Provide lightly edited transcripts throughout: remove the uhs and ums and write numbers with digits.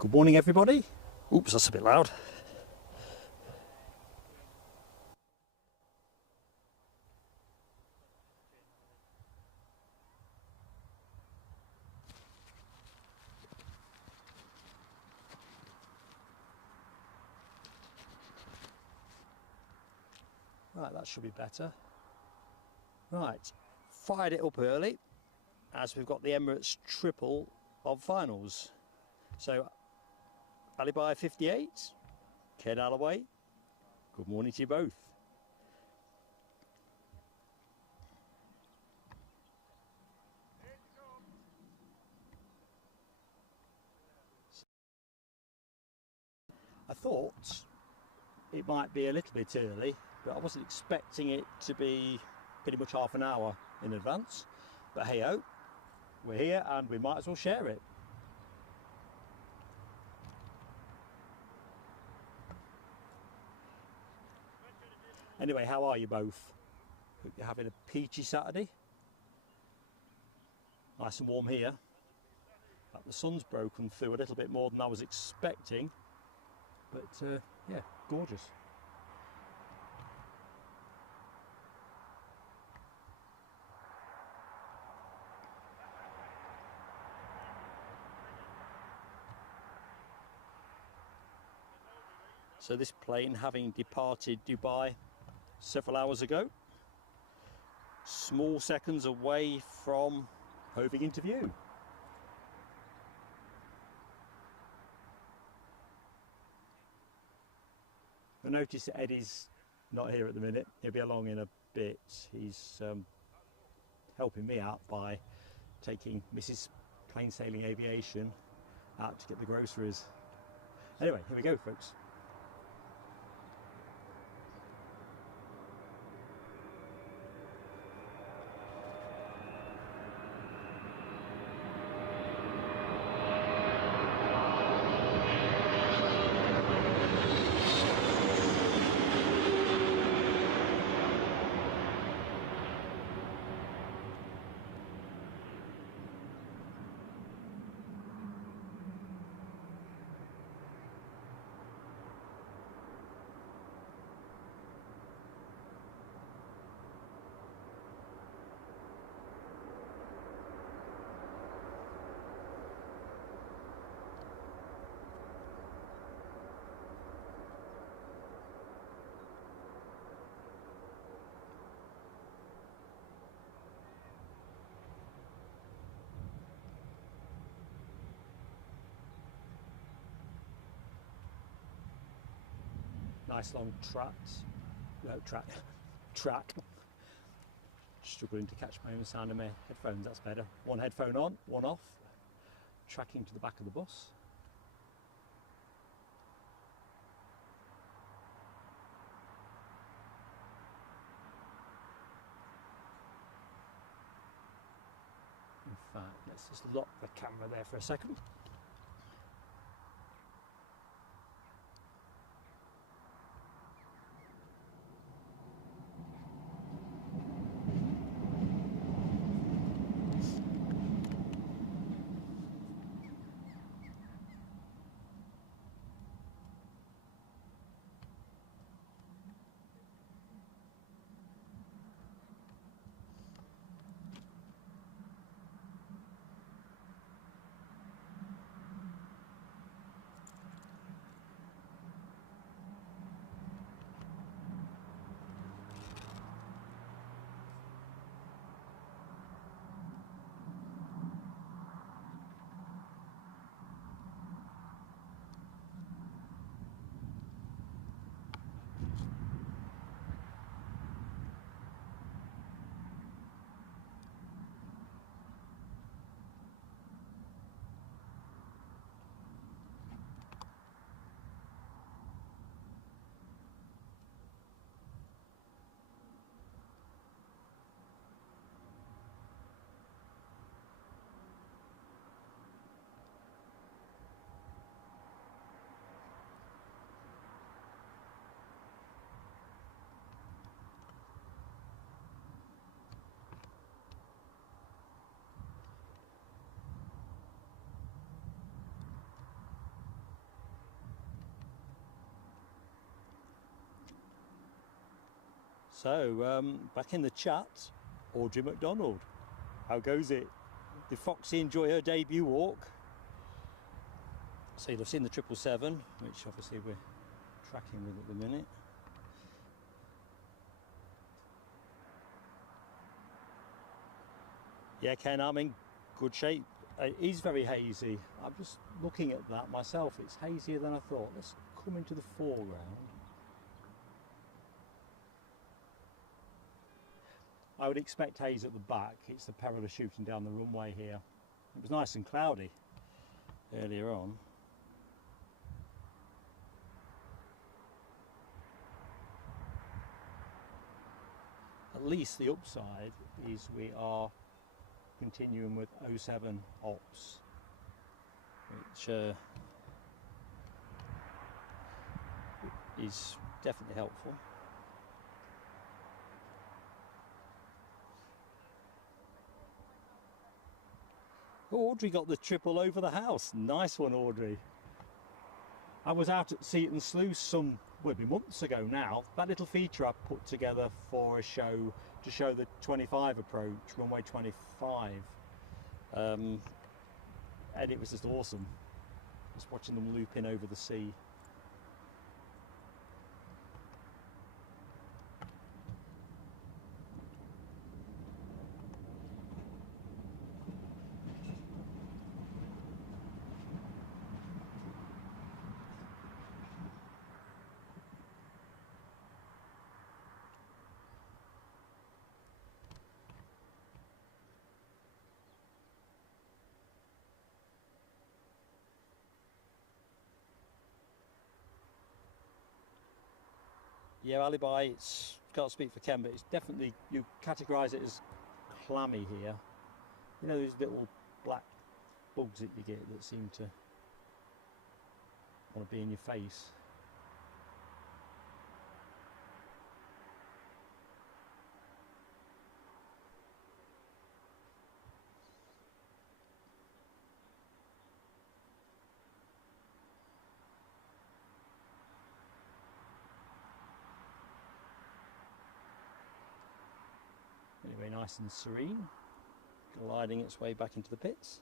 Good morning, everybody. Oops, that's a bit loud. Right, that should be better. Right, fired it up early as we've got the Emirates triple of finals. So, Alibi 58, Ken Alloway, good morning to you both. I thought it might be a little bit early, but I wasn't expecting it to be pretty much half an hour in advance. But hey ho, we're here and we might as well share it. Anyway, how are you both? Hope you're having a peachy Saturday. Nice and warm here. But the sun's broken through a little bit more than I was expecting. But yeah, gorgeous. So this plane, having departed Dubai several hours ago, small seconds away from hoving into view. I notice that Eddie's not here at the minute. He'll be along in a bit. He's helping me out by taking Mrs. Plain Sailing Aviation out to get the groceries. Anyway, here we go, folks. Nice long track. Struggling to catch my own sound in my headphones, that's better. One headphone on, one off. Tracking to the back of the bus. In fact, let's just lock the camera there for a second. So, back in the chat, Audrey McDonald. How goes it? Did Foxy enjoy her debut walk? So you'll have seen the 777, which obviously we're tracking with at the minute. Yeah, Ken, I'm in good shape. It is very hazy. I'm just looking at that myself. It's hazier than I thought. Let's come into the foreground. I would expect haze at the back. It's the peril of shooting down the runway here. It was nice and cloudy earlier on. At least the upside is we are continuing with 07 ops, which is definitely helpful. Audrey got the triple over the house. Nice one, Audrey. I was out at Seaton Sluice maybe months ago now. That little feature I put together for a show to show the 25 approach, runway 25. And it was just awesome. Just watching them loop in over the sea. Yeah, Alibi, can't speak for Ken, but it's definitely, you categorise it as clammy here. You know those little black bugs that you get that seem to want to be in your face. Anyway, nice and serene, gliding its way back into the pits.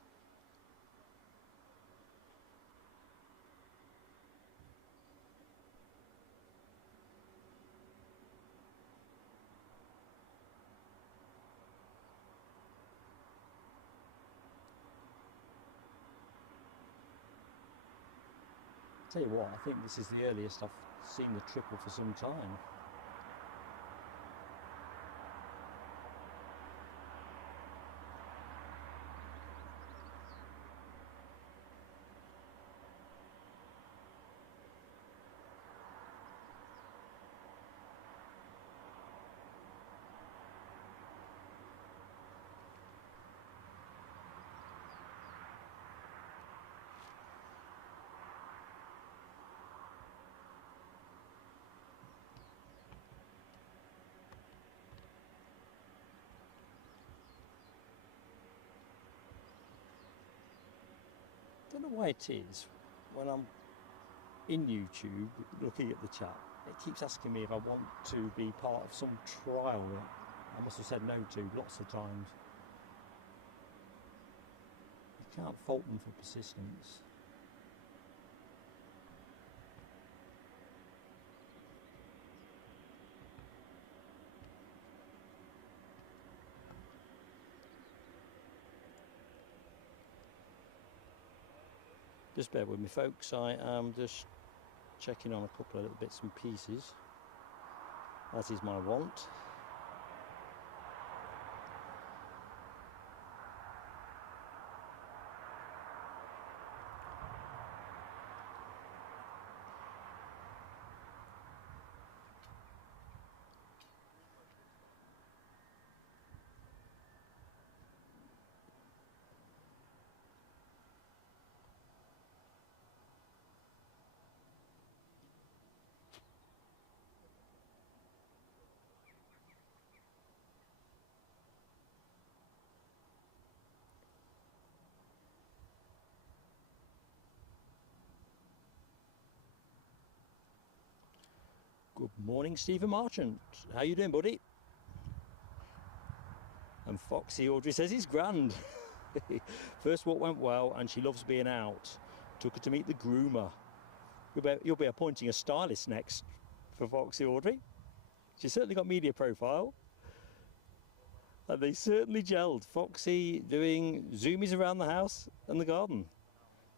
Tell you what, I think this is the earliest I've seen the triple for some time. I don't know why it is, when I'm in YouTube looking at the chat, it keeps asking me if I want to be part of some trial that I must have said no to lots of times. You can't fault them for persistence. Just bear with me, folks. I am just checking on a couple of little bits and pieces, as is my wont. Good morning, Stephen Marchant. How you doing, buddy? And Foxy Audrey says it's grand. First walk went well and she loves being out. Took her to meet the groomer. You'll be appointing a stylist next for Foxy Audrey. She's certainly got media profile. And they certainly gelled. Foxy doing zoomies around the house and the garden.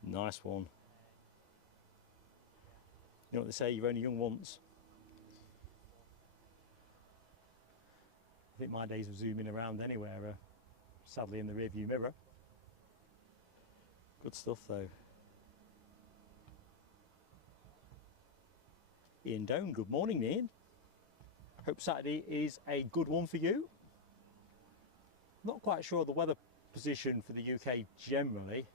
Nice one. You know what they say, you're only young once. I think my days of zooming around anywhere are sadly in the rearview mirror. Good stuff though. Ian Doan, good morning Ian. Hope Saturday is a good one for you. Not quite sure of the weather position for the UK generally.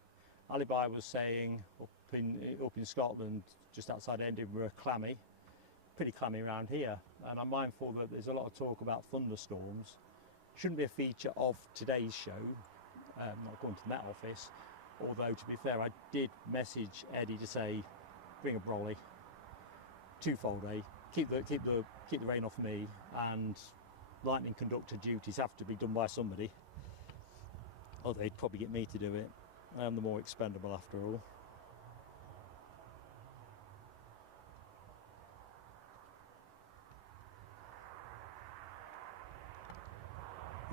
Alibi was saying up in Scotland, just outside Edinburgh, clammy. Pretty clammy around here, and I'm mindful that there's a lot of talk about thunderstorms. Shouldn't be a feature of today's show, not going to the Met Office, although to be fair I did message Eddie to say bring a brolly, twofold, keep the rain off me, and lightning conductor duties have to be done by somebody, or they'd probably get me to do it. I am the more expendable after all.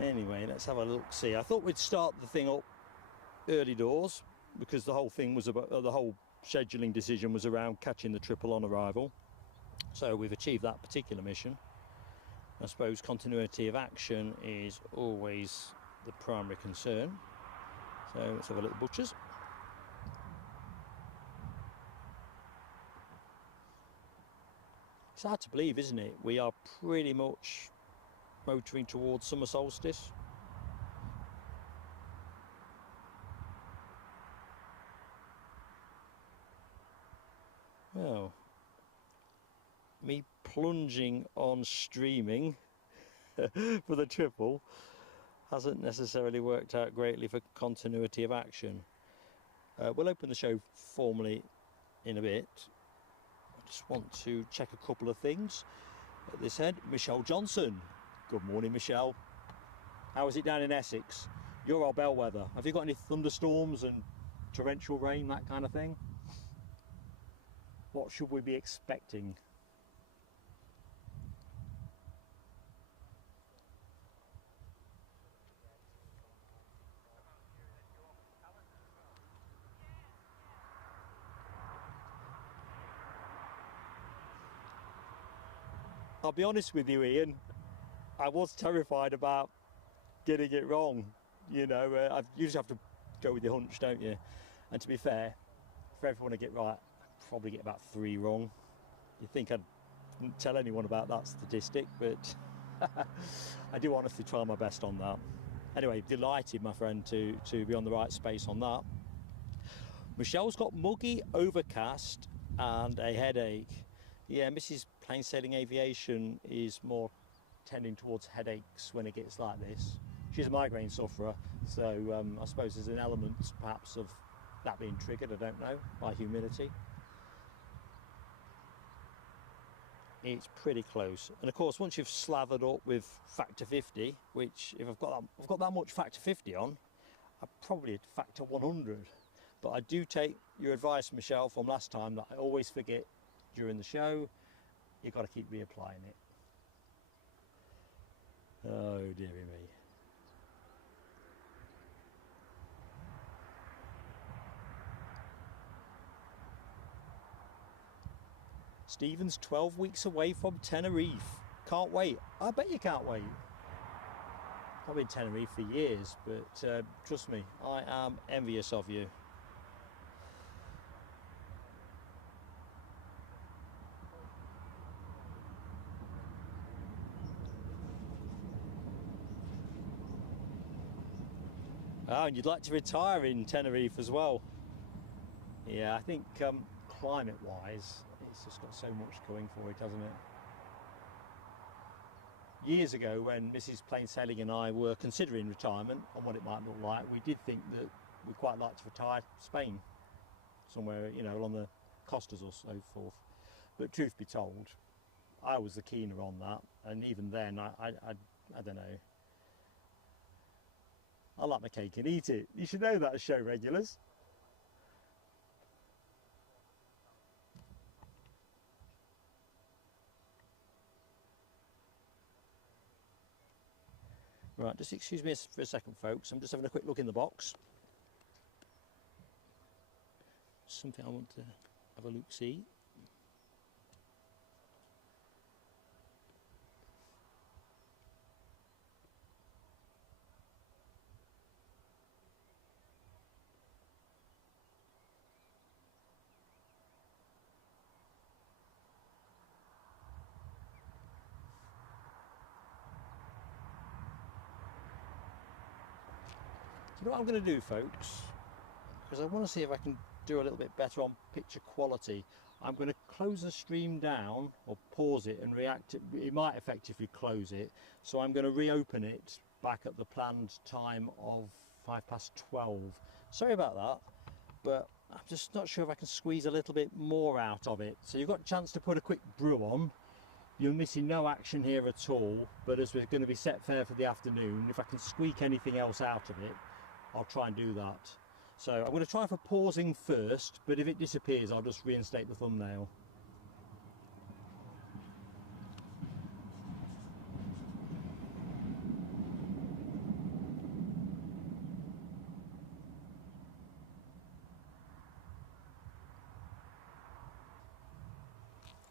Anyway, let's have a look. See, I thought we'd start the thing up early doors because the whole thing was about the whole scheduling decision was around catching the triple on arrival. So we've achieved that particular mission. I suppose continuity of action is always the primary concern. So let's have a look at butchers. It's hard to believe, isn't it? We are pretty much motoring towards summer solstice. Well, me plunging on streaming for the triple hasn't necessarily worked out greatly for continuity of action. We'll open the show formally in a bit. I just want to check a couple of things at this end. Michelle Johnson. Good morning, Michelle. How is it down in Essex? You're our bellwether. Have you got any thunderstorms and torrential rain, that kind of thing? What should we be expecting? I'll be honest with you, Ian. I was terrified about getting it wrong. You know, I usually have to go with your hunch, don't you? And to be fair, for everyone to get right, I'd probably get about 3 wrong. You'd think I'd tell anyone about that statistic, but I do honestly try my best on that. Anyway, delighted, my friend, to be on the right space on that. Michelle's got muggy, overcast, and a headache. Yeah, Mrs. Plain Sailing Aviation is more tending towards headaches when it gets like this. She's a migraine sufferer, so I suppose there's an element perhaps of that being triggered, I don't know, by humidity. It's pretty close, and of course once you've slathered up with factor 50, which if I've got that much factor 50 on, I'd probably factor 100. But I do take your advice, Michelle, from last time that I always forget during the show. You've got to keep reapplying it. Oh dearie me. Stephen's 12 weeks away from Tenerife. Can't wait. I bet you can't wait. I've been Tenerife for years, but trust me, I am envious of you. Oh, and you'd like to retire in Tenerife as well. Yeah, I think climate-wise, it's just got so much going for it, hasn't it? Years ago, when Mrs. Plain Sailing and I were considering retirement and what it might look like, we did think that we'd quite like to retire Spain, somewhere, you know, along the Costas or so forth. But truth be told, I was the keener on that, and even then I don't know. I like my cake and eat it. You should know that as show regulars. Right, just excuse me for a second, folks. I'm just having a quick look in the box. Something I want to have a look-see. You know what I'm going to do, folks? Because I want to see if I can do a little bit better on picture quality. I'm going to close the stream down, or pause it and react. It might effectively close it. So I'm going to reopen it back at the planned time of 12:05. Sorry about that, but I'm just not sure if I can squeeze a little bit more out of it. So you've got a chance to put a quick brew on. You're missing no action here at all, but as we're going to be set fair for the afternoon, if I can squeak anything else out of it, I'll try and do that. So I'm going to try for pausing first, but if it disappears, I'll just reinstate the thumbnail.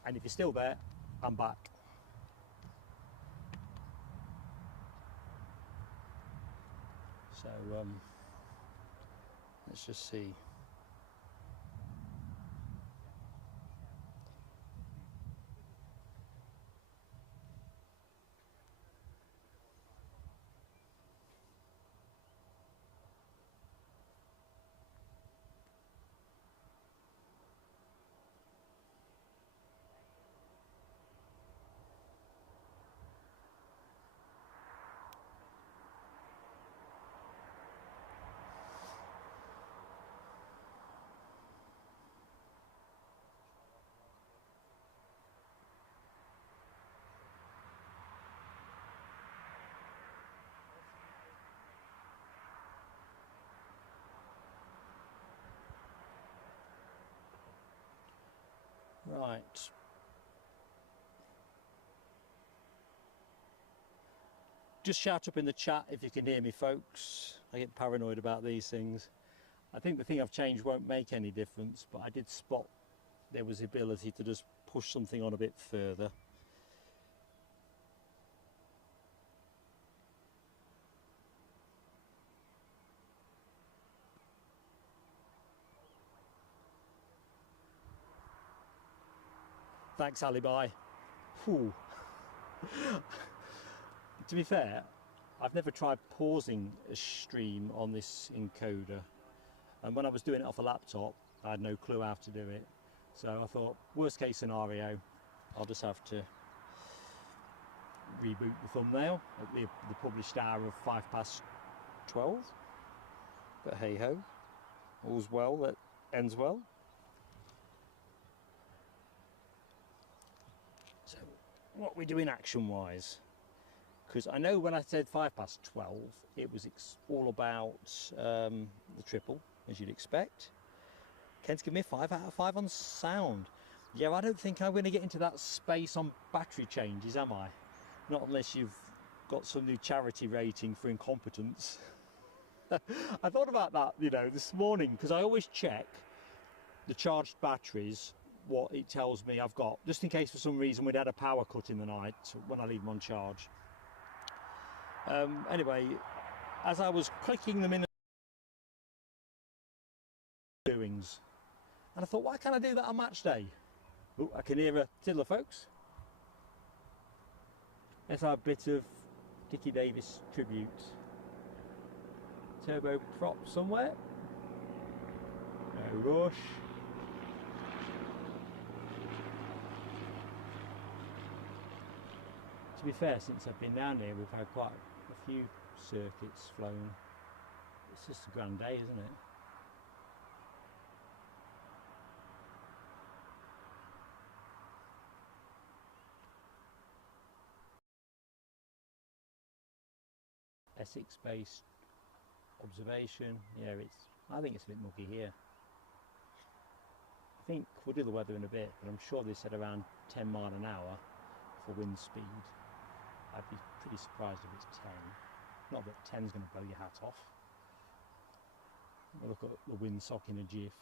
And if you're still there, I'm back. So let's just see. Right. Just shout up in the chat if you can hear me, folks. I get paranoid about these things. I think the thing I've changed won't make any difference, but I did spot there was the ability to just push something on a bit further. Thanks, Alibi. Whew. To be fair, I've never tried pausing a stream on this encoder, and when I was doing it off a laptop, I had no clue how to do it. So I thought, worst case scenario, I'll just have to reboot the thumbnail at the published hour of 12:05. But hey ho, all's well that ends well. So what are we doing action wise? Because I know when I said 12:05, it was all about the triple, as you'd expect. Ken's given me a 5 out of 5 on sound. Yeah, I don't think I'm going to get into that space on battery changes, am I? Not unless you've got some new charity rating for incompetence. I thought about that, you know, this morning, because I always check the charged batteries, what it tells me I've got, just in case for some reason we'd had a power cut in the night when I leave them on charge. Anyway, as I was clicking them in the doings, and I thought, why can't I do that on match day? Oh, I can hear a tiddler, folks. Let's have a bit of Dickie Davis tribute. Turbo prop somewhere. No rush. To be fair, since I've been down here, we've had quite a few circuits flown. It's just a grand day, isn't it? Essex-based observation. Yeah, I think it's a bit muggy here. I think we'll do the weather in a bit, but I'm sure they said around 10 mile an hour for wind speed. I'd be pretty surprised if it's 10. Not that 10's going to blow your hat off. We'll look at the windsock in a jiff.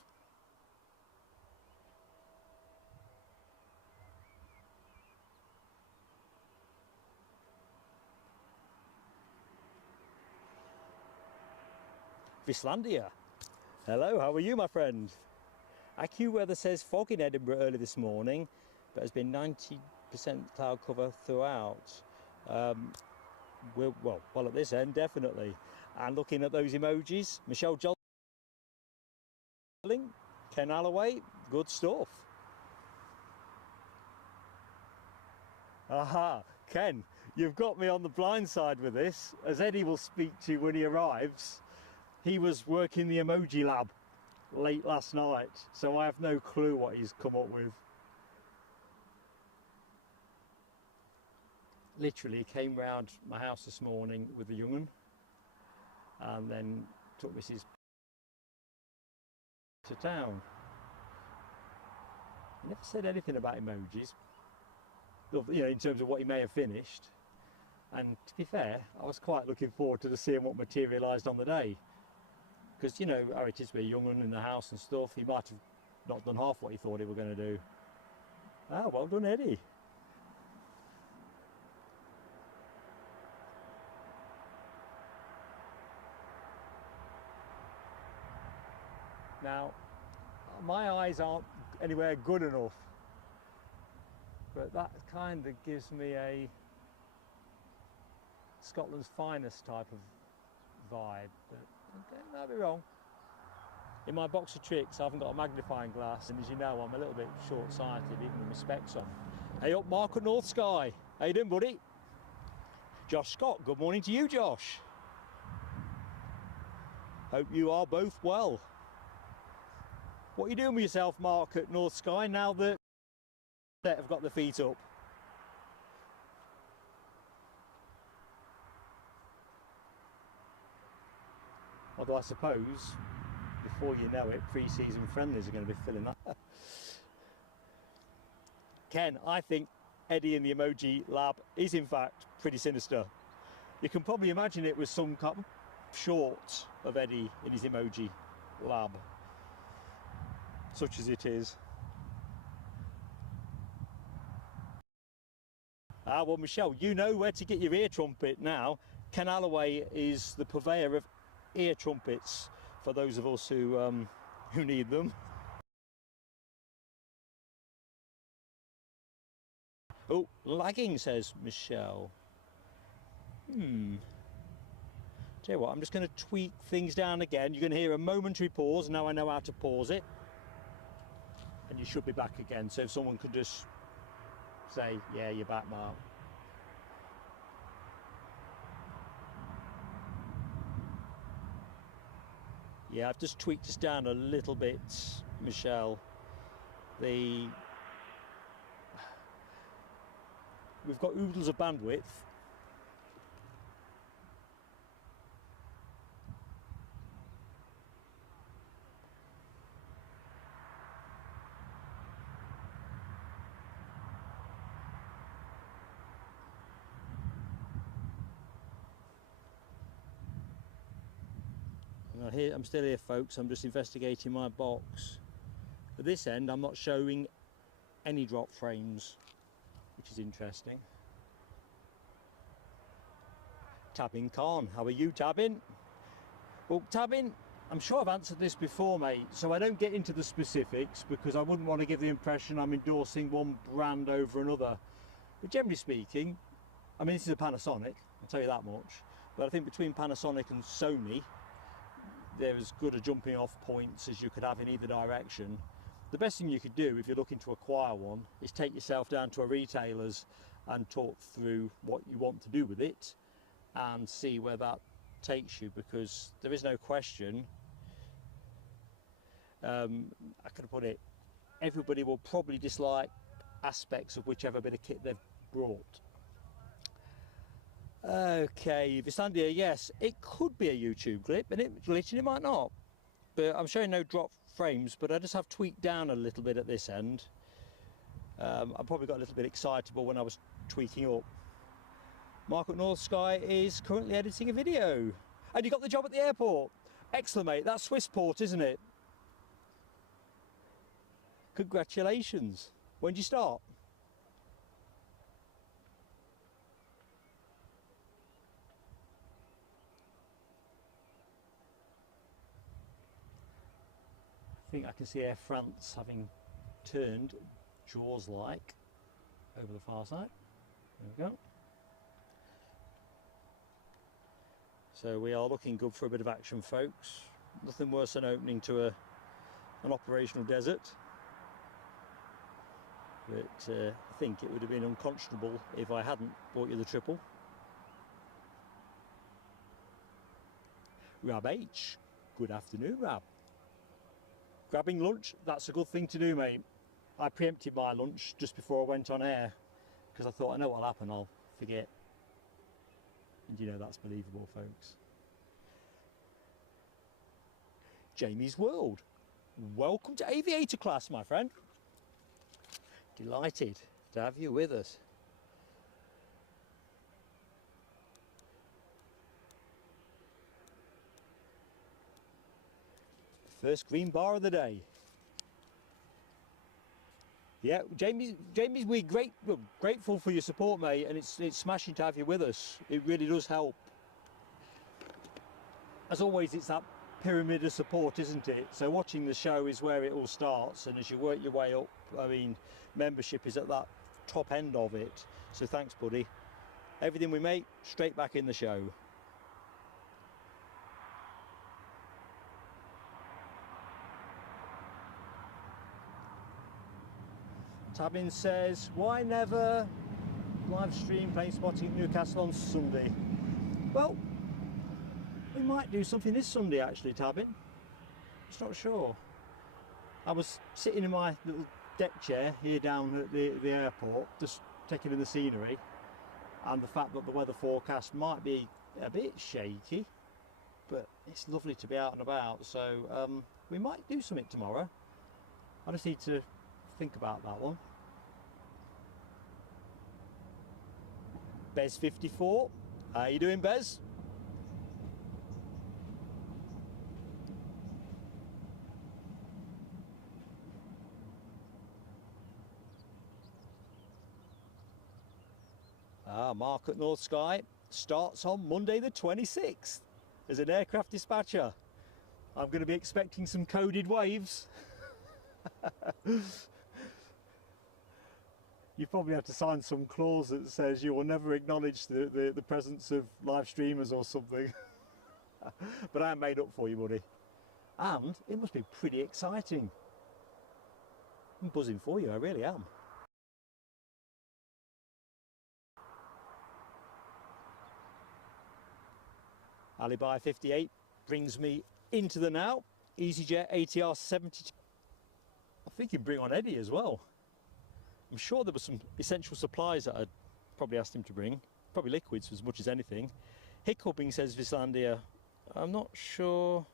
Vislandia. Hello, how are you, my friend? AccuWeather says fog in Edinburgh early this morning, but has been 90% cloud cover throughout. Well, at this end, definitely. And looking at those emojis, Michelle Jolling, Ken Alloway, good stuff. Aha, Ken, you've got me on the blind side with this, as Eddie will speak to you when he arrives. He was working the emoji lab late last night, so I have no clue what he's come up with. Literally came round my house this morning with the young un, and then took Mrs. to town. He never said anything about emojis, you know, in terms of what he may have finished. And to be fair, I was quite looking forward to seeing what materialised on the day. Because, you know, how it is with a young one in the house and stuff, he might have not done half what he thought he were going to do. Ah, well done, Eddie. Now, my eyes aren't anywhere good enough, but that kind of gives me a Scotland's finest type of vibe. But okay, might be wrong. In my box of tricks, I haven't got a magnifying glass, and as you know, I'm a little bit short-sighted, even with my specs on. Hey up, Mark at North Sky. How you doing, buddy? Josh Scott, good morning to you, Josh. Hope you are both well. What are you doing with yourself, Mark at North Sky, now that have got their feet up? Although I suppose, before you know it, pre-season friendlies are going to be filling up. Ken, I think Eddie in the emoji lab is in fact pretty sinister. You can probably imagine it was some kind of short of Eddie in his emoji lab, such as it is. Ah, well, Michelle, you know where to get your ear trumpet now. Ken Alloway is the purveyor of ear trumpets for those of us who need them. Oh, lagging, says Michelle. Tell you what, I'm just going to tweak things down again. You're going to hear a momentary pause. Now I know how to pause it. And you should be back again. So if someone could just say, yeah, you're back, Mark. Yeah, I've just tweaked this down a little bit, Michelle. We've got oodles of bandwidth. I'm still here, folks. I'm just investigating my box. At this end, I'm not showing any drop frames, which is interesting. Tabin Khan, how are you, Tabin? Well, Tabin, I'm sure I've answered this before, mate, so I don't get into the specifics because I wouldn't want to give the impression I'm endorsing one brand over another. But generally speaking, I mean, this is a Panasonic, I'll tell you that much. But I think between Panasonic and Sony, they're as good a jumping off points as you could have in either direction. The best thing you could do if you're looking to acquire one is take yourself down to a retailer's and talk through what you want to do with it and see where that takes you, because there is no question, I could have put it, everybody will probably dislike aspects of whichever bit of kit they've brought. Okay, Visandia, yes, it could be a YouTube glitch, and it might not. But I'm showing no drop frames, but I just have tweaked down a little bit at this end. I probably got a little bit excitable when I was tweaking up. Mark at North Sky is currently editing a video. And you got the job at the airport. Excellent, mate. That's Swissport, isn't it? Congratulations. When did you start? I think I can see Air France having turned Jaws-like over the far side. There we go. So we are looking good for a bit of action, folks. Nothing worse than opening to an operational desert. But I think it would have been unconscionable if I hadn't bought you the triple. Rab H, good afternoon, Rab. Grabbing lunch, that's a good thing to do, mate. I preempted my lunch just before I went on air because I thought, I know what'll happen, I'll forget. And you know that's believable, folks. Jamie's World. Welcome to Aviator class, my friend. Delighted to have you with us. First green bar of the day. Yeah, Jamie's we're grateful for your support, mate, and it's smashing to have you with us. It really does help. As always, it's that pyramid of support, isn't it? So watching the show is where it all starts, and as you work your way up, I mean, membership is at that top end of it. So thanks, buddy. Everything we make, straight back in the show. Tabin says, why never live stream plane spotting at Newcastle on Sunday? Well, we might do something this Sunday actually, Tabin. Just not sure. I was sitting in my little deck chair here down at the airport, just taking in the scenery, and the fact that the weather forecast might be a bit shaky, but it's lovely to be out and about, so we might do something tomorrow. I just need to think about that one. Bez54, how you doing, Bez? Mark at North Sky starts on Monday the 26th as an aircraft dispatcher. I'm going to be expecting some coded waves. You probably have to sign some clause that says you will never acknowledge the presence of live streamers or something. But I am made up for you, buddy. And it must be pretty exciting. I'm buzzing for you, I really am. Alibi 58 brings me into the now. easyJet ATR 72. I think he'd bring on Eddie as well. I'm sure there were some essential supplies that I'd probably asked him to bring. Probably liquids as much as anything. Hiccuping, says Vislandia. I'm not sure.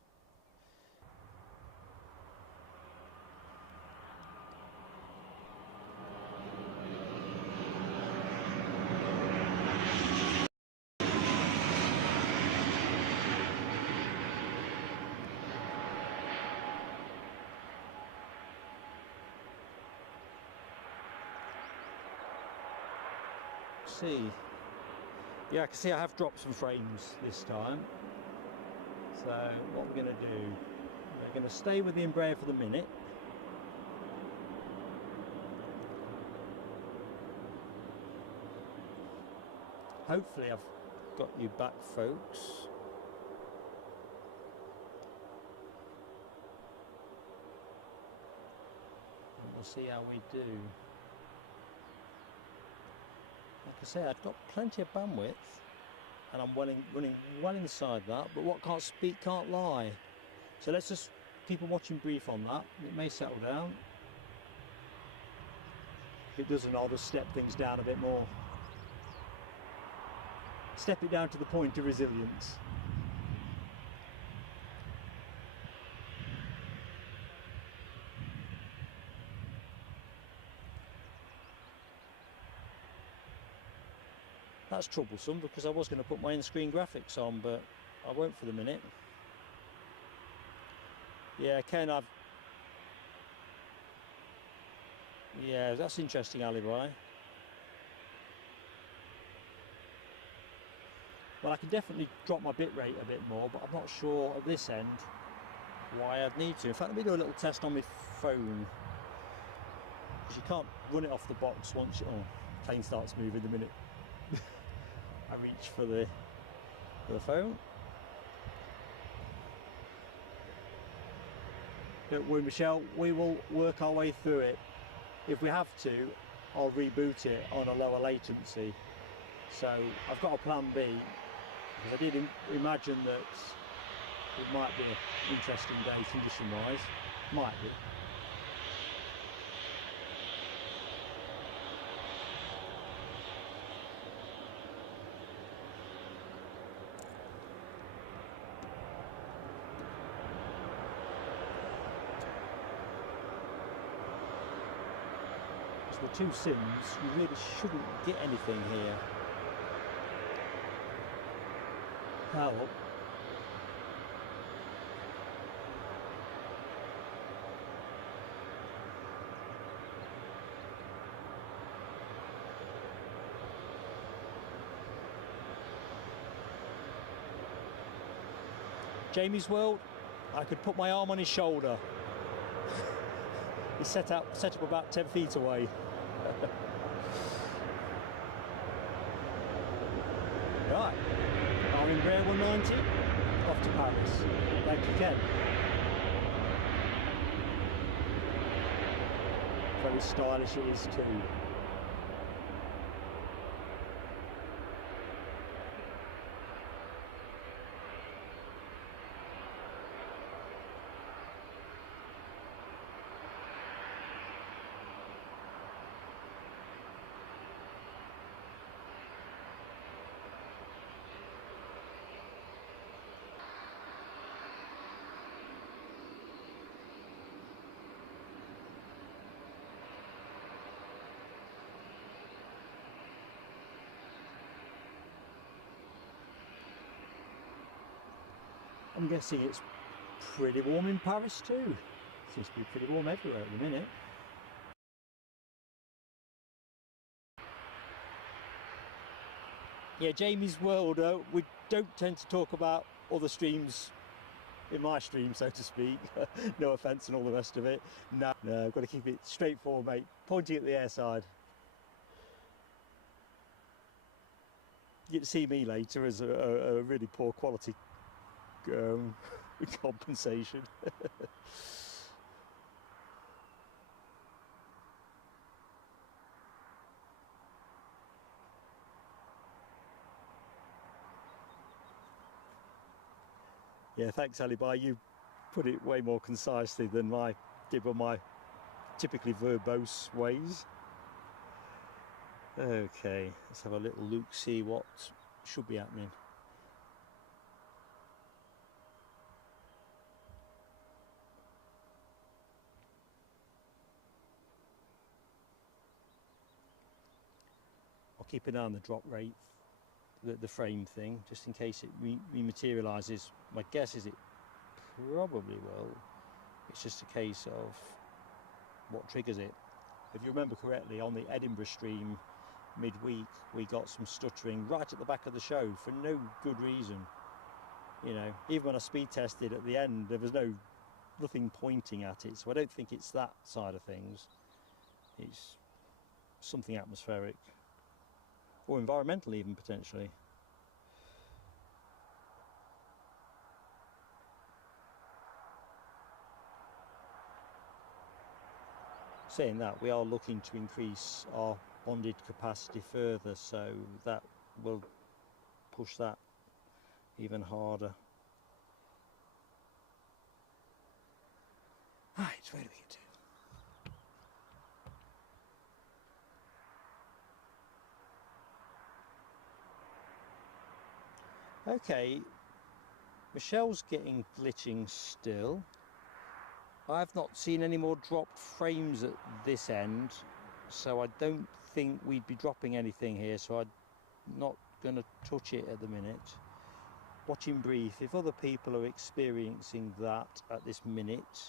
See, yeah, I can see I have dropped some frames this time. So what we're going to do, we're going to stay with the Embraer for the minute. Hopefully I've got you back, folks. And we'll see how we do. Like I say, I've got plenty of bandwidth and I'm running well inside that, but what can't speak can't lie. So let's just keep a watching brief on that. It may settle down. If it doesn't, I'll just step things down a bit more. step it down to the point of resilience. That's troublesome because I was going to put my in-screen graphics on, but I won't for the minute. Yeah, Ken, yeah, that's interesting, Alibi. Well, I can definitely drop my bit rate a bit more, but I'm not sure at this end why I'd need to. In fact, let me do a little test on my phone, because you can't run it off the box once you... Oh, plane starts moving the minute I reach for the phone. Don't worry, Michelle, we will work our way through it. If we have to, I'll reboot it on a lower latency. So I've got a plan B, because I did imagine that it might be an interesting day condition-wise. Might be. The two sims, you really shouldn't get anything here. Help. Jamie's World, I could put my arm on his shoulder. He's set up about 10 feet away. Right, our Embraer 190 off to Paris. Thank you, Ken. Very stylish it is too. I'm guessing it's pretty warm in Paris too. Seems to be pretty warm everywhere at the minute. Yeah, Jamie's World, we don't tend to talk about other streams in my stream, so to speak. No offence and all the rest of it. No, I've got to keep it straightforward, mate. Pointing at the airside. You get to see me later as a really poor quality compensation. Yeah, thanks, Alibi. You put it way more concisely than I did on my typically verbose ways. Okay, let's have a little look, see what should be happening. I'll keep an eye on the drop rate, the frame thing, just in case it rematerialises. My guess is it probably will. It's just a case of what triggers it. If you remember correctly, on the Edinburgh stream midweek, we got some stuttering right at the back of the show for no good reason. You know, even when I speed tested at the end, there was nothing pointing at it. So I don't think it's that side of things. It's something atmospheric. Or environmental even, potentially. Saying that, we are looking to increase our bonded capacity further, so that will push that even harder. Right, where do we get to? Okay, Michelle's getting glitching still. I've not seen any more dropped frames at this end, so I don't think we'd be dropping anything here, so I'm not going to touch it at the minute. Watching brief, if other people are experiencing that at this minute,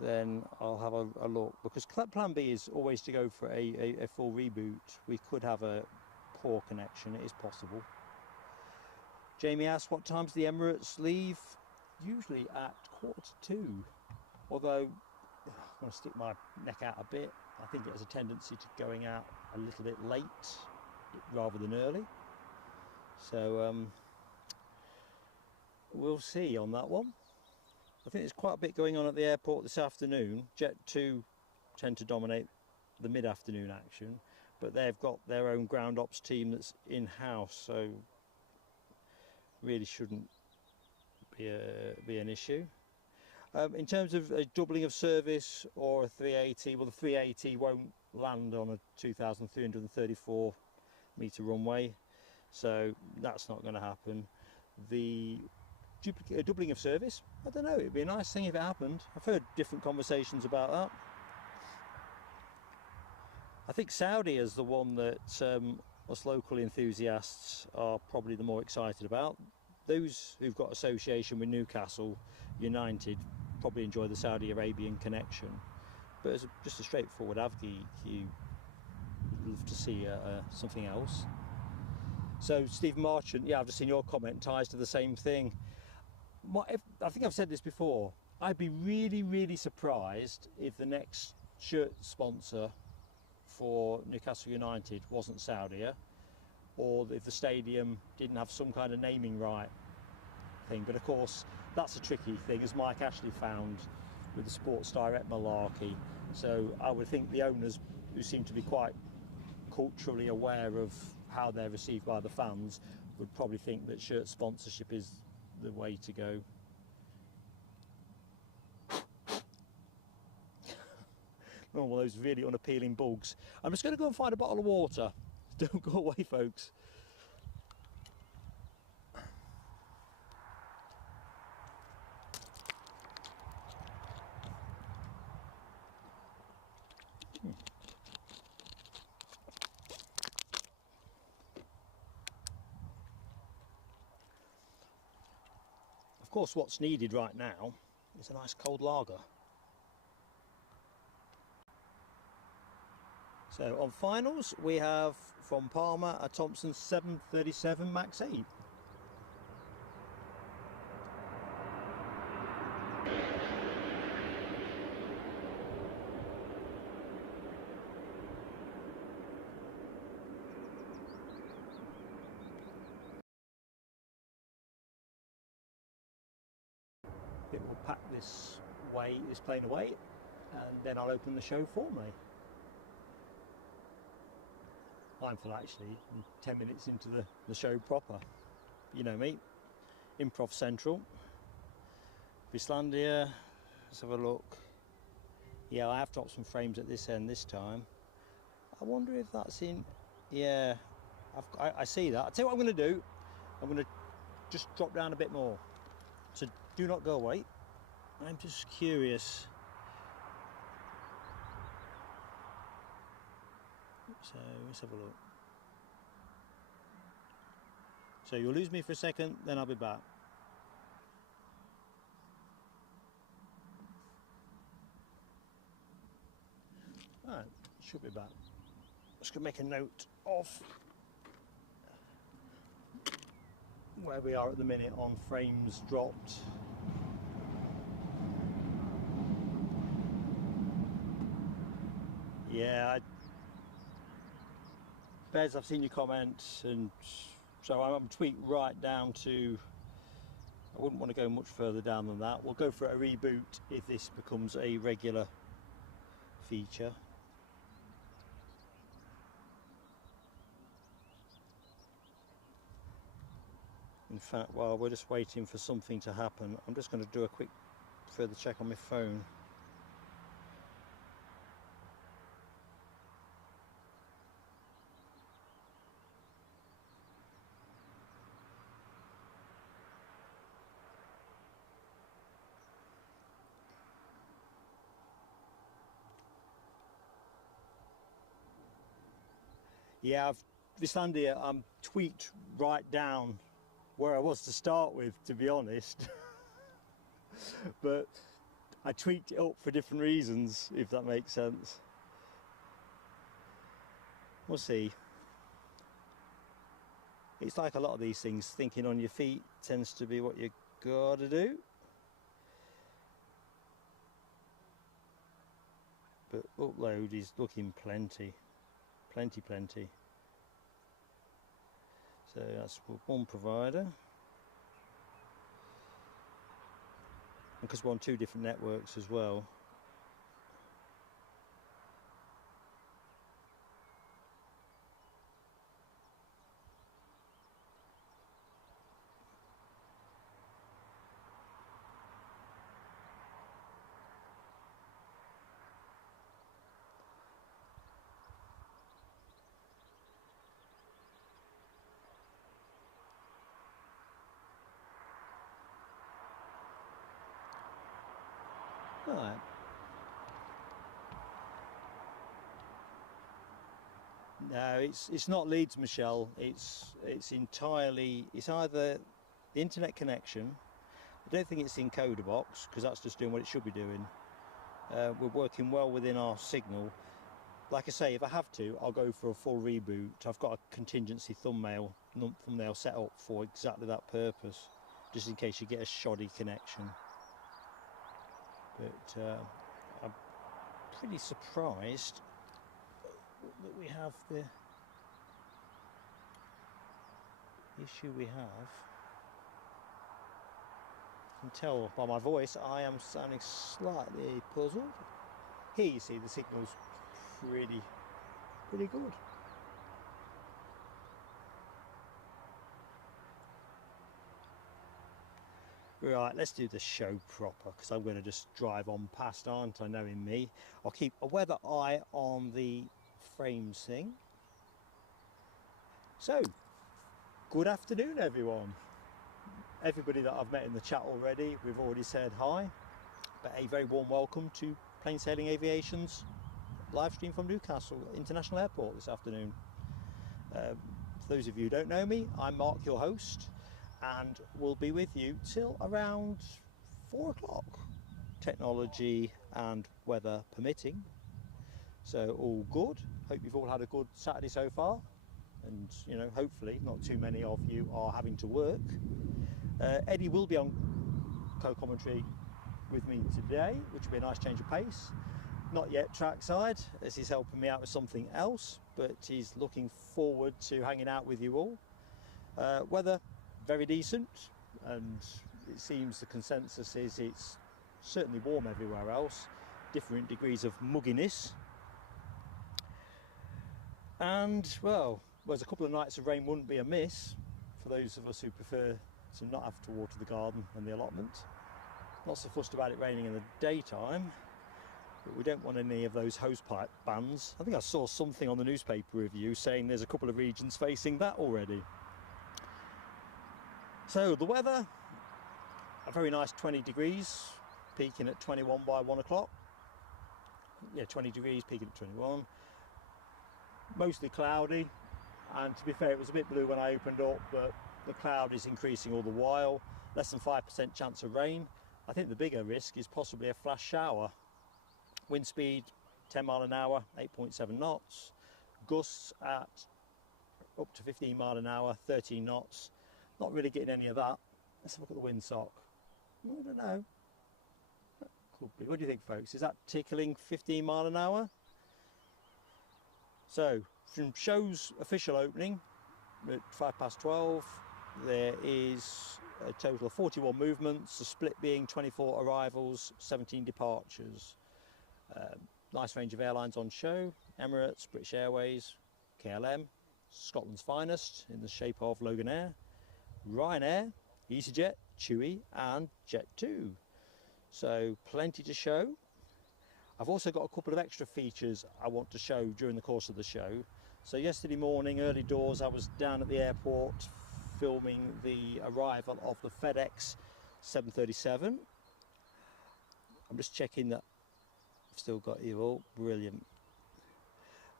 then I'll have a look, because plan B is always to go for a full reboot. We could have a poor connection, it is possible. Jamie asks, what time's the Emirates leave? Usually at 1:45. Although, I'm going to stick my neck out a bit. I think it has a tendency to going out a little bit late rather than early. So we'll see on that one. I think there's quite a bit going on at the airport this afternoon. Jet 2 tend to dominate the mid-afternoon action, but they've got their own ground ops team that's in-house, so really shouldn't be an issue. In terms of a doubling of service or a 380, well, the 380 won't land on a 2,334 metre runway, so that's not going to happen. The doubling of service, I don't know, it'd be a nice thing if it happened. I've heard different conversations about that. I think Saudi is the one that us local enthusiasts are probably the more excited about. Those who've got association with Newcastle United probably enjoy the Saudi Arabian connection, but as just a straightforward avgeek, you love to see something else. So Stephen Marchant, yeah, I've just seen your comment, ties to the same thing. I think I've said this before, I'd be really surprised if the next shirt sponsor for Newcastle United wasn't Saudi, or if the stadium didn't have some kind of naming right thing. But of course, that's a tricky thing, as Mike Ashley found with the Sports Direct malarkey. So I would think the owners, who seem to be quite culturally aware of how they're received by the fans, would probably think that shirt sponsorship is the way to go. Not one of those really unappealing bugs. I'm just going to go and find a bottle of water. Don't go away, folks. Of course, what's needed right now is a nice cold lager. So on finals, we have from Palmer a Thompson 737 Max 8. It will pack this plane away, and then I'll open the show formally. Mindful actually, I'm 10 minutes into the show proper. You know me, Improv Central, Bislandia, let's have a look. Yeah, I have dropped some frames at this end this time. I wonder if that's in, yeah, I see that. I'll tell you what I'm going to do. I'm going to just drop down a bit more. So do not go away. I'm just curious. So let's have a look. So you'll lose me for a second, then I'll be back. Right, should be back. Just gonna make a note of where we are at the minute on frames dropped. Yeah, Bez, I've seen your comments, and so I'm tweaked right down to, I wouldn't want to go much further down than that. We'll go for a reboot if this becomes a regular feature. In fact, while we're just waiting for something to happen, I'm just going to do a quick further check on my phone. Yeah, this land here, I'm tweaked right down where I was to start with, to be honest. But I tweaked it up for different reasons, if that makes sense. We'll see. It's like a lot of these things, thinking on your feet tends to be what you gotta do. But upload is looking plenty. Plenty. So that's one provider. Because we're on 2 different networks as well. Right. No, it's not Leeds, Michelle. It's entirely, it's either the internet connection. I don't think it's the encoder box, because that's just doing what it should be doing. We're working well within our signal. Like I say, if I have to, I'll go for a full reboot. I've got a contingency thumbnail set up for exactly that purpose, just in case you get a shoddy connection. But I'm pretty surprised that we have the issue we have. You can tell by my voice I am sounding slightly puzzled. Here you see the signal's pretty good. Right, let's do the show proper, because I'm going to just drive on past, aren't I, knowing me. I'll keep a weather eye on the frames thing. So, good afternoon everyone. Everybody that I've met in the chat already, we've already said hi. But a very warm welcome to Plain Sailing Aviation's live stream from Newcastle International Airport this afternoon. For those of you who don't know me, I'm Mark, your host, and we'll be with you till around 4 o'clock, technology and weather permitting. So all good. Hope you've all had a good Saturday so far, and you know, hopefully not too many of you are having to work. Eddie will be on co-commentary with me today, which will be a nice change of pace. Not yet trackside, as he's helping me out with something else, but he's looking forward to hanging out with you all. Weather very decent, and it seems the consensus is it's certainly warm everywhere else, different degrees of mugginess. And well, whereas a couple of nights of rain wouldn't be amiss for those of us who prefer to not have to water the garden and the allotment. Not so fussed about it raining in the daytime, but we don't want any of those hosepipe bans. I think I saw something on the newspaper review saying there's a couple of regions facing that already. So the weather, a very nice 20 degrees, peaking at 21 by 1 o'clock. Yeah, 20 degrees, peaking at 21. Mostly cloudy, and to be fair, it was a bit blue when I opened up, but the cloud is increasing all the while. Less than 5% chance of rain. I think the bigger risk is possibly a flash shower. Wind speed 10 mile an hour, 8.7 knots. Gusts at up to 15 mile an hour, 13 knots. Not really getting any of that. Let's have a look at the windsock. I don't know. Could be. What do you think, folks? Is that tickling 15 mile an hour? So, from show's official opening at 12:05, there is a total of 41 movements, the split being 24 arrivals, 17 departures. Nice range of airlines on show: Emirates, British Airways, KLM, Scotland's finest in the shape of Loganair, Ryanair, easyJet, Chewy and Jet2. So plenty to show. I've also got a couple of extra features I want to show during the course of the show. So yesterday morning, early doors, I was down at the airport filming the arrival of the FedEx 737. I'm just checking that I've still got you all. Brilliant.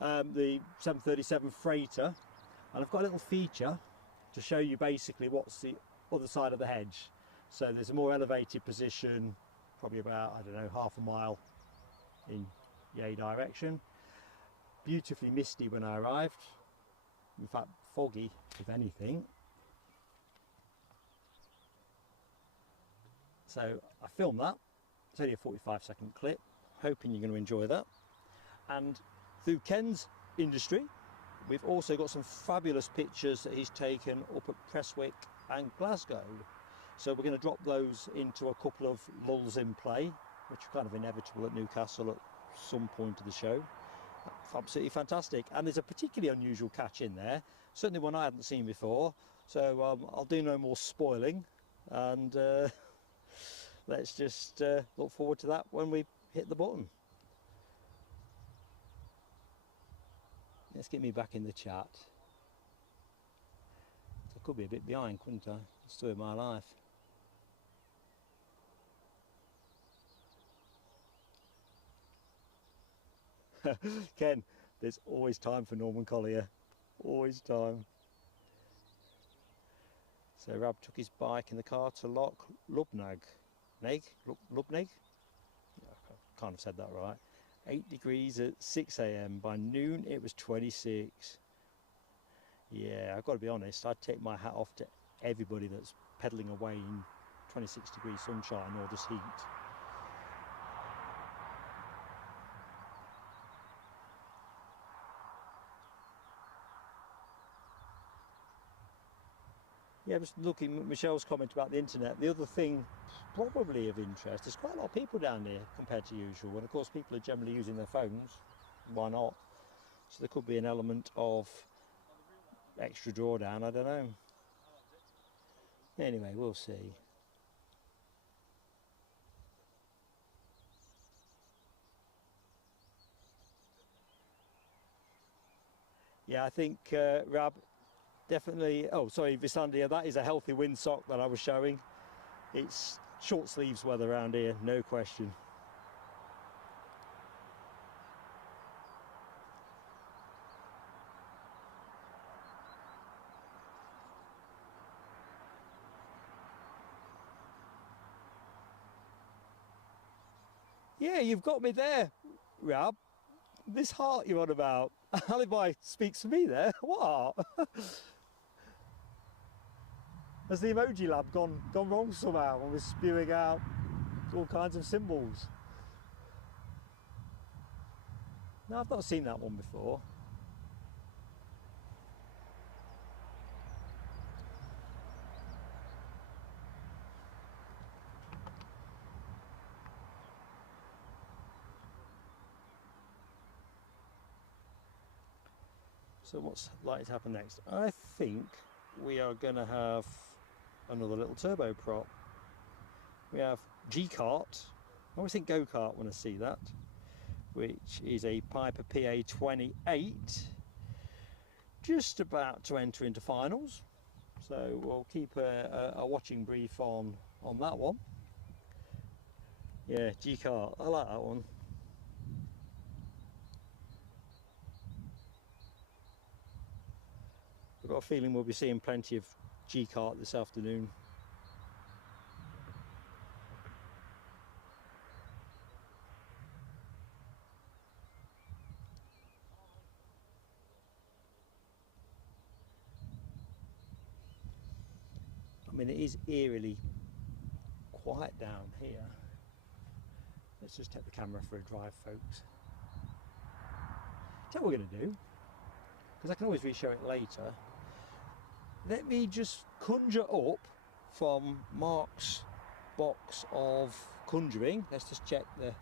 the 737 freighter, and I've got a little feature to show you basically what's the other side of the hedge. So there's a more elevated position, probably about, I don't know, half a mile in yay direction. Beautifully misty when I arrived, in fact foggy if anything. So I filmed that. It's only a 45-second clip, hoping you're going to enjoy that. And through Ken's industry, we've also got some fabulous pictures that he's taken up at Prestwick and Glasgow. So we're going to drop those into a couple of lulls in play, which are kind of inevitable at Newcastle at some point of the show. Absolutely fantastic. And there's a particularly unusual catch in there, certainly one I hadn't seen before. So I'll do no more spoiling, and let's just look forward to that when we hit the button. Let's get me back in the chat. I could be a bit behind, couldn't I? The story of my life. Ken, there's always time for Norman Collier. Always time. So Rab took his bike in the car to Lubnag. Lubnag? I can't have said that right. 8 degrees at 6 AM. By noon it was 26. Yeah, I've got to be honest, I'd take my hat off to everybody that's pedalling away in 26 degree sunshine or this heat. Yeah, just looking at Michelle's comment about the internet. The other thing probably of interest, there's quite a lot of people down here compared to usual, and of course people are generally using their phones. Why not? So there could be an element of extra drawdown, I don't know. Anyway, we'll see. Yeah, I think Rab, definitely. Oh, sorry, Visandia, that is a healthy windsock that I was showing. It's short sleeves weather around here, no question. Yeah, you've got me there, Rab. This heart you're on about. Alibi speaks for me there. What? Has the emoji lab gone wrong somehow and was spewing out all kinds of symbols? No, I've not seen that one before. So what's likely to happen next? I think we are going to have another little turboprop. We have G-Kart. I always think go-kart when I see that, which is a Piper PA28, just about to enter into finals. So we'll keep a watching brief on that one. Yeah, G-Kart, I like that one. I've got a feeling we'll be seeing plenty of G-Kart this afternoon. I mean, it is eerily quiet down here. Let's just take the camera for a drive, folks. Tell you what we're going to do, because I can always re-show it later. Let me just conjure up from Mark's box of conjuring. Let's just check the...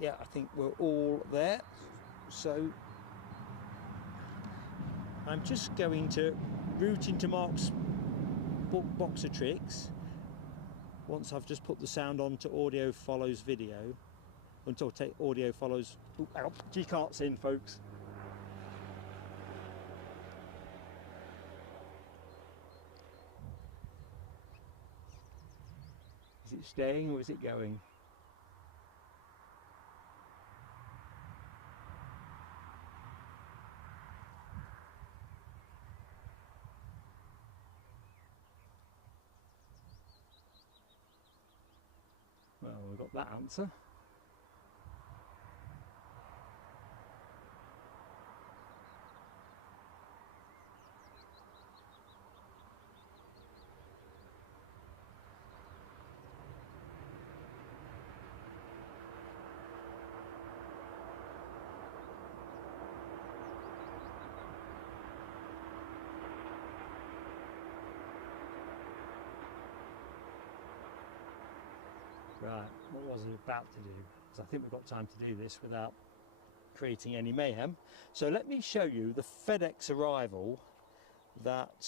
Yeah, I think we're all there. So I'm just going to route into Mark's box of tricks. Once I've just put the sound on to audio follows video, until audio follows. G-Kart's in, folks. it staying or is it going? Well, we've got that answer. Right, what was I about to do? Because I think we've got time to do this without creating any mayhem. So let me show you the FedEx arrival that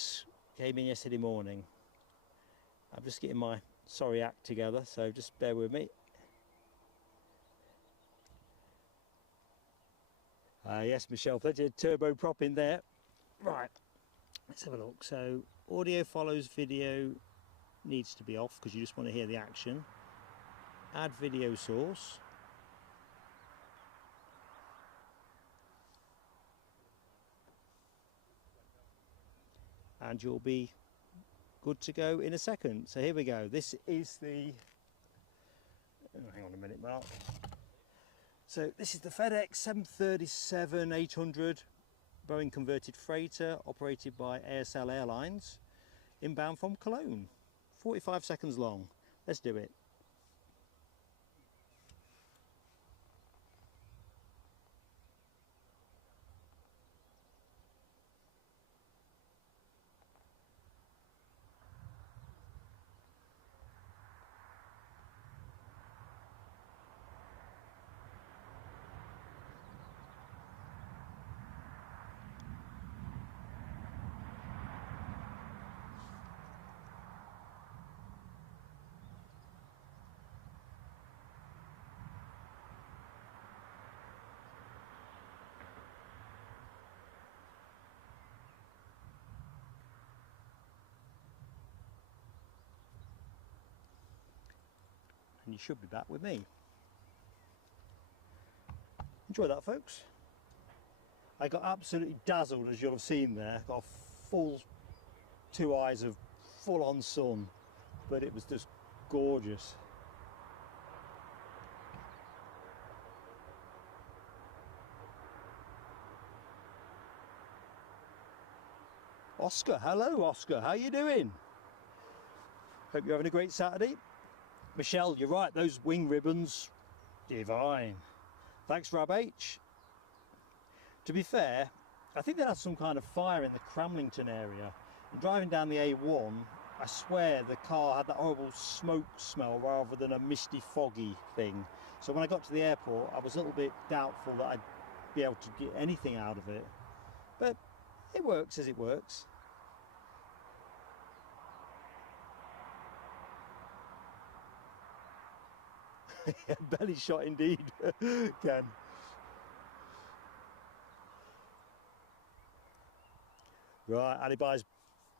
came in yesterday morning. I'm just getting my sorry act together, so just bear with me. Yes, Michelle, plenty of turbo prop in there. Right, let's have a look. So audio follows video needs to be off because you just want to hear the action. Add video source. And you'll be good to go in a second. So here we go. This is the, hang on a minute, Mark. So this is the FedEx 737-800 Boeing converted freighter operated by Airlines, inbound from Cologne. 45 seconds long. Let's do it. And you should be back with me. Enjoy that, folks. I got absolutely dazzled, as you'll have seen there. Got full 2 eyes of full-on sun, but it was just gorgeous. Oscar, hello Oscar, how you doing? Hope you're having a great Saturday. Michelle, you're right, those wing ribbons, divine. Thanks, Rab H. To be fair, I think they had some kind of fire in the Cramlington area. And driving down the A1, I swear the car had that horrible smoke smell rather than a misty, foggy thing. So when I got to the airport, I was a little bit doubtful that I'd be able to get anything out of it. But it works as it works. Belly shot indeed, Ken. Right, Alibi's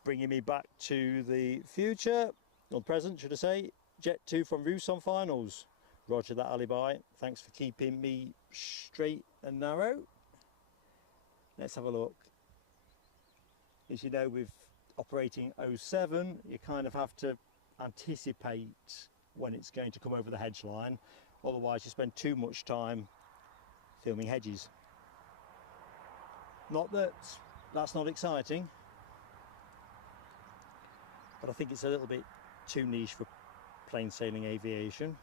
bringing me back to the future, or present should I say. Jet 2 from Rousson finals. Roger that, Alibi. Thanks for keeping me straight and narrow. Let's have a look. As you know, with operating 07, you kind of have to anticipate when it's going to come over the hedge line, otherwise you spend too much time filming hedges. Not that that's not exciting, but I think it's a little bit too niche for plain sailing aviation.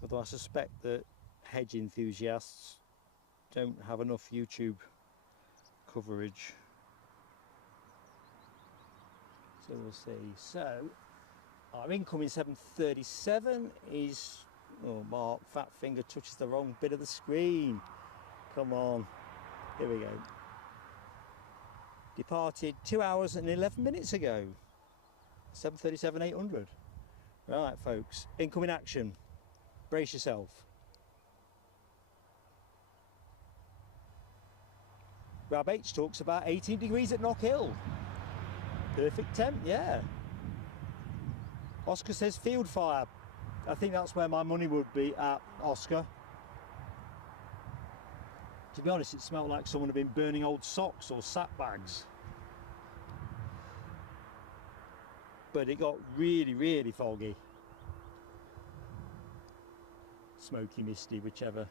Although I suspect that hedge enthusiasts don't have enough YouTube coverage. So we'll see. So our incoming 737 is, oh Mark, fat finger touches the wrong bit of the screen. Come on, here we go. Departed 2 hours and 11 minutes ago. 737-800. Right, folks, incoming action. Brace yourself. Grab H talks about 18 degrees at Knock Hill. Perfect temp, yeah. Oscar says field fire. I think that's where my money would be at, Oscar. To be honest, it smelled like someone had been burning old socks or sack bags. But it got really, really foggy. Smoky, misty, whichever.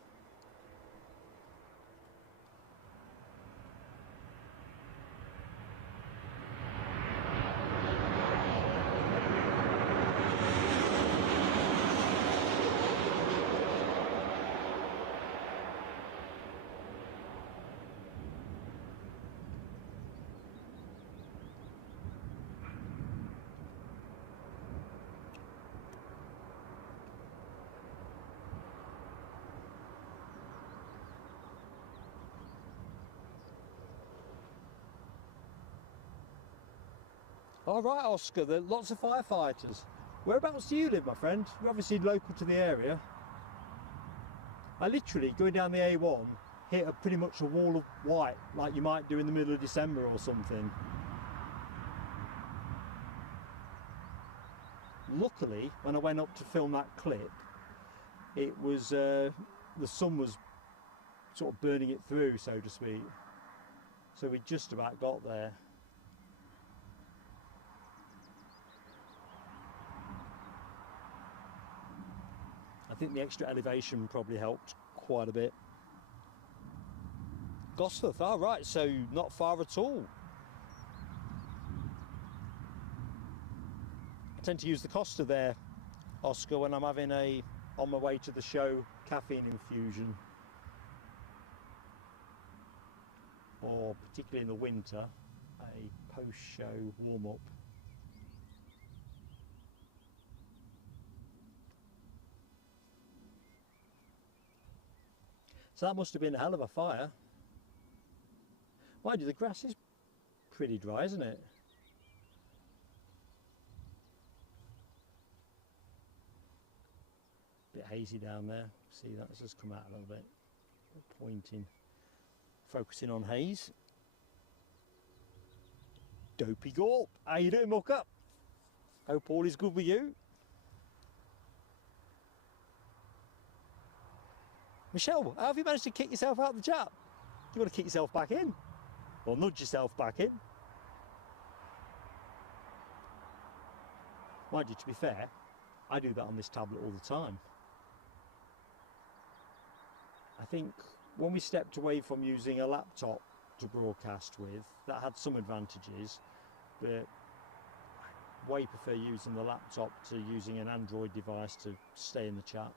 All right, Oscar, there are lots of firefighters. Whereabouts do you live, my friend? You're obviously local to the area. I literally, going down the A1, hit pretty much a wall of white, like you might do in the middle of December or something. Luckily, when I went up to film that clip, it was, the sun was sort of burning it through, so to speak. So we just about got there. I think the extra elevation probably helped quite a bit. Gosforth, all right, so not far at all. I tend to use the Costa there, Oscar, when I'm having on my way to the show, caffeine infusion. Or particularly in the winter, a post-show warm-up. So that must have been a hell of a fire. Mind you, the grass is pretty dry, isn't it? Bit hazy down there. See, that's just come out a little bit. Pointing, focusing on haze. Dopey Gorp, how you doing, muck up? Hope all is good with you. Michelle, how have you managed to kick yourself out of the chat? Do you want to kick yourself back in? Or nudge yourself back in? Mind you, to be fair, I do that on this tablet all the time. I think when we stepped away from using a laptop to broadcast with, that had some advantages, but I way prefer using the laptop to using an Android device to stay in the chat.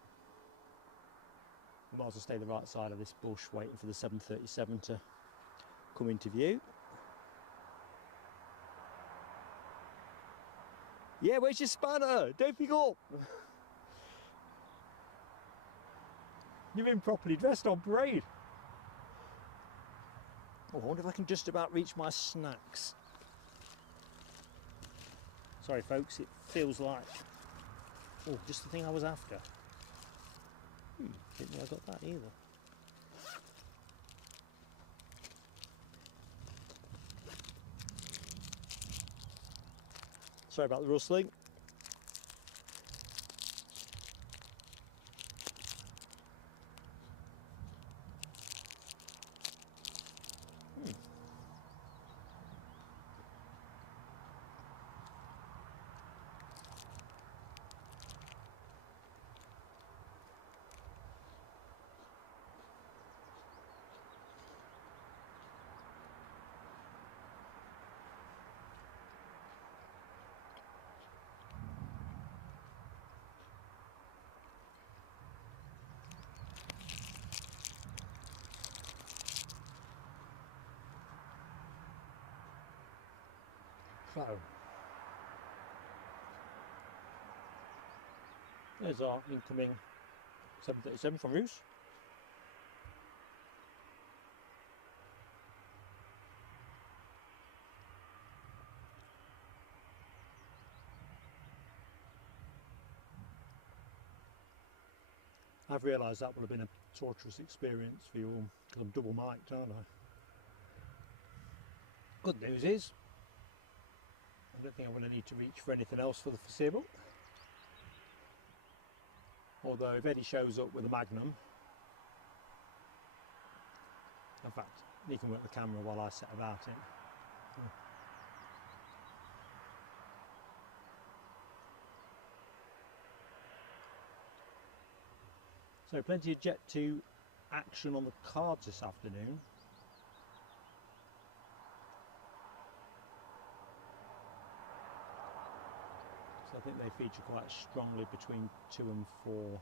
I might as well stay the right side of this bush waiting for the 737 to come into view. Yeah, where's your spanner? Don't pick up. You've been properly dressed on parade. Oh, I wonder if I can just about reach my snacks. Sorry folks, it feels like, oh, just the thing I was after. Didn't know I got that either. Sorry about the rustling. So, there's our incoming 737 from Roos. I've realised that would have been a torturous experience for you all, because I'm double mic'd, aren't I? Good news is, I don't think I'm going to need to reach for anything else for the foreseeable. Although if Eddie shows up with a Magnum, in fact, he can work the camera while I set about it. So plenty of Jet 2 action on the cards this afternoon. So I think they feature quite strongly between 2 and 4,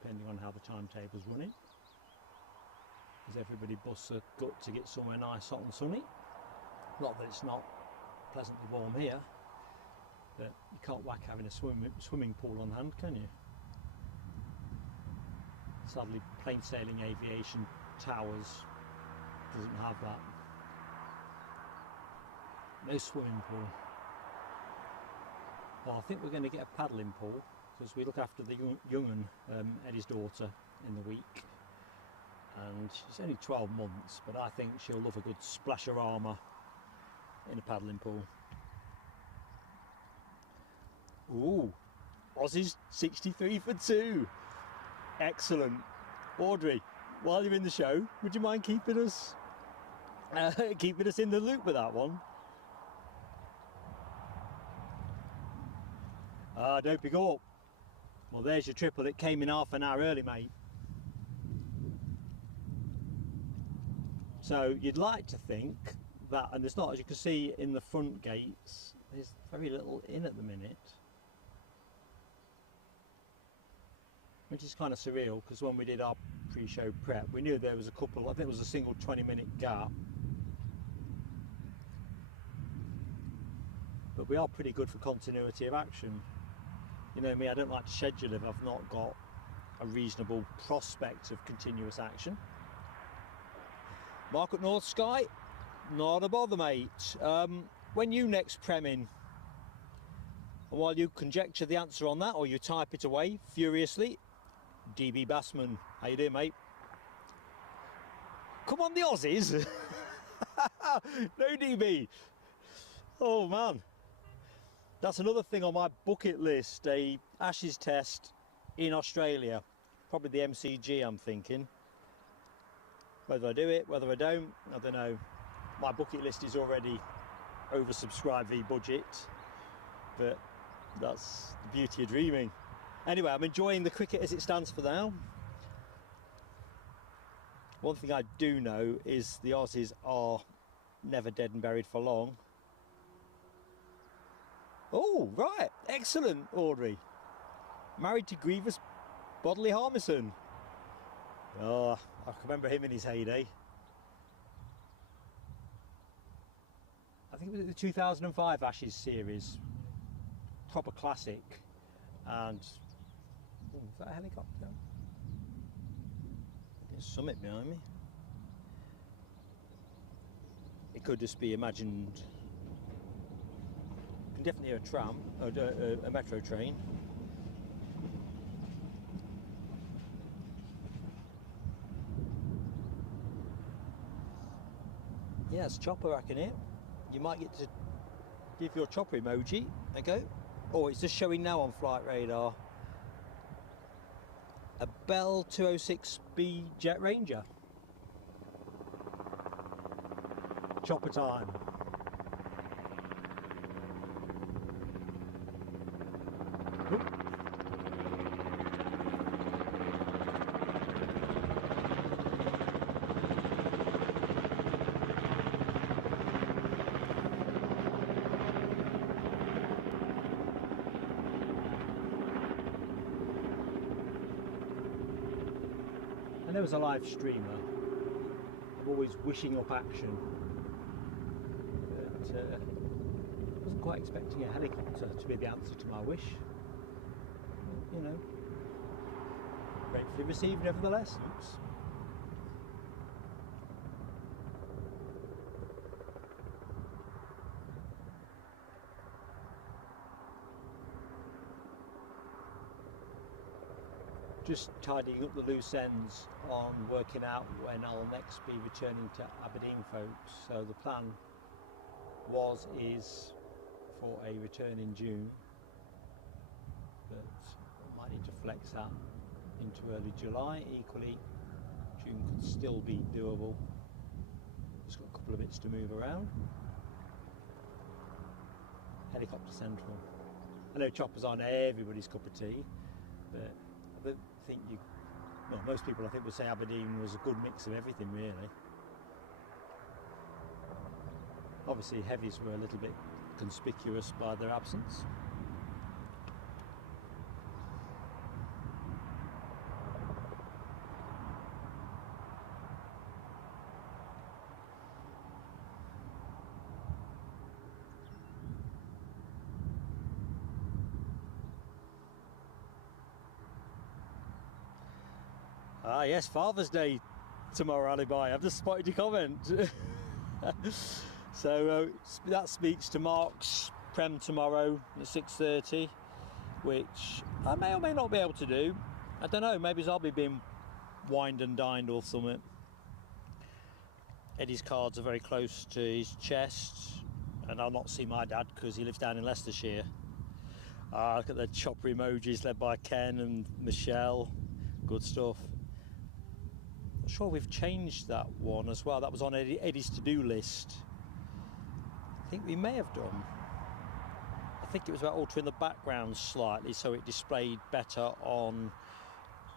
depending on how the timetable's running. As everybody busts a gut to get somewhere nice, hot and sunny. Not that it's not pleasantly warm here, but you can't whack having a swimming pool on hand, can you? Sadly, plain sailing aviation towers doesn't have that. No swimming pool. Well, I think we're going to get a paddling pool because we look after the young Eddie's daughter in the week, and she's only 12 months, but I think she'll love a good splasherama in a paddling pool. Ooh, Aussies 63 for 2. Excellent. Audrey, while you're in the show, would you mind keeping us in the loop with that one? Don't pick up. Well, there's your triple. It came in half an hour early, mate. So you'd like to think that, and there's not, as you can see in the front gates, there's very little in at the minute. Which is kind of surreal, because when we did our pre-show prep, we knew there was a couple, I think it was a single 20-minute gap. But we are pretty good for continuity of action. You know me, I don't like to schedule if I've not got a reasonable prospect of continuous action. Mark at North Sky, not a bother, mate. When you next premming, and while you conjecture the answer on that, or you type it away furiously, DB Bassman, how you doing, mate? Come on, the Aussies! No DB! Oh man, that's another thing on my bucket list, a Ashes test in Australia. Probably the MCG, I'm thinking. Whether I do it, whether I don't, I don't know. My bucket list is already oversubscribed v budget, but that's the beauty of dreaming. Anyway, I'm enjoying the cricket as it stands for now. One thing I do know is the Aussies are never dead and buried for long. Oh, right. Excellent, Audrey. Married to grievous bodily harmison. Oh, I can remember him in his heyday. I think it was the 2005 Ashes series. Proper classic. And oh, is that a helicopter? There's summit behind me. It could just be imagined. You can definitely hear a tram, a metro train. Yeah, it's chopper, I can hear. You might get to give your chopper emoji a go. Oh, it's just showing now on flight radar. A Bell 206B Jet Ranger. Chopper time. Oop. And there was a live streamer. I'm always wishing up action. But I wasn't quite expecting a helicopter to be the answer to my wish. You know, gratefully received nevertheless. Oops. Just tidying up the loose ends on working out when I'll next be returning to Aberdeen, folks. So the plan is for a return in June, but might need to flex that into early July. Equally, June could still be doable. Just got a couple of bits to move around. Helicopter Central. I know choppers aren't everybody's cup of tea, but I don't think well, most people I think would say Aberdeen was a good mix of everything really. Obviously heavies were a little bit conspicuous by their absence. Ah yes, Father's Day tomorrow, Alibi. I've just spotted your comment. So that speaks to Mark's Prem tomorrow at 6:30, which I may or may not be able to do. I don't know, maybe I'll be being wined and dined or something. Eddie's cards are very close to his chest, and I'll not see my dad because he lives down in Leicestershire. Look at the chopper emojis led by Ken and Michelle. Good stuff. Not sure we've changed that one as well. That was on Eddie's to-do list. I think we may have done. I think it was about altering the background slightly so it displayed better on.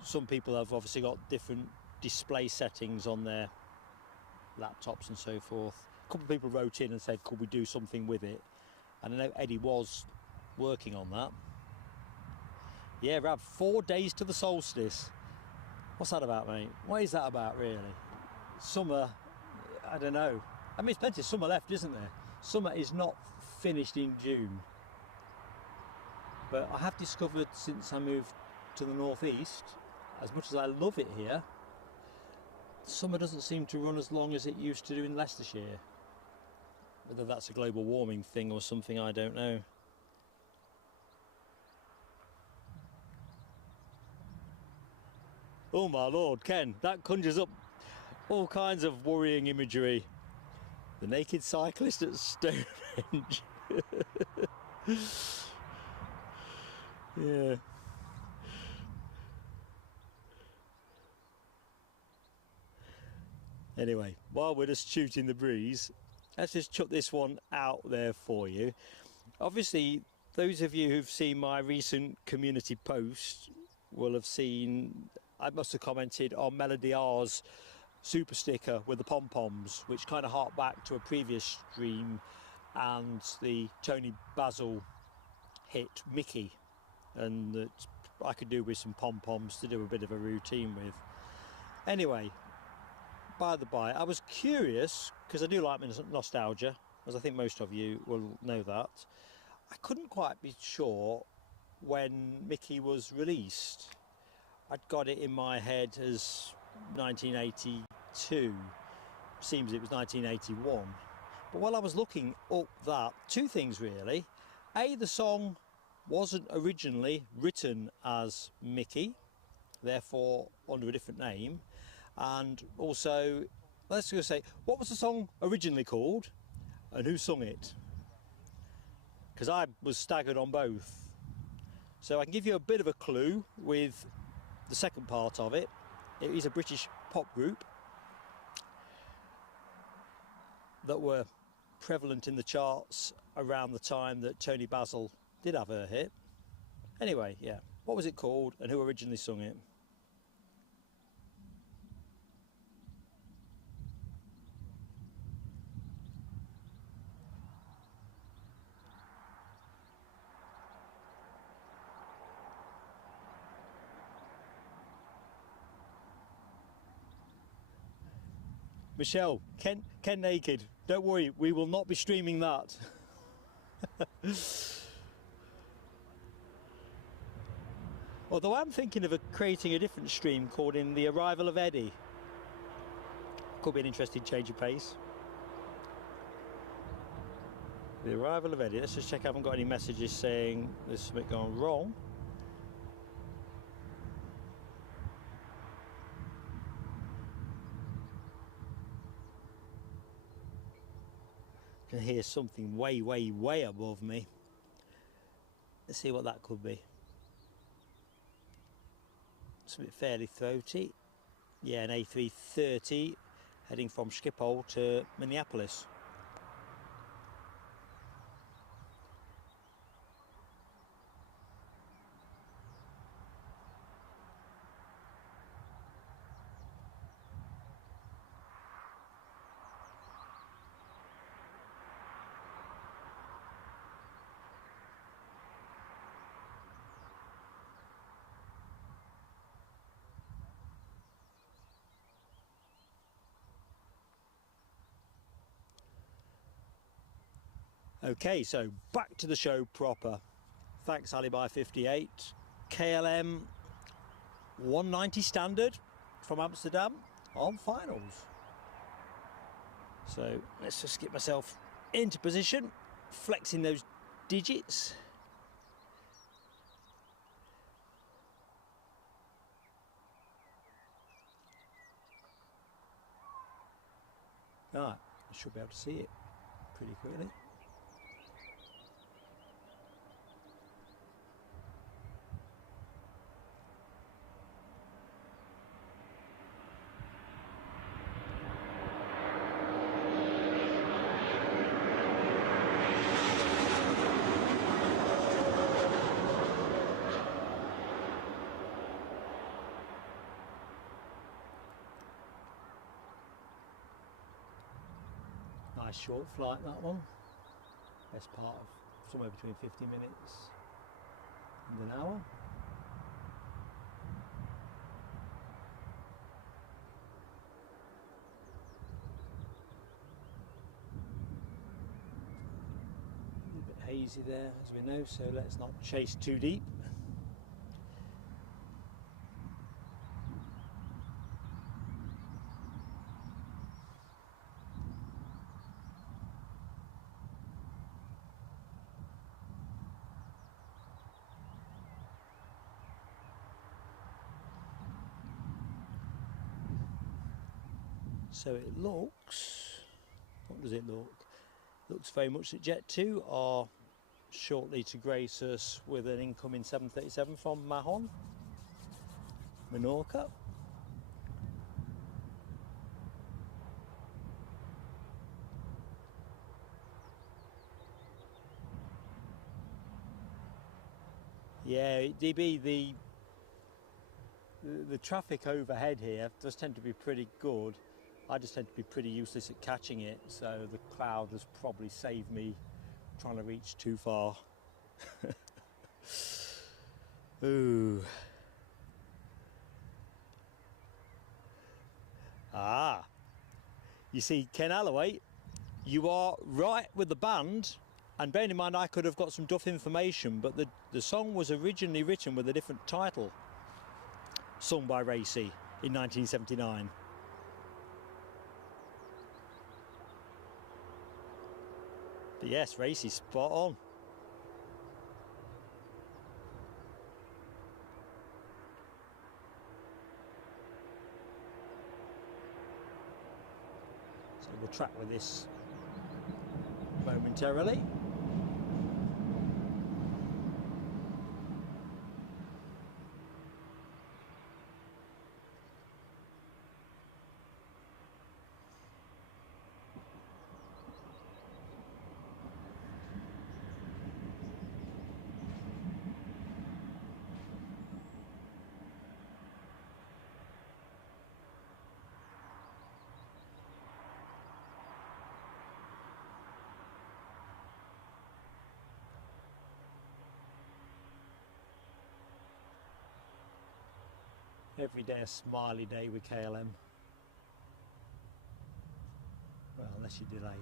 Some people have obviously got different display settings on their laptops and so forth. A couple of people wrote in and said, could we do something with it? And I know Eddie was working on that. Yeah, Rab, 4 days to the solstice. What's that about, mate? What is that about, really? Summer, I don't know. I mean, there's plenty of summer left, isn't there? Summer is not finished in June. But I have discovered since I moved to the northeast, as much as I love it here, summer doesn't seem to run as long as it used to do in Leicestershire. Whether that's a global warming thing or something, I don't know. Oh my lord, Ken, that conjures up all kinds of worrying imagery. The naked cyclist at Stonehenge. Yeah. Anyway, while we're just shooting the breeze, let's just chuck this one out there for you. Obviously, those of you who've seen my recent community post will have seen, I must have commented on Melody R's super sticker with the pom-poms, which kind of hark back to a previous stream and the Tony Basil hit Mickey, and that I could do with some pom-poms to do a bit of a routine with. Anyway, by the by, I was curious, because I do like nostalgia, as I think most of you will know that. I couldn't quite be sure when Mickey was released. I'd got it in my head as 1982. Seems it was 1981. But while I was looking up that, two things really. A, the song wasn't originally written as Mickey, therefore under a different name. And also, let's just say, what was the song originally called and who sung it? Because I was staggered on both. So I can give you a bit of a clue with the second part of it. It is a British pop group that were prevalent in the charts around the time that Tony Basil did have her hit. Anyway, yeah, what was it called and who originally sung it? Michelle, Ken naked. Don't worry, we will not be streaming that. Although I'm thinking of creating a different stream called In the Arrival of Eddie. Could be an interesting change of pace. The Arrival of Eddie. Let's just check I haven't got any messages saying there's something gone wrong. can hear something way, way, way above me. Let's see what that could be. Something fairly throaty. Yeah, an A330 heading from Schiphol to Minneapolis. Okay, so back to the show proper. Thanks Alibi 58. KLM 190 standard from Amsterdam on finals. So let's just get myself into position, flexing those digits. Right, I should be able to see it pretty quickly. Nice short flight, that one. Best part of somewhere between 50 minutes and an hour. A bit hazy there, as we know, so let's not chase too deep. So it looks, what does it look? Looks very much that Jet 2 are shortly to grace us with an incoming 737 from Mahon, Menorca. Yeah, DB, the traffic overhead here does tend to be pretty good. I just tend to be pretty useless at catching it, so the cloud has probably saved me trying to reach too far. Ooh. Ah, you see, Ken Alloway, you are right with the band, and bearing in mind I could have got some duff information, but the song was originally written with a different title, sung by Racy in 1979. But yes, Racy's spot on. So we'll track with this momentarily. Every day a smiley day with KLM. Well, unless you're delayed.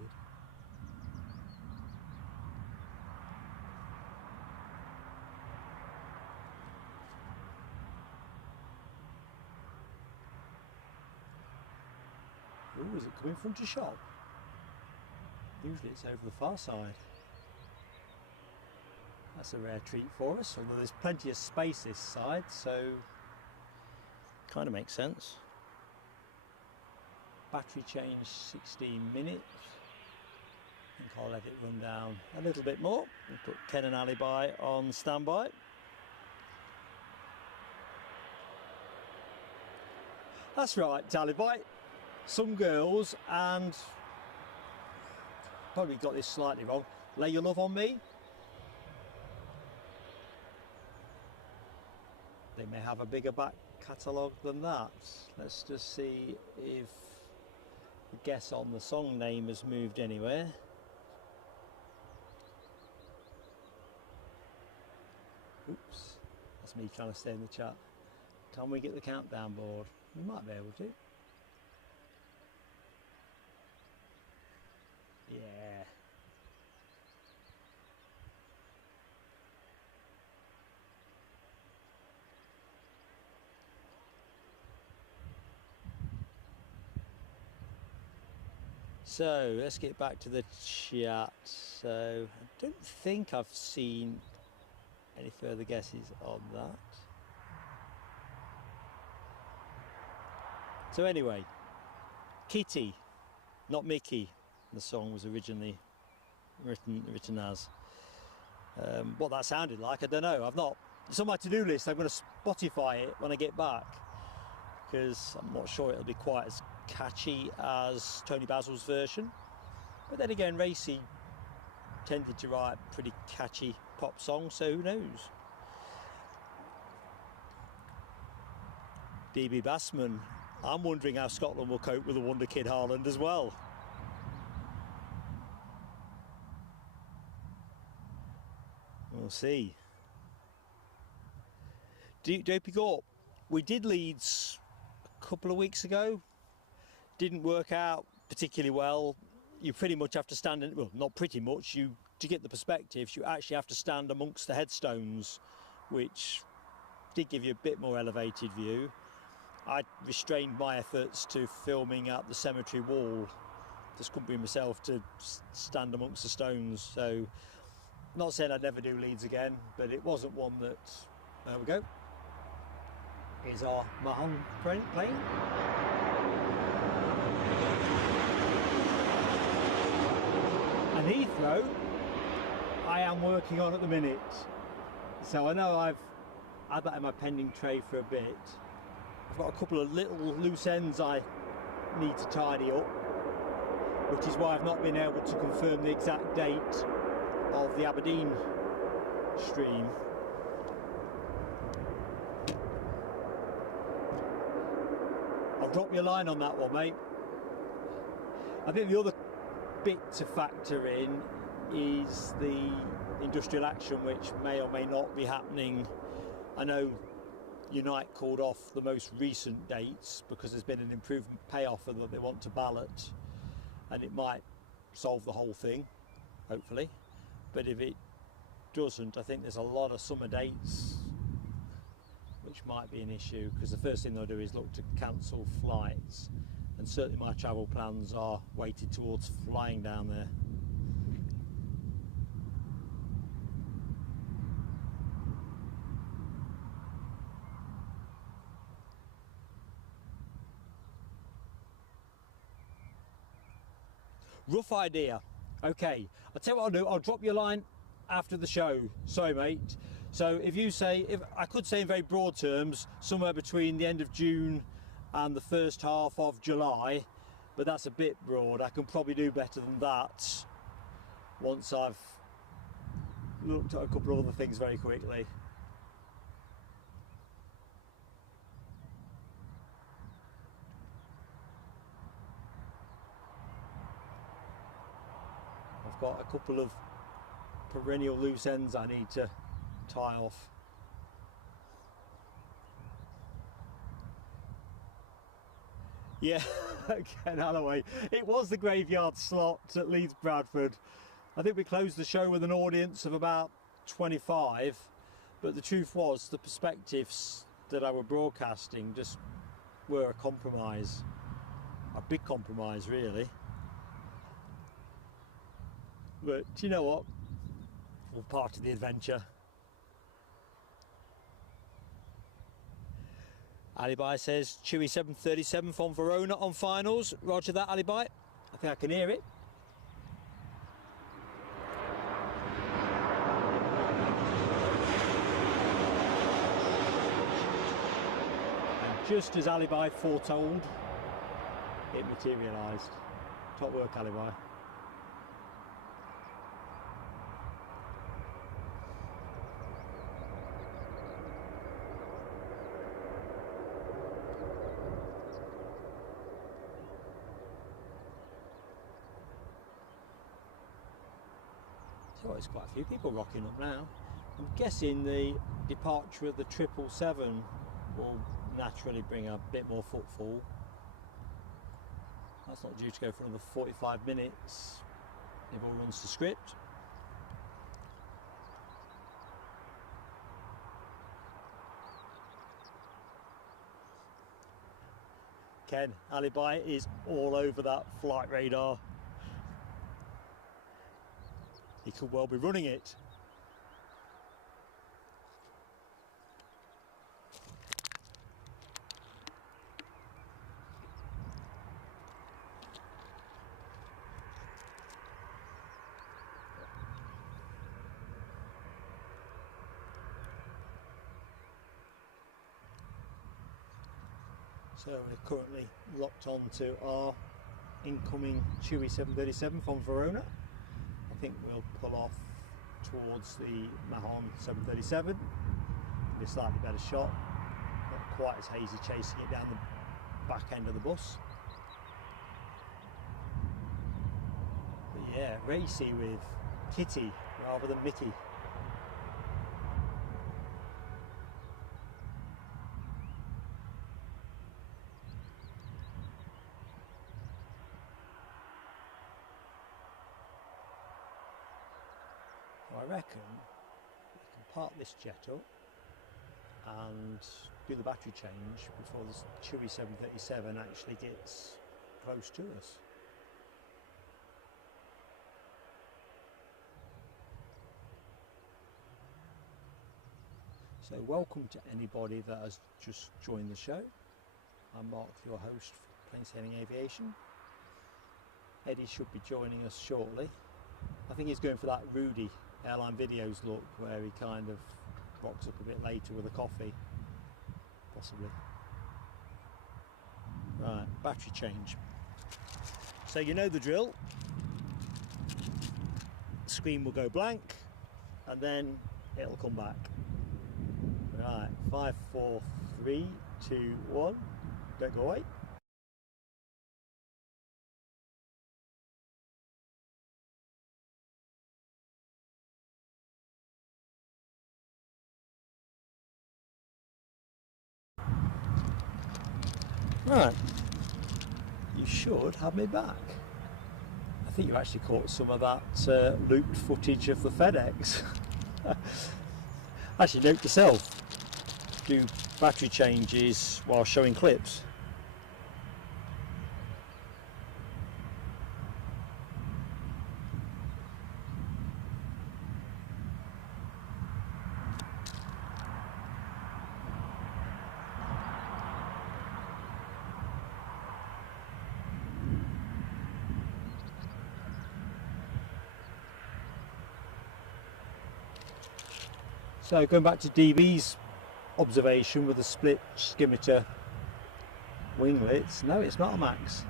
Ooh, is it coming from the shop? Usually it's over the far side. That's a rare treat for us, although there's plenty of space this side, so kind of makes sense. Battery change 16 minutes. think I'll let it run down a little bit more and put Ken and Alibi on standby. That's right, Alibi. Some girls, and probably got this slightly wrong, lay your love on me. They may have a bigger back catalogue than that. Let's just see if the guess on the song name has moved anywhere. Oops, that's me trying to stay in the chat. Can we get the countdown board? We might be able to. Yeah. So let's get back to the chat. So I don't think I've seen any further guesses on that. So anyway, Kitty, not Mickey. The song was originally written as. What that sounded like, I don't know. It's on my to-do list. I'm going to Spotify it when I get back, because I'm not sure it'll be quite as catchy as Tony Basil's version. But then again, Racy tended to write pretty catchy pop songs, so who knows? DB Bassman, I'm wondering how Scotland will cope with the Wonder Kid Haaland as well. We'll see. Dopey Gorp, we did Leeds a couple of weeks ago. Didn't work out particularly well. You pretty much have to stand in, well, not pretty much, to get the perspectives, you actually have to stand amongst the headstones, which did give you a bit more elevated view. I restrained my efforts to filming at the cemetery wall. Just couldn't bring myself to stand amongst the stones. So, not saying I'd never do Leeds again, but it wasn't one that. There we go. Here's our Mahon plane. And Heathrow, I am working on at the minute. So I know I've had that in my pending tray for a bit. I've got a couple of little loose ends I need to tidy up, which is why I've not been able to confirm the exact date of the Aberdeen stream. I'll drop you a line on that one, mate. I think the other bit to factor in is the industrial action, which may or may not be happening. I know Unite called off the most recent dates because there's been an improvement pay offer that they want to ballot, and it might solve the whole thing, hopefully. But if it doesn't, I think there's a lot of summer dates which might be an issue, because the first thing they'll do is look to cancel flights, and certainly my travel plans are weighted towards flying down there. Rough idea. Okay, I'll tell you what I'll do. I'll drop you a line after the show. Sorry, mate. So if you say, if I could say in very broad terms, somewhere between the end of June and the first half of July, but that's a bit broad. I can probably do better than that once I've looked at a couple of other things very quickly. I've got a couple of perennial loose ends I need to tie off. Yeah, Ken Holloway. It was the graveyard slot at Leeds Bradford. I think we closed the show with an audience of about 25, but the truth was the perspectives that I were broadcasting just were a compromise, a big compromise really. But you know what? All part of the adventure. Alibi says Chewy 737 from Verona on finals. Roger that, Alibi. I think I can hear it. just as Alibi foretold, it materialised. Top work, Alibi. So it's quite a few people rocking up now. I'm guessing the departure of the 777 will naturally bring a bit more footfall. That's not due to go for another 45 minutes if all runs to script. Ken, Alibi is all over that flight radar. He could well be running it. So we're currently locked on to our incoming Chewy 737 from Verona. I think we'll pull off towards the Mahon 737. Be a slightly better shot, not quite as hazy chasing it down the back end of the bus. But yeah, racy with Kitty rather than Mickey. I reckon we can park this jet up and do the battery change before this Chewy 737 actually gets close to us. So welcome to anybody that has just joined the show. I'm Mark, your host for Plain Sailing Aviation. Eddie should be joining us shortly. I think he's going for that Rudy airline videos look where he kind of rocks up a bit later with a coffee, possibly. Right, battery change. So you know the drill. The screen will go blank and then it'll come back. Right, 5, 4, 3, 2, 1. Don't go away. Right, you should have me back. I think you actually caught some of that looped footage of the FedEx. Actually, note to self, do battery changes while showing clips. So going back to DB's observation with the split skimmeter winglets, no, it's not a max.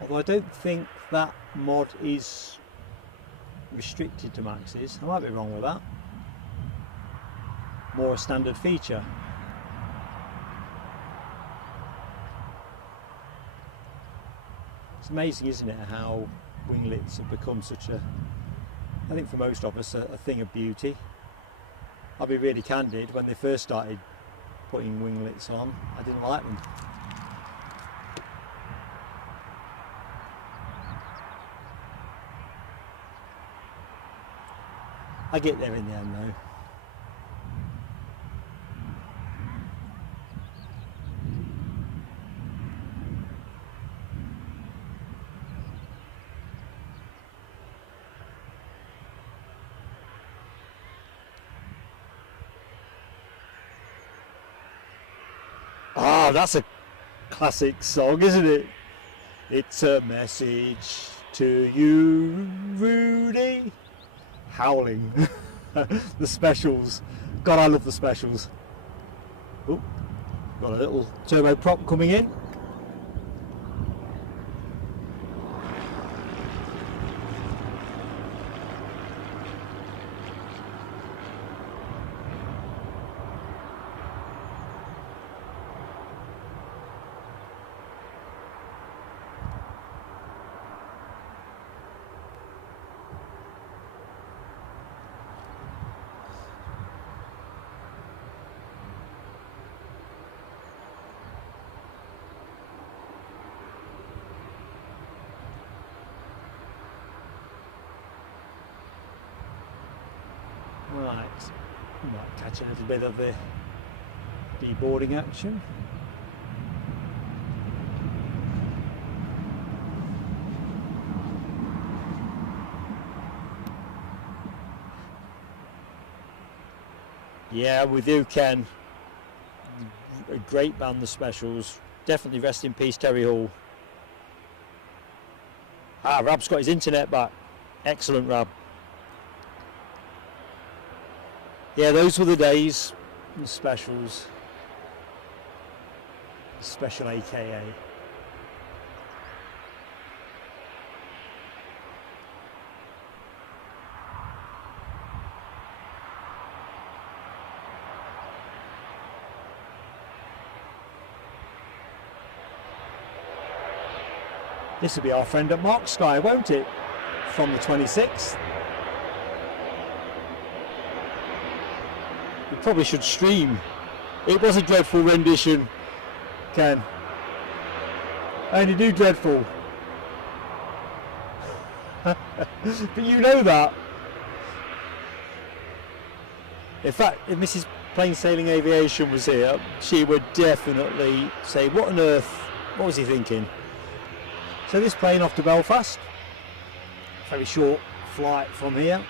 Although I don't think that mod is restricted to maxes. I might be wrong with that. More a standard feature. It's amazing, isn't it, how winglets have become such a, I think for most of us, a thing of beauty. I'll be really candid, when they first started putting winglets on, I didn't like them. I get there in the end though. Ah, that's a classic song, isn't it? It's a message to you, Rudy. Howling. The specials. God, I love the specials. Ooh. Got a little turboprop coming in. Right, might catch a little bit of the deboarding action. Yeah, with you, Ken. A great band, the Specials. Definitely rest in peace, Terry Hall. Ah, Rab's got his internet back. Excellent, Rab. Yeah, those were the days, the Specials. Special AKA. This will be our friend at Mark Sky, won't it? From the 26th. We probably should stream. It was a dreadful rendition, Ken. I only do dreadful. But you know that. In fact, if Mrs. Plain Sailing Aviation was here, she would definitely say, what on earth, what was he thinking? So this plane off to Belfast. Very short flight from here.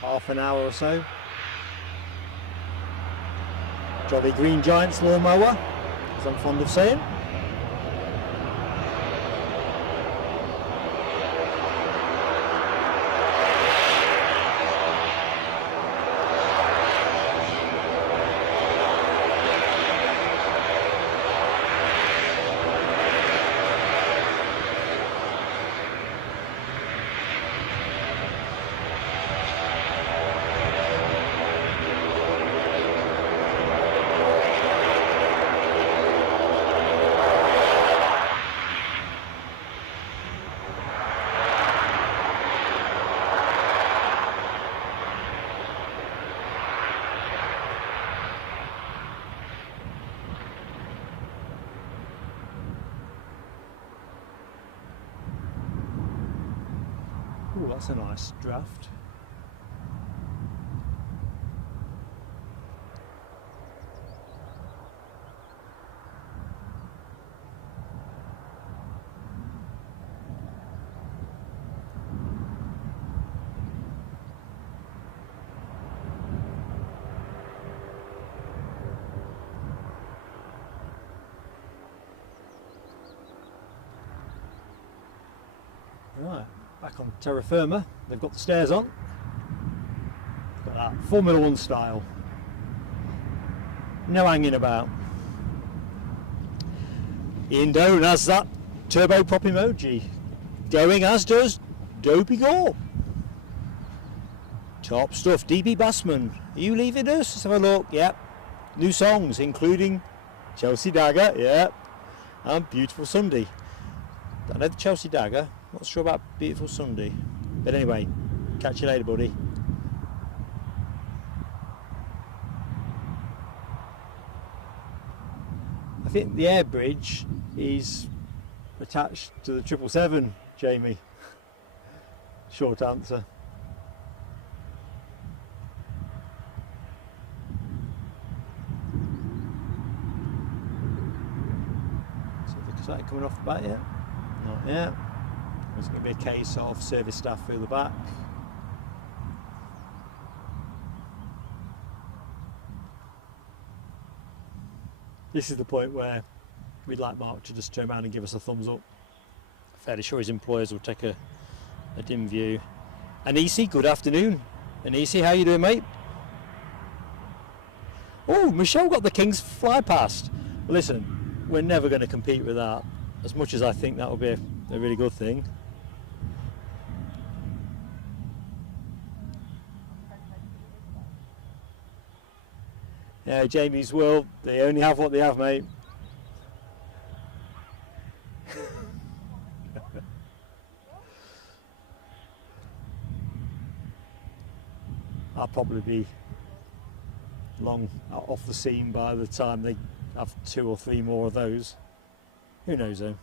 Half an hour or so. Jolly Green Giant's lawnmower, as I'm fond of saying. Oh, that's a nice draft. Right, back on terra firma. They've got the stairs on. Got that Formula One style. No hanging about. Ian Doan has that turboprop emoji. Going as does Dopey Gore. Top stuff. DB Bassman. Are you leaving us? Let's have a look. Yep. New songs including Chelsea Dagger. Yep. And Beautiful Sunday. I know the Chelsea Dagger. Not sure about Beautiful Sunday. But anyway, catch you later, buddy. I think the air bridge is attached to the 777, Jamie. Short answer. So is that coming off the back yet? Not yet. There's going to be a case of service staff through the back. This is the point where we'd like Mark to just turn around and give us a thumbs up. Fairly sure his employers will take a dim view. Anisi, good afternoon. Anisi, how you doing, mate? Oh, Michelle got the King's fly past. Listen, we're never going to compete with that, as much as I think that would be a really good thing. Yeah, Jamie's world, they only have what they have, mate. I'll probably be long off the scene by the time they have 2 or 3 more of those. Who knows though?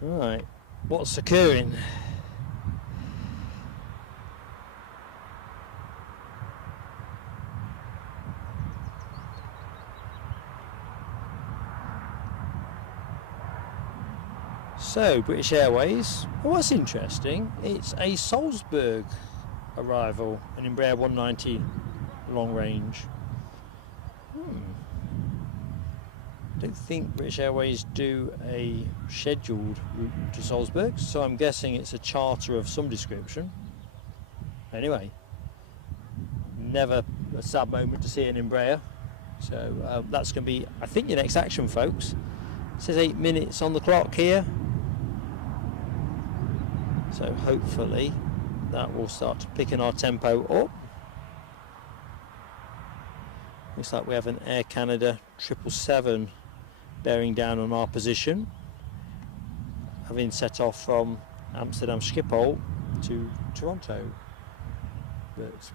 Right, what's occurring? So, British Airways, well, what's interesting, it's a Salzburg arrival, an Embraer 190 long range. I don't think British Airways do a scheduled route to Salzburg, so I'm guessing it's a charter of some description. Anyway, never a sad moment to see an Embraer, so that's going to be, I think, your next action, folks. It says 8 minutes on the clock here. So hopefully that will start picking our tempo up. Looks like we have an Air Canada 777 bearing down on our position, having set off from Amsterdam Schiphol to Toronto. But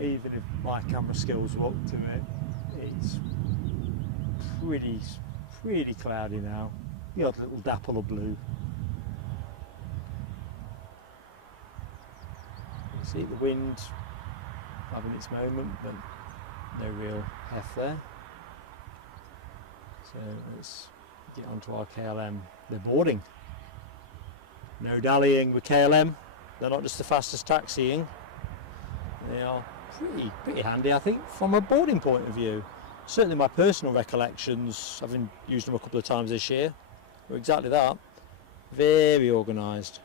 even if my camera skills were up to it, it's pretty cloudy now. The odd little dapple of blue. See the wind having its moment, but no real heft there. So let's get onto our KLM. They're boarding. No dallying with KLM. They're not just the fastest taxiing. They are pretty handy, I think, from a boarding point of view. Certainly my personal recollections, having used them a couple of times this year, were exactly that. Very organised.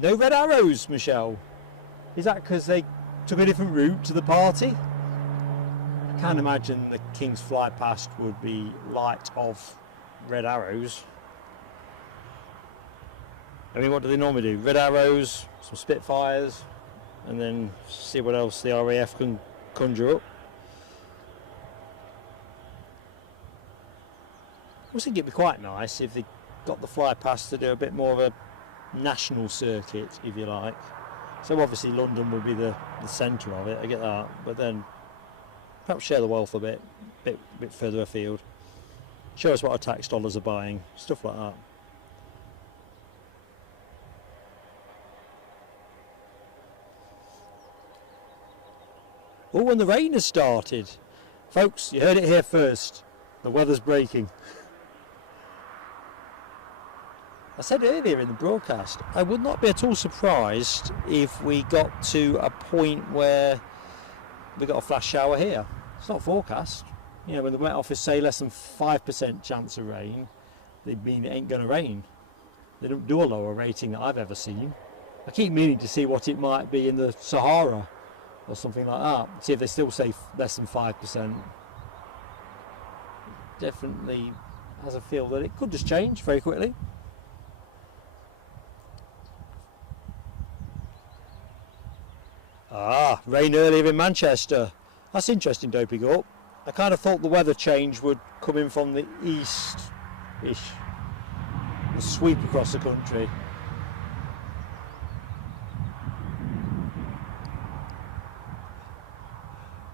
No red arrows, Michelle. Is that because they took a different route to the party? I can't imagine the King's fly past would be light of red arrows. I mean, what do they normally do? Red arrows, some Spitfires, and then see what else the RAF can conjure up. I think it'd be quite nice if they got the fly past to do a bit more of a national circuit, if you like. So obviously London would be the centre of it, I get that, but then perhaps share the wealth a bit further afield. Show us what our tax dollars are buying, stuff like that. Oh, and the rain has started. Folks, you heard it here first. The weather's breaking. I said earlier in the broadcast, I would not be at all surprised if we got to a point where we got a flash shower here. It's not forecast. You know, when the Met Office say less than 5% chance of rain, they mean it ain't going to rain. They don't do a lower rating that I've ever seen. I keep meaning to see what it might be in the Sahara or something like that. See if they still say less than 5%. Definitely has a feel that it could just change very quickly. Ah, rain earlier in Manchester. That's interesting, doping up. I kind of thought the weather change would come in from the east-ish and sweep across the country.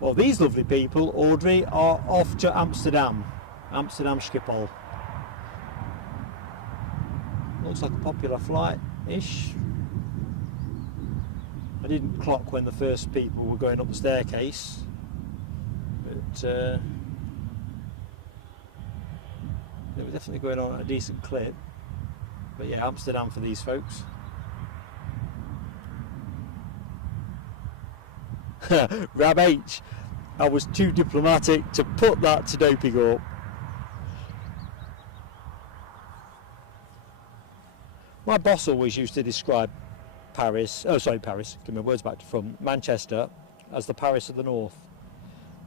Well, these lovely people, Audrey, are off to Amsterdam Schiphol. Looks like a popular flight-ish. I didn't clock when the first people were going up the staircase, but they were definitely going on at a decent clip. But yeah, Amsterdam for these folks. Rab H. I was too diplomatic to put that to doping up. My boss always used to describe Paris, get my words back to front, Manchester as the Paris of the North.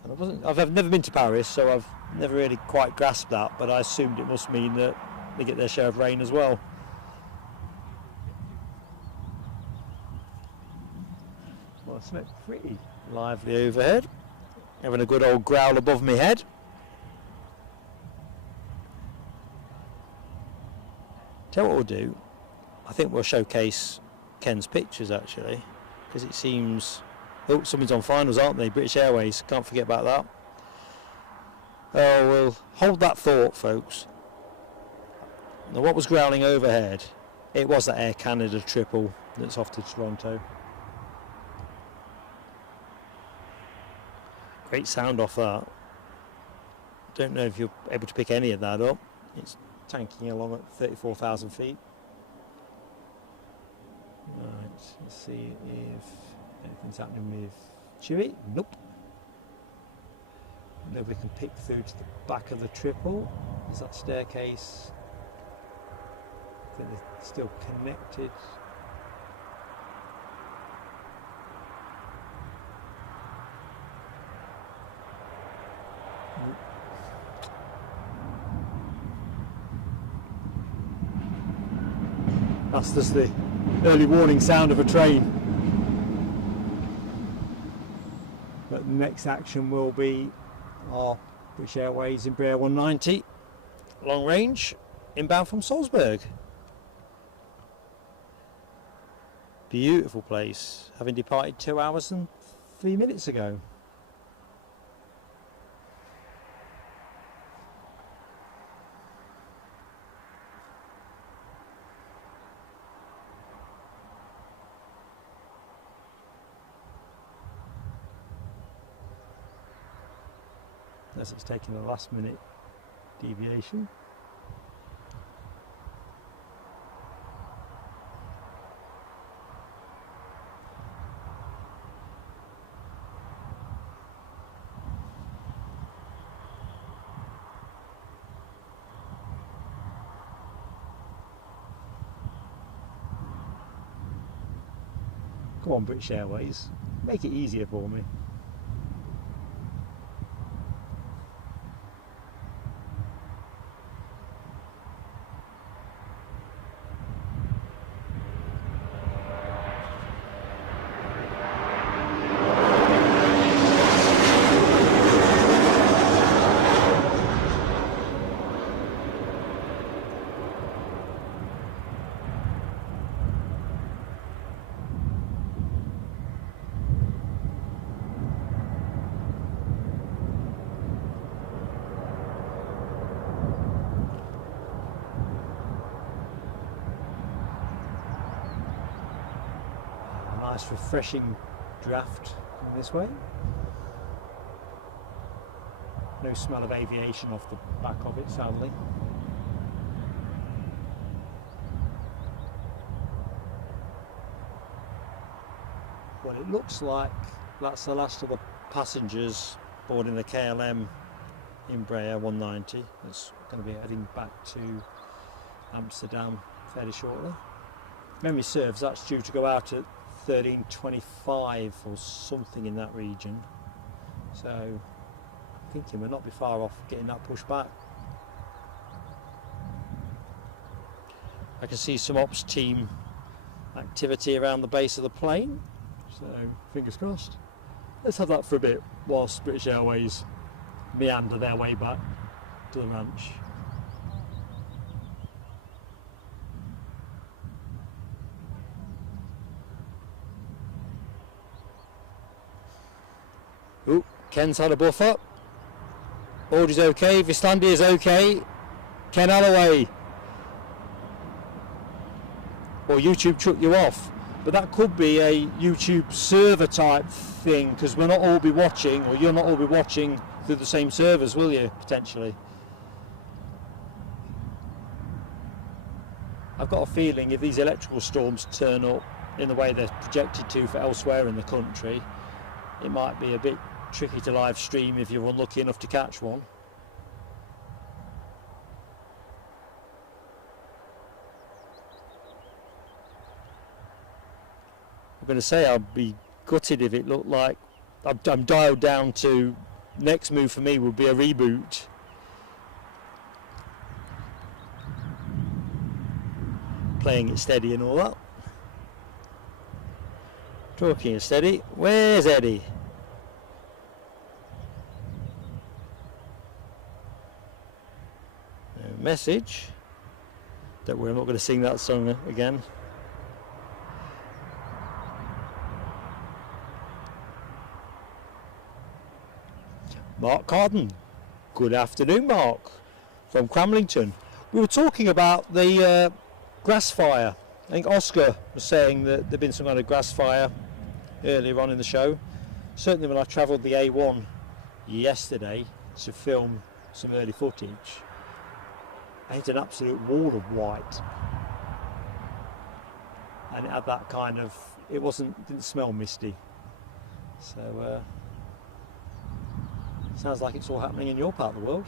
And I've never been to Paris, so I've never really quite grasped that, but I assumed it must mean that they get their share of rain as well. Well, it's pretty lively overhead. Having a good old growl above my head. Tell you what we'll do, I think we'll showcase Ken's pictures actually, because it seems, oh, someone's on finals, aren't they? British Airways, can't forget about that. Oh, we'll hold that thought, folks. Now, what was growling overhead? It was that Air Canada triple that's off to Toronto. Great sound off that. Don't know if you're able to pick any of that up. It's tanking along at 34,000 feet. Right, let's see if anything's happening with Chewy. Nope. Maybe we can pick through to the back of the triple. Is that staircase? I think they're still connected. That's just the early warning sound of a train. But the next action will be our British Airways Embraer 190 long range inbound from Salzburg. Beautiful place, having departed 2 hours and 3 minutes ago. As it's taking a last minute deviation. Come on, British Airways, make it easier for me. Nice refreshing draft coming this way. No smell of aviation off the back of it, sadly. Well, it looks like that's the last of the passengers boarding the KLM Embraer 190. It's going to be heading back to Amsterdam fairly shortly. Memory serves, that's due to go out at 13:25 or something in that region, so I'm thinking we'll not be far off getting that pushed back. I can see some ops team activity around the base of the plane, so fingers crossed. Let's have that for a bit whilst British Airways meander their way back to the ranch. Ooh, Ken's had a buffer. Audrey's okay, Vislandia's okay. Ken Alloway. Well, YouTube took you off, but that could be a YouTube server type thing, because we'll not all be watching, or you'll not all be watching through the same servers, will you, potentially? I've got a feeling if these electrical storms turn up in the way they're projected to for elsewhere in the country, it might be a bit tricky to live stream if you're unlucky enough to catch one. I'm going to say I'd be gutted if it looked like I'm dialed down to next move for me would be a reboot. Playing it steady and all that. Talking it steady. Where's Eddie? No message. Don't worry, I'm not going to sing that song again. Mark Carden. Good afternoon, Mark, from Cramlington. We were talking about the grass fire. I think Oscar was saying that there'd been some kind of grass fire earlier on in the show. Certainly when I travelled the A1 yesterday to film some early footage, I hit an absolute wall of white. And it had that kind of, didn't smell misty. So, sounds like it's all happening in your part of the world.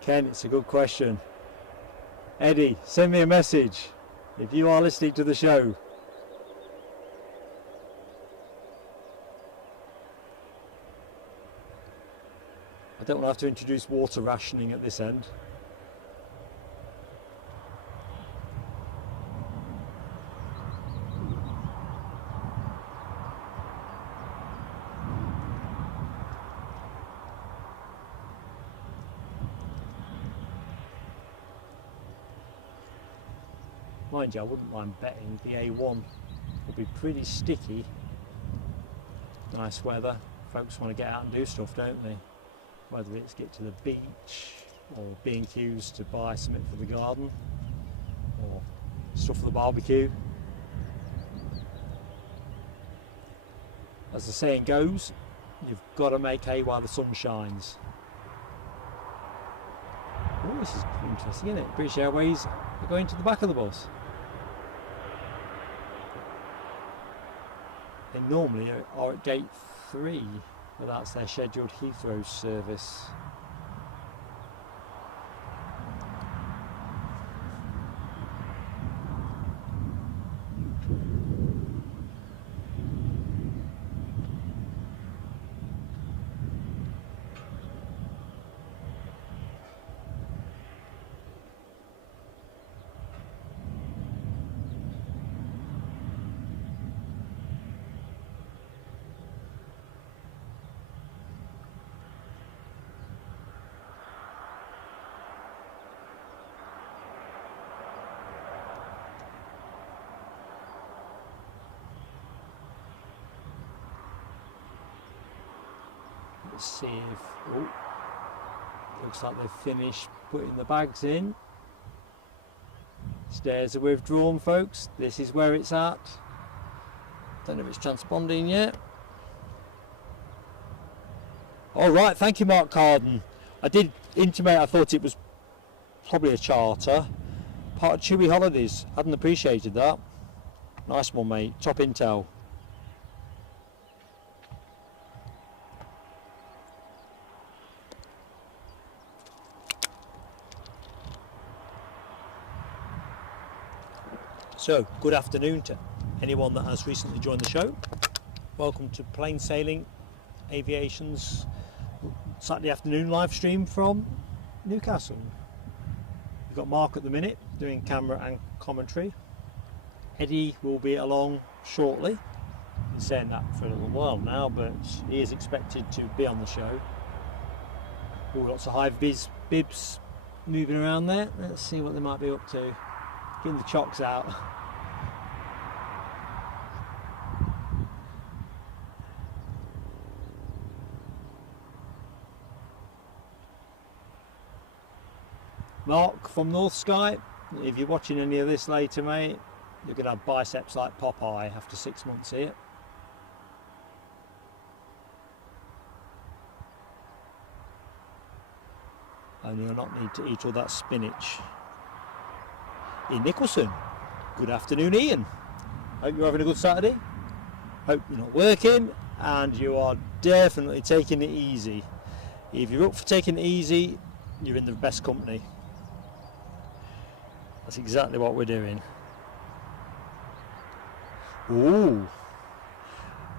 Ken, it's a good question. Eddie, send me a message if you are listening to the show. I don't want to have to introduce water rationing at this end. Mind you, I wouldn't mind betting the A1 will be pretty sticky. Nice weather. Folks want to get out and do stuff, don't they? Whether it's get to the beach or B&Qs to buy something for the garden or stuff for the barbecue. As the saying goes, you've got to make hay while the sun shines. Oh, this is interesting, isn't it? British Airways are going to the back of the bus. They normally are at gate 3, but that's their scheduled Heathrow service. Let's see if, oh, looks like they've finished putting the bags in. Stairs are withdrawn, folks. This is where it's at. Don't know if it's transponding yet. All right, thank you, Mark Carden. I did intimate I thought it was probably a charter. Part of Chewy Holidays. Hadn't appreciated that. Nice one, mate. Top intel. So, good afternoon to anyone that has recently joined the show. Welcome to Plain Sailing Aviation's Saturday afternoon live stream from Newcastle. We've got Mark at the minute doing camera and commentary. Eddie will be along shortly. Been saying that for a little while now, but he is expected to be on the show. All lots of hive bibs moving around there. Let's see what they might be up to. Getting the chocks out. Mark from North Sky, if you're watching any of this later, mate, you're going to have biceps like Popeye after 6 months here. And you'll not need to eat all that spinach. In Nicholson, Good afternoon, Ian. Hope you're having a good Saturday. Hope you're not working and you are definitely taking it easy. If you're up for taking it easy, you're in the best company. That's exactly what we're doing. Ooh,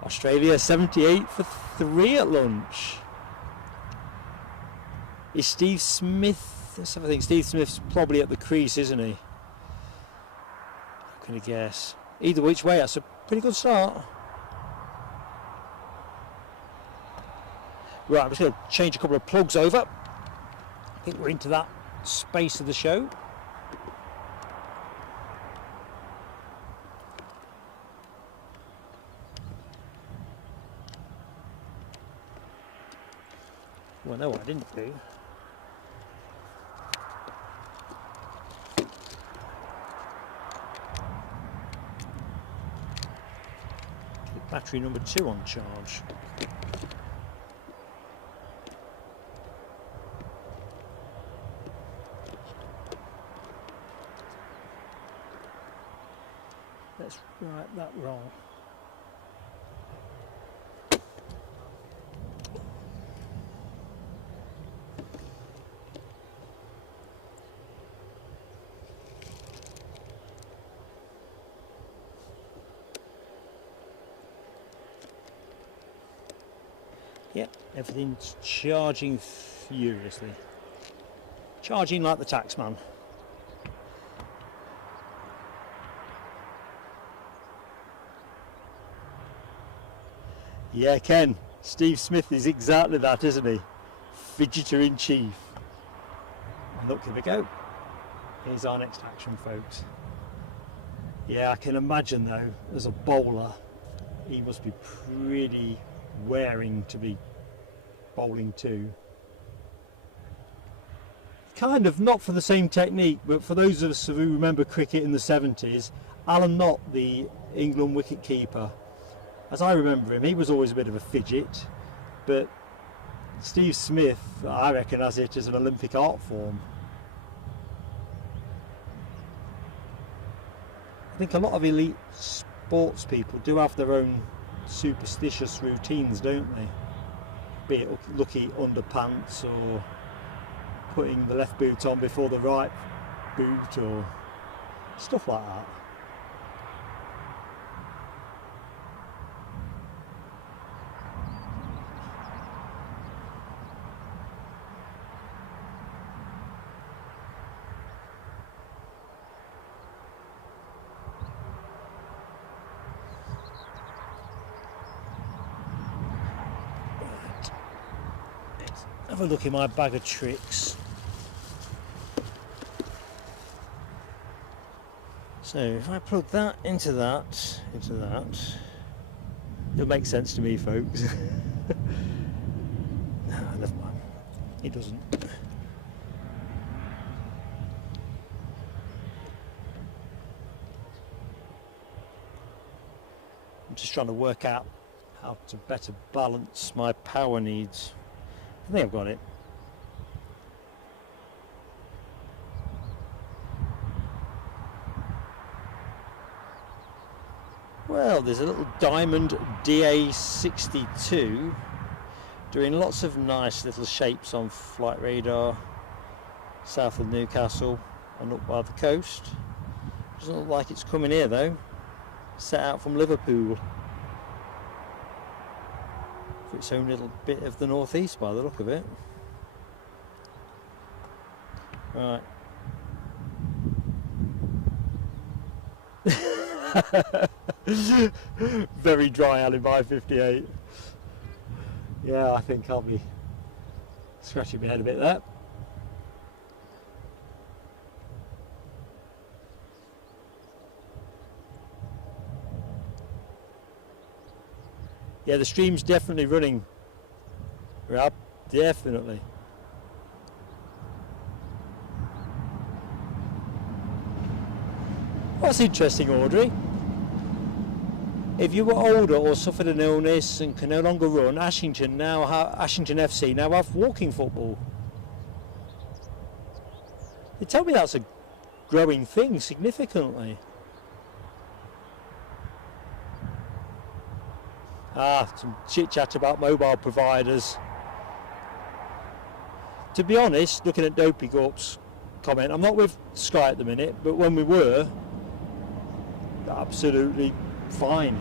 Australia 78 for 3 at lunch. Is Steve Smith? I think Steve Smith's probably at the crease, isn't he? How can I guess? Either which way, that's a pretty good start. Right, I'm just going to change a couple of plugs over. I think we're into that space of the show. Well, no, I didn't do. Battery number 2 on charge. Let's right that wrong. Yep, everything's charging furiously. Charging like the taxman. Yeah, Ken, Steve Smith is exactly that, isn't he? Fidgeter in chief. Look, here we go. Here's our next action, folks. Yeah, I can imagine though, as a bowler, he must be pretty wearing to be bowling to. Kind of not for the same technique, but for those of us who remember cricket in the 70s, Alan Knott, the England wicket keeper, as I remember him, he was always a bit of a fidget, but Steve Smith, I reckon, has it as an Olympic art form. I think a lot of elite sports people do have their own superstitious routines, don't they? Be it lucky underpants or putting the left boot on before the right boot or stuff like that. Have a look in my bag of tricks. So if I plug that into that, it'll make sense to me, folks. No, never mind. It doesn't. I'm just trying to work out how to better balance my power needs. I think I've got it. Well, there's a little diamond DA62 doing lots of nice little shapes on flight radar south of Newcastle and up by the coast. Doesn't look like it's coming here though. Set out from Liverpool. For its own little bit of the northeast by the look of it. Right. Very dry alibi 58. Yeah, I think I'll be scratching my head a bit there. Yeah, the stream's definitely running. Rob, definitely. What's interesting, Audrey? If you were older or suffered an illness and can no longer run, Ashington FC now have walking football. They tell me that's a growing thing significantly. Some chit chat about mobile providers. To be honest, looking at Dopey Gorp's comment, I'm not with Sky at the minute, but when we were, absolutely fine.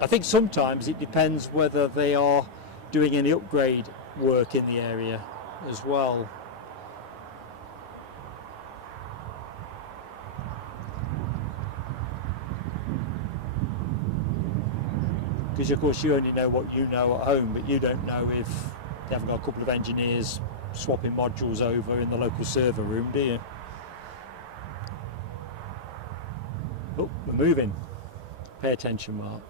I think sometimes it depends whether they are doing any upgrade work in the area as well. Because of course you only know what you know at home, but you don't know if they haven't got a couple of engineers swapping modules over in the local server room, do you? Oh, we're moving. Pay attention, Mark.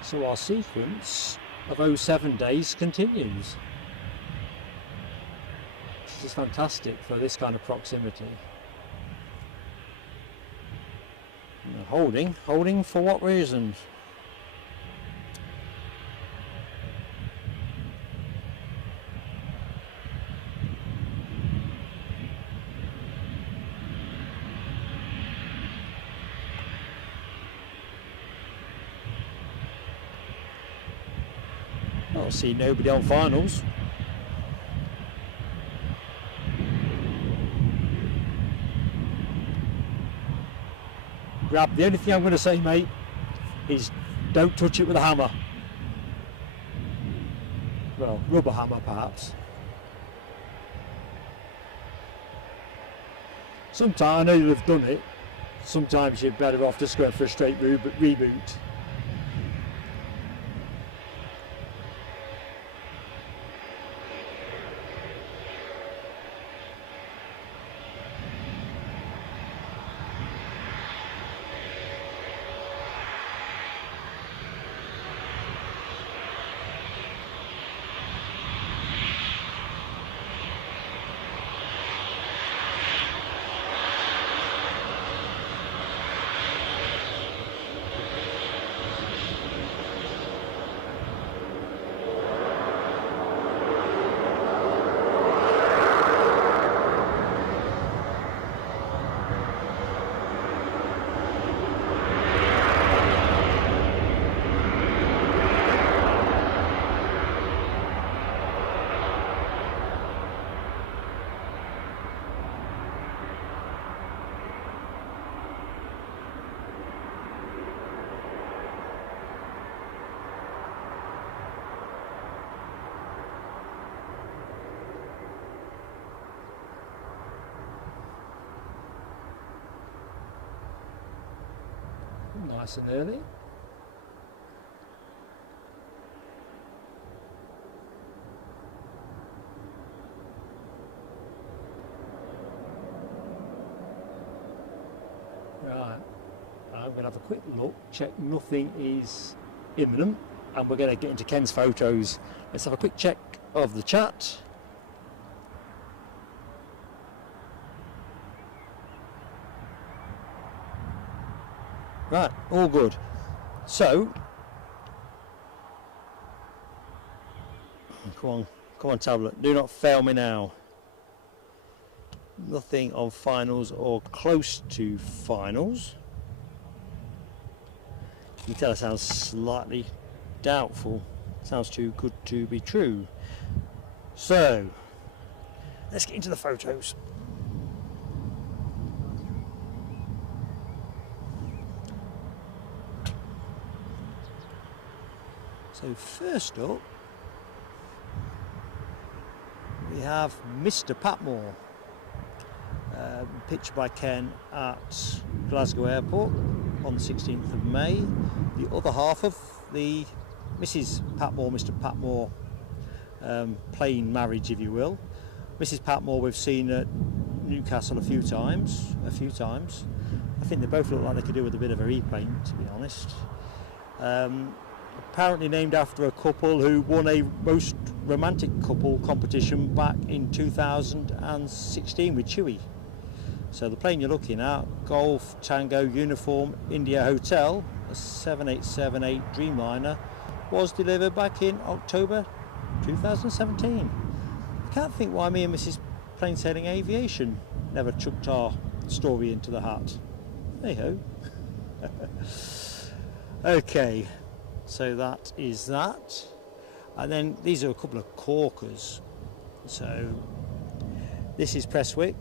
So our sequence of 07 days continues. This is fantastic for this kind of proximity. Holding for what reason? I see nobody on finals. Grab, the only thing I'm going to say, mate, is don't touch it with a hammer. Well, rubber hammer perhaps. Sometimes, I know you've done it, sometimes you're better off just going for a straight reboot. Nice and early. Right, I'm going to have a quick look, check nothing is imminent, and we're going to get into Ken's photos. Let's have a quick check of the chat. Right, all good. So, come on tablet, do not fail me now. Nothing on finals or close to finals. You can tell it sounds slightly doubtful. Sounds too good to be true. So, let's get into the photos. So first up, we have Mr. Patmore, pictured by Ken at Glasgow Airport on the 16th of May. The other half of the Mrs. Patmore, Mr. Patmore plane marriage, if you will. Mrs. Patmore we've seen at Newcastle a few times. I think they both look like they could do with a bit of a repaint, to be honest. Apparently named after a couple who won a most romantic couple competition back in 2016 with Chewy. So the plane you're looking at, Golf Tango Uniform India Hotel, a 7878 Dreamliner, was delivered back in October 2017. I can't think why me and Mrs. Plain Sailing Aviation never chucked our story into the hat. Hey ho. Okay, so that is that. And then these are a couple of corkers. So this is Prestwick,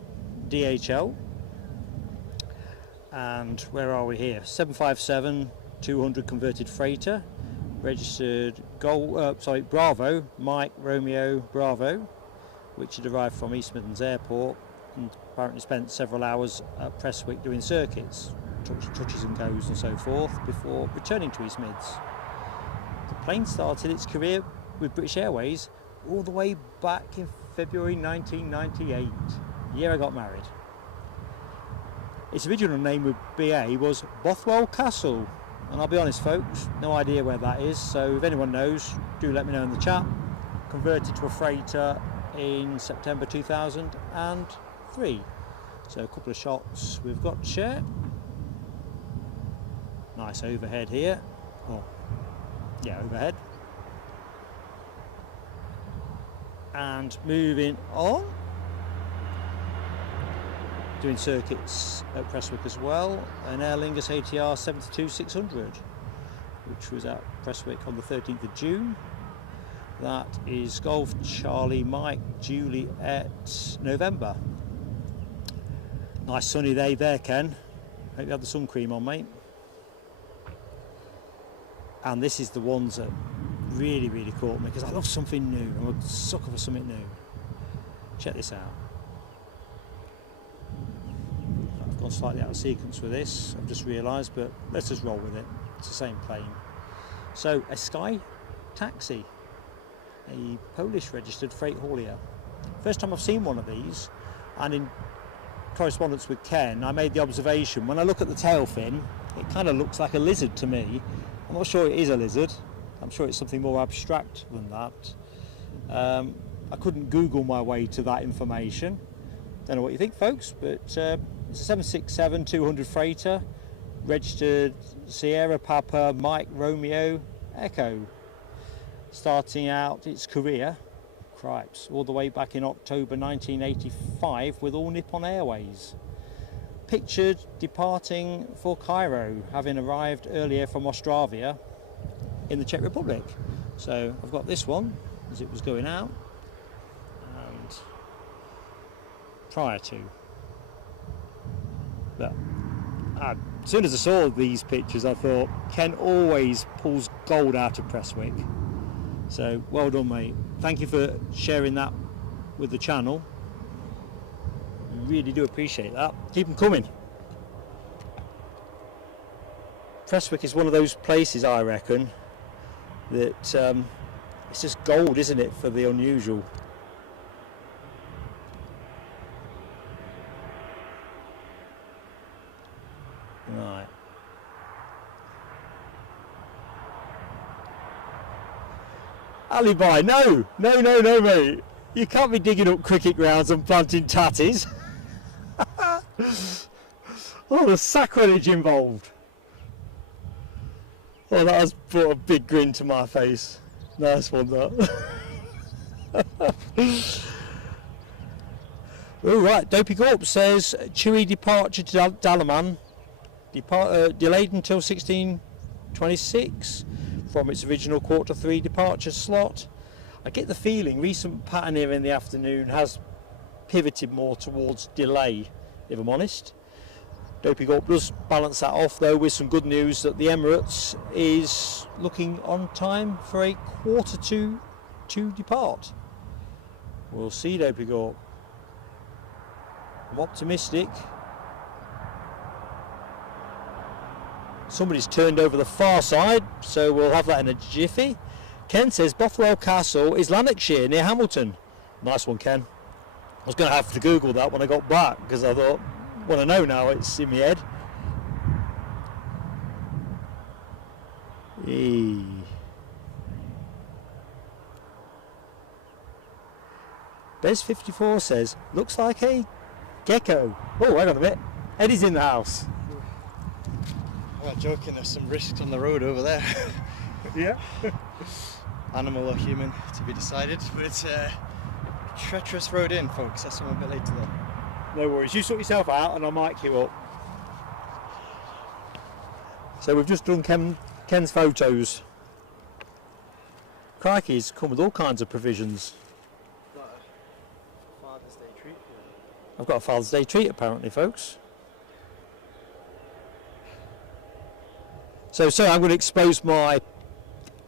DHL. And where are we here? 757-200 converted freighter, registered Bravo, Mike Romeo Bravo, which had arrived from East Midlands Airport and apparently spent several hours at Prestwick doing circuits, touches and goes and so forth, before returning to East Mids. The plane started its career with British Airways all the way back in February 1998, the year I got married. Its original name with BA was Bothwell Castle, and I'll be honest folks, no idea where that is, so if anyone knows, do let me know in the chat. Converted to a freighter in September 2003. So a couple of shots we've got to share. Nice overhead here. Oh, yeah, overhead. And moving on. Doing circuits at Prestwick as well. An Aer Lingus ATR 72-600, which was at Prestwick on the 13th of June. That is Golf Charlie Mike Juliet November. Nice sunny day there, Ken. Hope you had the sun cream on, mate. And this is the ones that really caught me, because I love something new. I'm a sucker for something new. Check this out. I've gone slightly out of sequence with this, I've just realised, but let's just roll with it. It's the same plane. So, a Sky Taxi, a Polish registered freight haulier. First time I've seen one of these, and in correspondence with Ken, I made the observation, when I look at the tail fin, it kind of looks like a lizard to me. I'm not sure it is a lizard, I'm sure it's something more abstract than that. I couldn't Google my way to that information. Don't know what you think, folks, but it's a 767-200 freighter, registered Sierra Papa Mike Romeo Echo, starting out its career, cripes, all the way back in October 1985 with All Nippon Airways. Pictured departing for Cairo, having arrived earlier from Ostravia in the Czech Republic. So I've got this one as it was going out, and prior to. But as soon as I saw these pictures, I thought Ken always pulls gold out of Prestwick. So well done, mate. Thank you for sharing that with the channel. Really do appreciate that. Keep them coming. Prestwick is one of those places, I reckon, that it's just gold, isn't it, for the unusual. Right. Alibi, no, mate. You can't be digging up cricket grounds and planting tatties. Oh, the sacrilege involved. Oh, that has brought a big grin to my face. Nice one, that. All right, Dopey Gorp says Chewy departure to Dalaman delayed until 1626 from its original 2:45 departure slot. I get the feeling recent pattern here in the afternoon has pivoted more towards delay, if I'm honest. Dopey Gorp does balance that off though with some good news that the Emirates is looking on time for a 1:45 to depart. We'll see, Dopey Gorp. I'm optimistic. Somebody's turned over the far side, so we'll have that in a jiffy. Ken says Bothwell Castle is Lanarkshire near Hamilton. Nice one, Ken. I was going to have to Google that when I got back because I thought, well, I know now, it's in my head. Hey. Bez54 says, looks like a gecko. Oh, hang on a minute. Eddie's in the house. I'm not joking, there's some risks on the road over there. Yeah. Animal or human to be decided, but it's a treacherous road in, folks. That's why I'm a bit late today. No worries, you sort yourself out and I'll mic you up. So we've just done Ken's photos. Crikey, he's come with all kinds of provisions. Got a Father's Day treat. I've got a Father's Day treat apparently, folks. So I'm going to expose my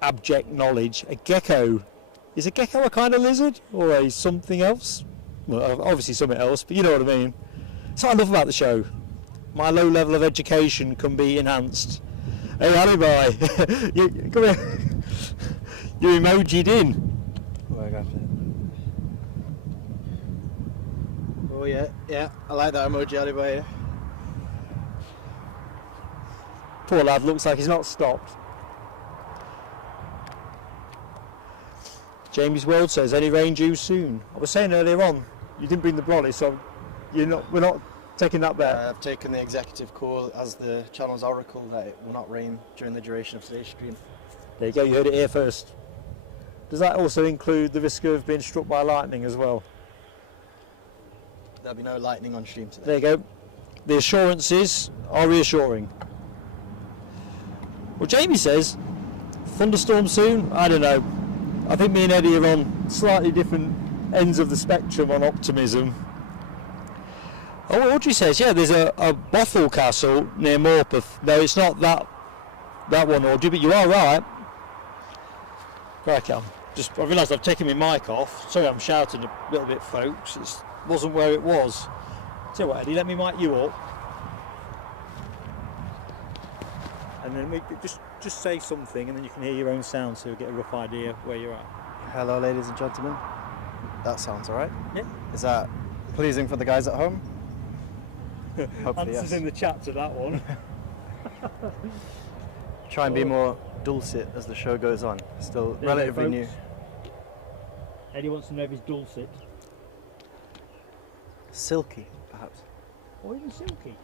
abject knowledge. A gecko. Is a gecko a kind of lizard or a something else? Well, obviously something else, but you know what I mean. That's what I love about the show. My low level of education can be enhanced. Hey, Alibi, come here. You emoji'd in. Oh, I got it. Oh yeah, I like that emoji, Alibi. Yeah. Poor lad, looks like he's not stopped. Jamie's World says, any rain due soon? I was saying earlier on, you didn't bring the brolly, so we're not taking that bet. I've taken the executive call as the channel's oracle that it will not rain during the duration of today's stream. There you go, you heard it here first. Does that also include the risk of being struck by lightning as well? There'll be no lightning on stream today. There you go. The assurances are reassuring. Well, Jamie says, thunderstorm soon? I don't know. I think me and Eddie are on slightly different ends of the spectrum on optimism. Oh, Audrey says, yeah, there's a Bothell Castle near Morpeth. No, it's not that one, Audrey, but you are right. Crikey, I realised I've taken my mic off. Sorry, I'm shouting a little bit, folks. It wasn't where it was. Tell you what, Eddie, let me mic you up. And then we just say something, and then you can hear your own sound, so you'll get a rough idea where you're at. Hello, ladies and gentlemen. That sounds alright. Yeah. Is that pleasing for the guys at home? Hopefully, Answers yes. in the chat to that one. Try and be more dulcet as the show goes on. Still There relatively you go, new. folks. Eddie wants to know if he's dulcet. Silky, perhaps. Or even silky.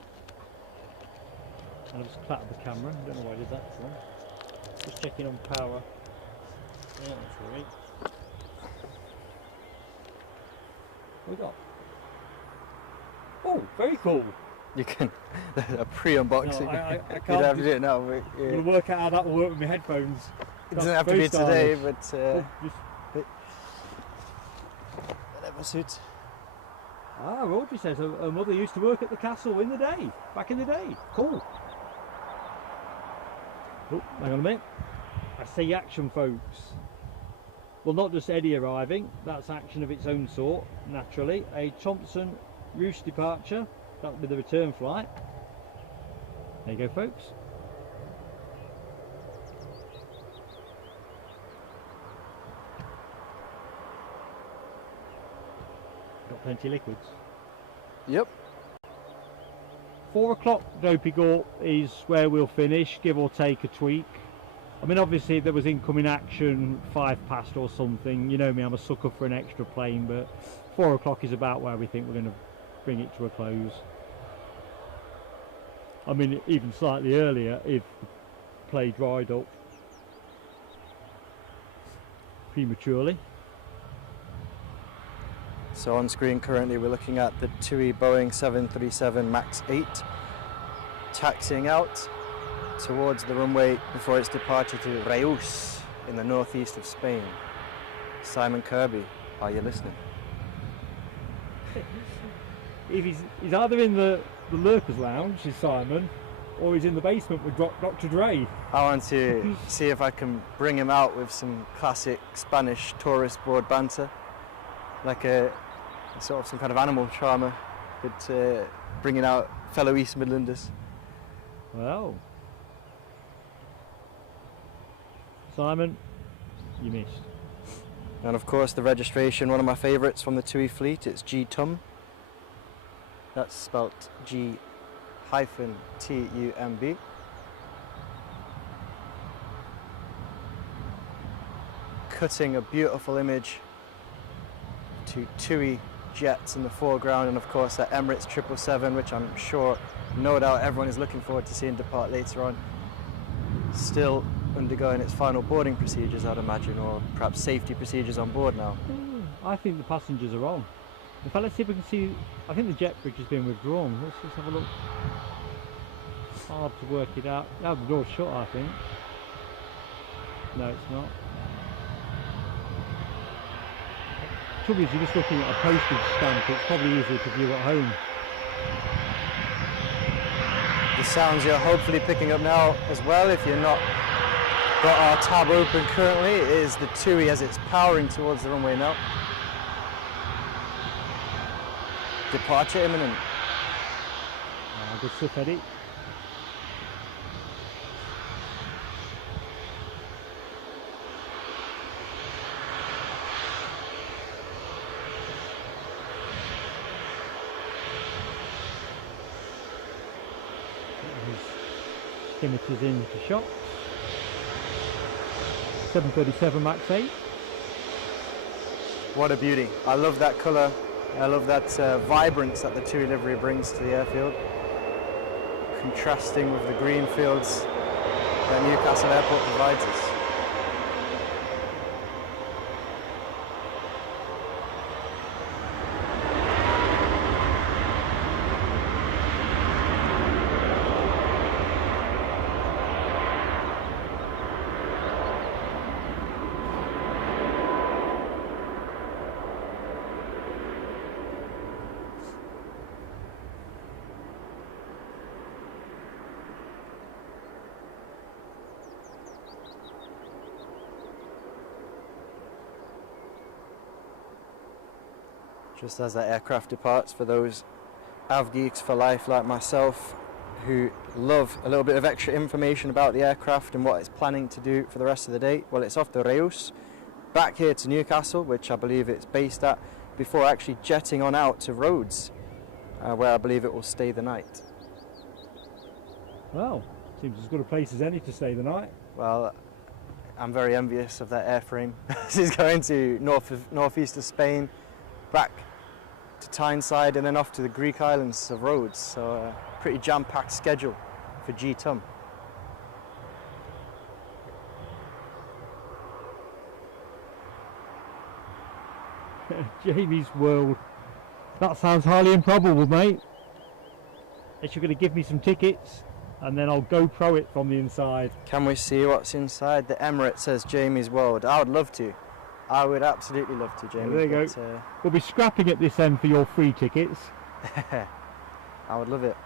And I've just clattered the camera. I don't know why I did that for. Just checking on power. Yeah, that's alright. What we got? Oh, very cool. You can a pre-unboxing. No, I You'd can't. have to do it now. But, I'm yeah. going to work out how that will work with my headphones. It doesn't have to be today, but whatever suits. Audrey says her mother used to work at the castle in the day, back in the day. Cool. Oh, hang on a minute. I say action, folks. Well, not just Eddie arriving, that's action of its own sort, naturally. A Thompson Roost departure, that'll be the return flight. There you go, folks. Got plenty of liquids. Yep. 4 o'clock, Dopey Gulp, is where we'll finish, give or take a tweak. I mean, obviously, if there was incoming action 5 past or something, you know me, I'm a sucker for an extra plane, but 4 o'clock is about where we think we're going to bring it to a close. I mean, even slightly earlier if the play dried up prematurely. So on screen currently we're looking at the TUI Boeing 737 MAX 8 taxiing out towards the runway before its departure to Reus in the northeast of Spain. Simon Kirby, are you listening? If he's either in the Lurkers Lounge, is Simon, or he's in the basement with Dr. Dre. I want to see if I can bring him out with some classic Spanish tourist board banter, like a sort of some kind of animal charmer, but bringing out fellow East Midlanders. Well, Simon, you missed. And of course the registration, one of my favourites from the TUI fleet, it's G-TUM. That's spelt G-TUMB. cutting a beautiful image to TUI jets in the foreground, and of course that Emirates 777, which I'm sure, no doubt, everyone is looking forward to seeing depart later on. Still undergoing its final boarding procedures, I'd imagine, or perhaps safety procedures on board now. I think the passengers are on. In fact, let's see if we can see. I think the jet bridge has been withdrawn. Let's just have a look. It's hard to work it out. Oh, the door's shut, I think. No, it's not. The trouble is, you're just looking at a postage stamp. It's probably easier to view at home. The sounds you're hopefully picking up now as well, if you're not got our tab open currently, is the TUI as it's powering towards the runway now. Departure imminent. Good stuff, Eddie. Skimmers into shot. 737 MAX 8. What a beauty. I love that colour. I love that vibrance that the TUI livery brings to the airfield, contrasting with the green fields that Newcastle Airport provides us. Just as that aircraft departs, for those av geeks for life like myself who love a little bit of extra information about the aircraft and what it's planning to do for the rest of the day, well, it's off the Reus, back here to Newcastle, which I believe it's based at, before actually jetting on out to Rhodes, where I believe it will stay the night. Well, seems as good a place as any to stay the night. Well, I'm very envious of that airframe. This is going to northeast of Spain, back to Tyneside, and then off to the Greek islands of Rhodes. So a pretty jam-packed schedule for G-Tum. Jamie's World. That sounds highly improbable, mate. If you're going to give me some tickets, and then I'll GoPro it from the inside. Can we see what's inside? The Emirates says Jamie's World. I would love to. I would absolutely love to, Jamie. There you go. We'll be scrapping at this end for your free tickets. I would love it.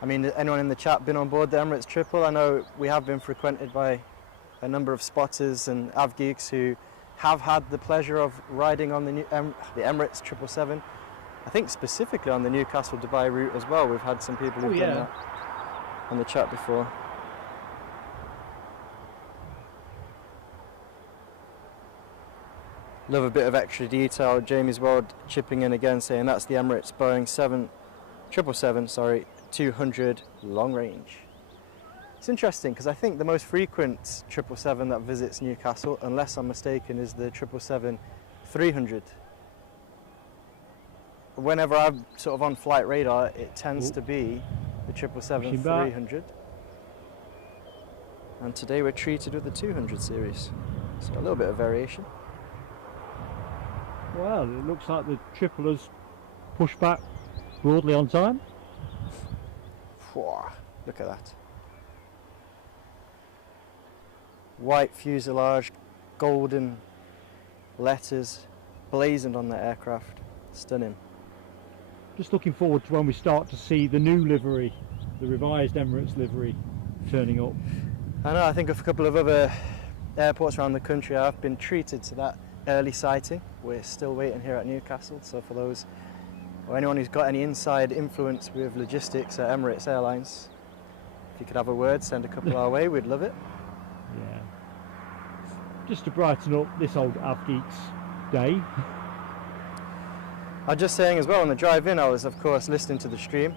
I mean, anyone in the chat been on board the Emirates Triple? I know we have been frequented by a number of spotters and av geeks who have had the pleasure of riding on the Emirates 777. I think specifically on the Newcastle Dubai route as well. We've had some people who've done that on the chat before. Love a bit of extra detail. Jamie's World chipping in again, saying that's the Emirates Boeing 777, 200 long range. It's interesting because I think the most frequent 777 that visits Newcastle, unless I'm mistaken, is the 777-300. Whenever I'm sort of on flight radar, it tends to be the 777-300. And today we're treated with the 200 series, so a little bit of variation. Well, it looks like the triple has pushed back broadly on time. Look at that. White fuselage, golden letters blazoned on the aircraft. Stunning. Just looking forward to when we start to see the new livery, the revised Emirates livery, turning up. I know, I think of a couple of other airports around the country I've been treated to that early sighting. We're still waiting here at Newcastle, so for those or anyone who's got any inside influence with logistics at Emirates Airlines, if you could have a word, send a couple our way, we'd love it. Yeah. Just to brighten up this old av geeks day. I'm just saying as well, on the drive in I was of course listening to the stream.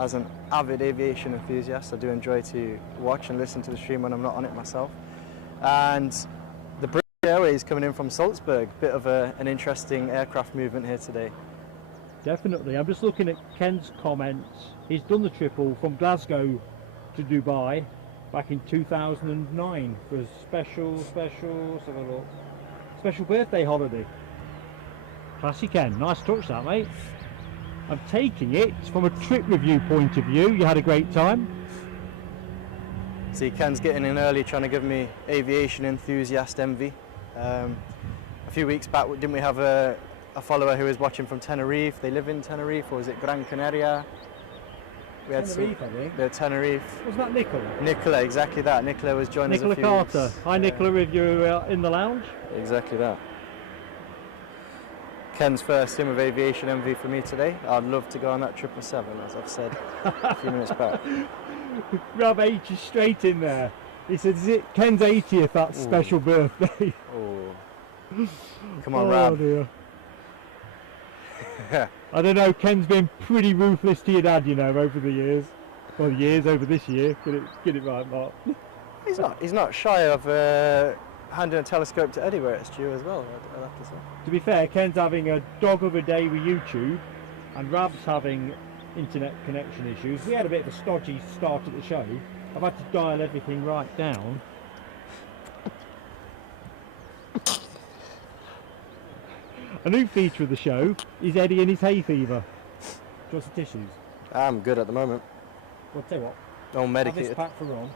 As an avid aviation enthusiast, I do enjoy to watch and listen to the stream when I'm not on it myself. And the brilliant Airways coming in from Salzburg. Bit of an interesting aircraft movement here today. Definitely. I'm just looking at Ken's comments. He's done the triple from Glasgow to Dubai back in 2009 for a special birthday holiday. Classy Ken, nice touch that, mate. I'm taking it from a trip review point of view. You had a great time. See, Ken's getting in early, trying to give me aviation enthusiast envy. A few weeks back, didn't we have a follower who was watching from Tenerife? They live in Tenerife, or was it Gran Canaria? We had Tenerife, I think. The Tenerife. Was that Nicola? Nicola, exactly that. Nicola was joining us a few Carter. weeks. Hi, Nicola, if you're in the lounge. Exactly that. Ken's first sim of aviation envy for me today. I'd love to go on that 777, as I've said a few minutes back. Rob H is straight in there. He said, is it Ken's 80th, that special birthday? Oh. Come on, Oh, Rab. dear. I don't know, Ken's been pretty ruthless to your dad, you know, over the years. Well, over this year. Get it right, Mark. He's not shy of handing a telescope to Eddie where it's due as well, I'd have to say. To be fair, Ken's having a dog of a day with YouTube, and Rab's having internet connection issues. We had a bit of a stodgy start at the show. I've had to dial everything right down. A new feature of the show is Eddie and his hay fever. Do you want some tissues? I'm good at the moment. Well, tell you what. All Have medicated. this pack for Ron.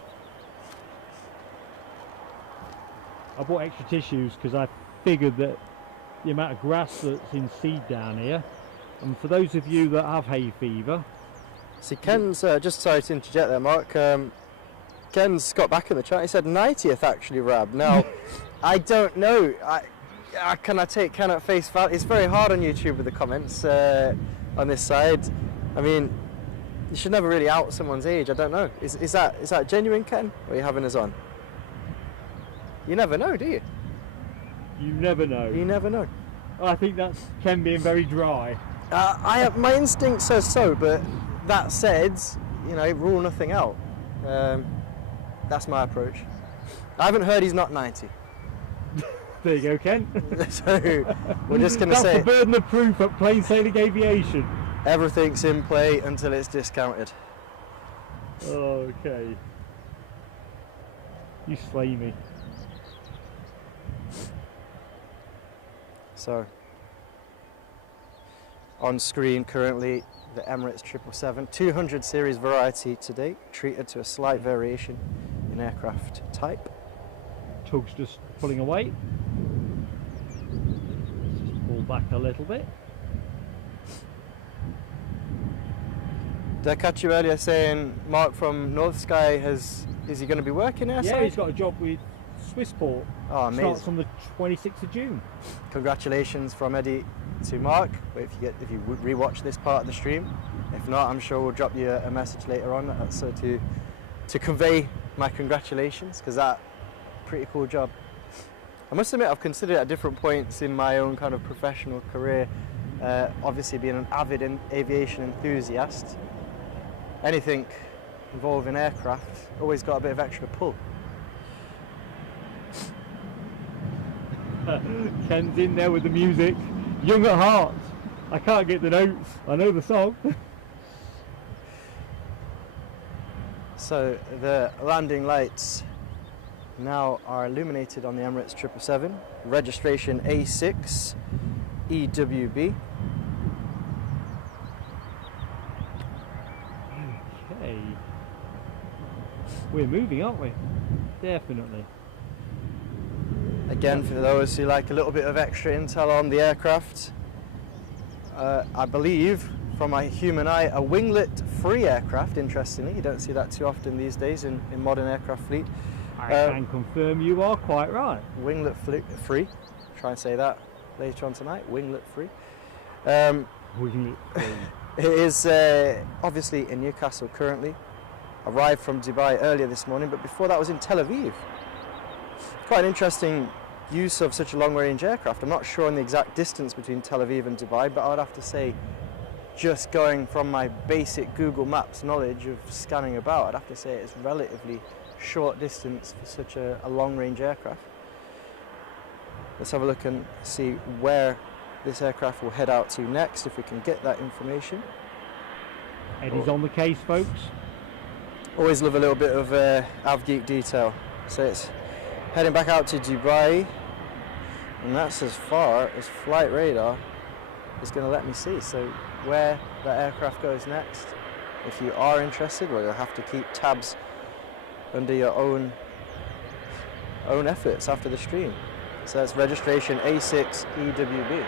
I bought extra tissues because I figured that the amount of grass that's in seed down here, and for those of you that have hay fever. See, Ken's, just sorry to interject there, Mark. Ken's got back in the chat. He said 90th actually, Rab. Now, I don't know. Can I take Ken at face value? It's very hard on YouTube with the comments on this side. I mean, you should never really out someone's age. I don't know. Is that genuine, Ken? Or are you having us on? You never know, do you? You never know. You never know. I think that's Ken being very dry. My instinct says so, but that said, you know, rule nothing out. That's my approach. I haven't heard he's not 90. There you go, Ken. So we're just going to say that's the burden of proof at plain sailing aviation. everything's in play until it's discounted. Okay. You slay me. So, on screen currently the Emirates 777, 200 series variety today, treated to a slight variation in aircraft type. Tug's just pulling away. Let's just pull back a little bit. Did I catch you earlier saying Mark from North Sky is he going to be working there? Yeah, he's got a job with Swissport. Oh, amazing. Starts on the 26th of June. Congratulations from Eddie to Mark. If you rewatch this part of the stream, if not, I'm sure we'll drop you a message later on so to convey my congratulations, because that pretty cool job. I must admit I've considered at different points in my own kind of professional career, obviously being an avid aviation enthusiast, anything involving aircraft always got a bit of extra pull. Ken's in there with the music. Young at heart. I can't get the notes. I know the song. So the landing lights now are illuminated on the Emirates 777. Registration A6 EWB. Okay. We're moving, aren't we? Definitely. Again, for those who like a little bit of extra intel on the aircraft, I believe, from my human eye, a winglet-free aircraft, interestingly. You don't see that too often these days in modern aircraft fleet. I can confirm you are quite right. Winglet-free. Try and say that later on tonight. Winglet-free. Winglet free. It is obviously in Newcastle currently. Arrived from Dubai earlier this morning, but before that was in Tel Aviv. Quite an interesting use of such a long-range aircraft. I'm not sure on the exact distance between Tel Aviv and Dubai, but I would have to say, just going from my basic Google Maps knowledge of scanning about, I'd have to say it's relatively short distance for such a long-range aircraft. let's have a look and see where this aircraft will head out to next, if we can get that information. Eddie's on the case, folks. Always love a little bit of AvGeek detail. So it's heading back out to Dubai, and that's as far as flight radar is going to let me see. So where that aircraft goes next, if you are interested, well, you'll have to keep tabs under your own efforts after the stream. So that's registration A6EWB.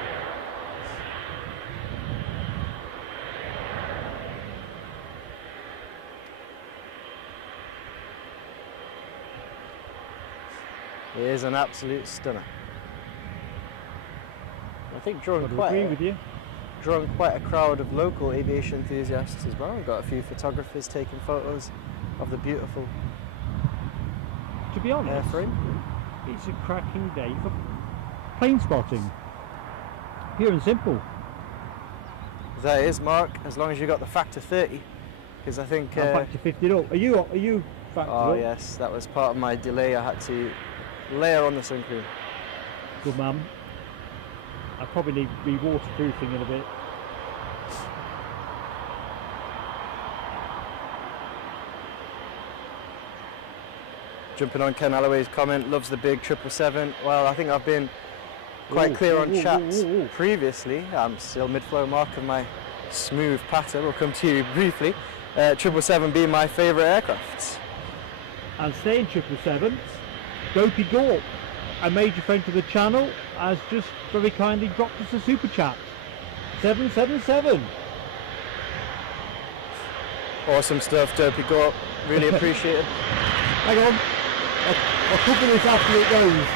It is an absolute stunner. I think drawing quite a crowd of local aviation enthusiasts as well. We've got a few photographers taking photos of the beautiful, to be honest, airframe. It's a cracking day for plane spotting. Pure and simple. That is, Mark, as long as you got the factor 30, because I think... I'm factor 50 up. Are you factor up? Oh yes, that was part of my delay. I had to layer on the sun cream. Good man. I probably need re-waterproofing in a bit. Jumping on Ken Alloway's comment, loves the big 777. Well, I think I've been quite clear on chats previously. I'm still mid-flow, Mark, of my smooth patter. We'll come to you briefly. 777 being my favourite aircraft. And staying 777, Dopey Gorp, a major friend to the channel, has just very kindly dropped us a super chat. 777. Awesome stuff, Dopey Gorp. Really appreciate it. Hang on. I'll cover this after it goes.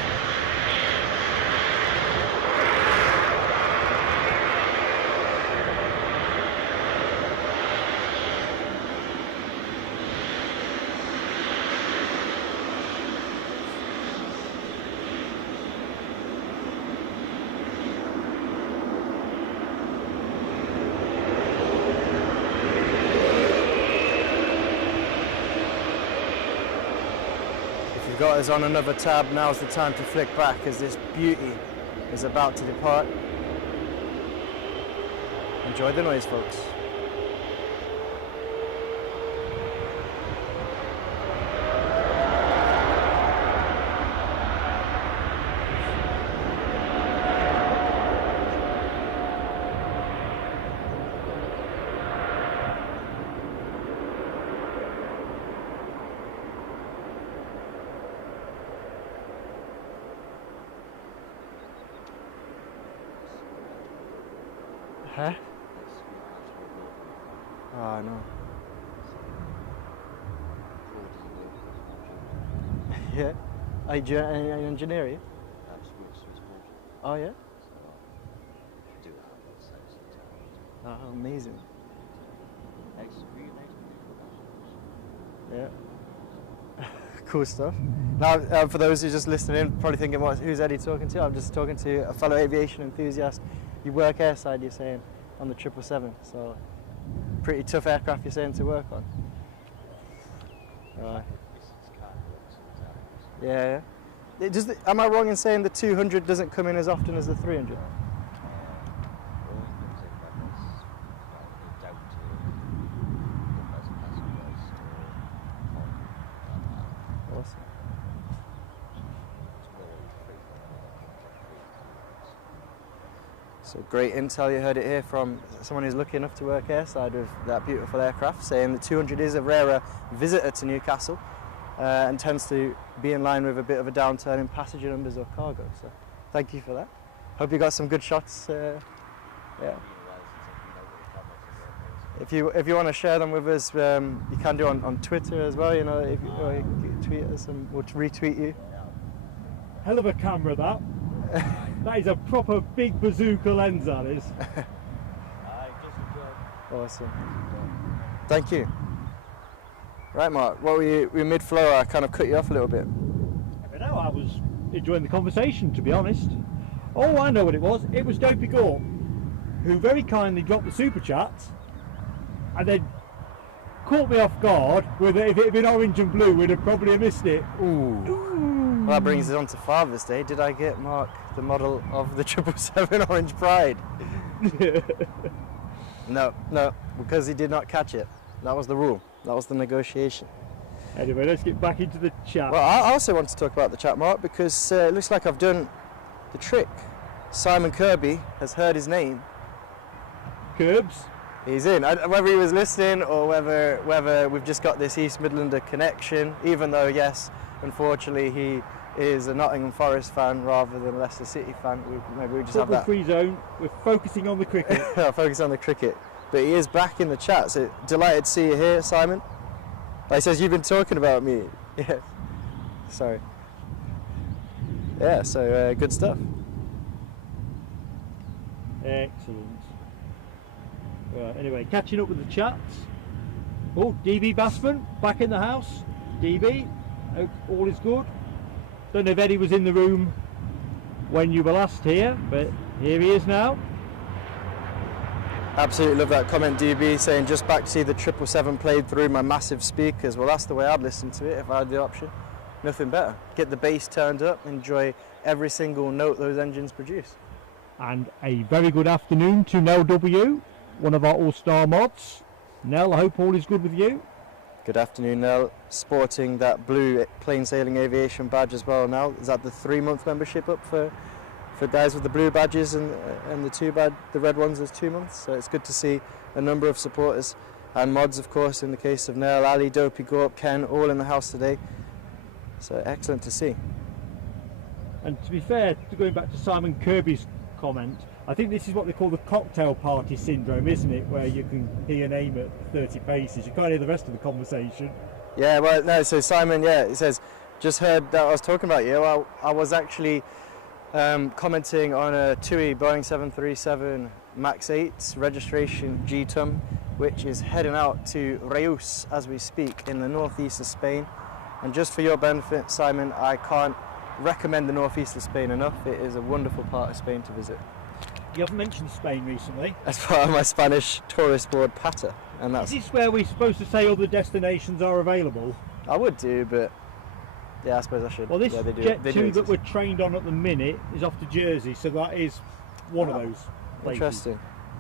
Got us on another tab. Now's the time to flick back as this beauty is about to depart. Enjoy the noise, folks. Huh? Oh no. Yeah. Are you an engineer? Yeah? Oh yeah? Oh, amazing. Yeah. Cool stuff. Now, for those who are just listening in, probably thinking, who's Eddie talking to? I'm just talking to a fellow aviation enthusiast. You work airside, you're saying, on the 777, so pretty tough aircraft you're saying to work on. Yeah. Am I wrong in saying the 200 doesn't come in as often as the 300? Awesome. So great intel, you heard it here from someone who's lucky enough to work airside with that beautiful aircraft, saying the 200 is a rarer visitor to Newcastle and tends to be in line with a bit of a downturn in passenger numbers or cargo. So thank you for that. Hope you got some good shots. Yeah. If you want to share them with us, you can do on Twitter as well. You know, if you can tweet us and we'll retweet you. Hell of a camera, that. That is a proper big bazooka lens, that is. Awesome. Thank you. Right, Mark, what were you mid-flow? I kind of cut you off a little bit. I know, I was enjoying the conversation, to be honest. Oh, I know what it was. It was Dopey Gorp, who very kindly dropped the super chat and then caught me off guard with it. If it had been orange and blue, we'd have probably missed it. Ooh. Well, that brings us on to Father's Day. Did I get Mark the model of the 777 Orange Pride? No, because he did not catch it. That was the rule. That was the negotiation. Anyway, let's get back into the chat. Well, I also want to talk about the chat, Mark, because it looks like I've done the trick. Simon Kirby has heard his name. Curbs. He's in. Whether he was listening or whether we've just got this East Midlander connection, even though, yes, unfortunately, he is a Nottingham Forest fan rather than a Leicester City fan. Maybe we just have that. Free zone. We're focusing on the cricket. Focus on the cricket. But he is back in the chat, so delighted to see you here, Simon. He says, you've been talking about me. Yeah. Sorry. Yeah, so good stuff. Excellent. Right, anyway, catching up with the chats. Oh, DB Bassman back in the house. DB, hope all is good. Don't know if Eddie was in the room when you were last here, but here he is now. Absolutely love that comment, DB, saying just back to see the 777 played through my massive speakers. Well, that's the way I'd listen to it if I had the option. Nothing better. Get the bass turned up, enjoy every single note those engines produce. And a very good afternoon to Nell W, one of our all-star mods. Nell, I hope all is good with you. Good afternoon, Nell. Sporting that blue plain sailing aviation badge as well now. Is that the 3-month membership up for guys with the blue badges and the red ones is 2 months? So it's good to see a number of supporters and mods, of course, in the case of Nell, Ali, Dopey, Gorp, Ken, all in the house today. So excellent to see. And to be fair, going back to Simon Kirby's comment, I think this is what they call the cocktail party syndrome, isn't it? Where you can hear your name at 30 paces. You can't hear the rest of the conversation. Yeah, well, no, so Simon, yeah, he says, just heard that I was talking about you. I was actually commenting on a TUI Boeing 737 MAX 8 registration GTUM, which is heading out to Reus as we speak in the northeast of Spain. And just for your benefit, Simon, I can't recommend the northeast of Spain enough. It is a wonderful part of Spain to visit. You haven't mentioned Spain recently. As part of my Spanish tourist board patter, and that's. Is this where we're supposed to say other destinations are available? I would do, but yeah, I suppose I should. Well, this yeah, Jet 2 that we're trained on at the minute is off to Jersey, so that is one of those places.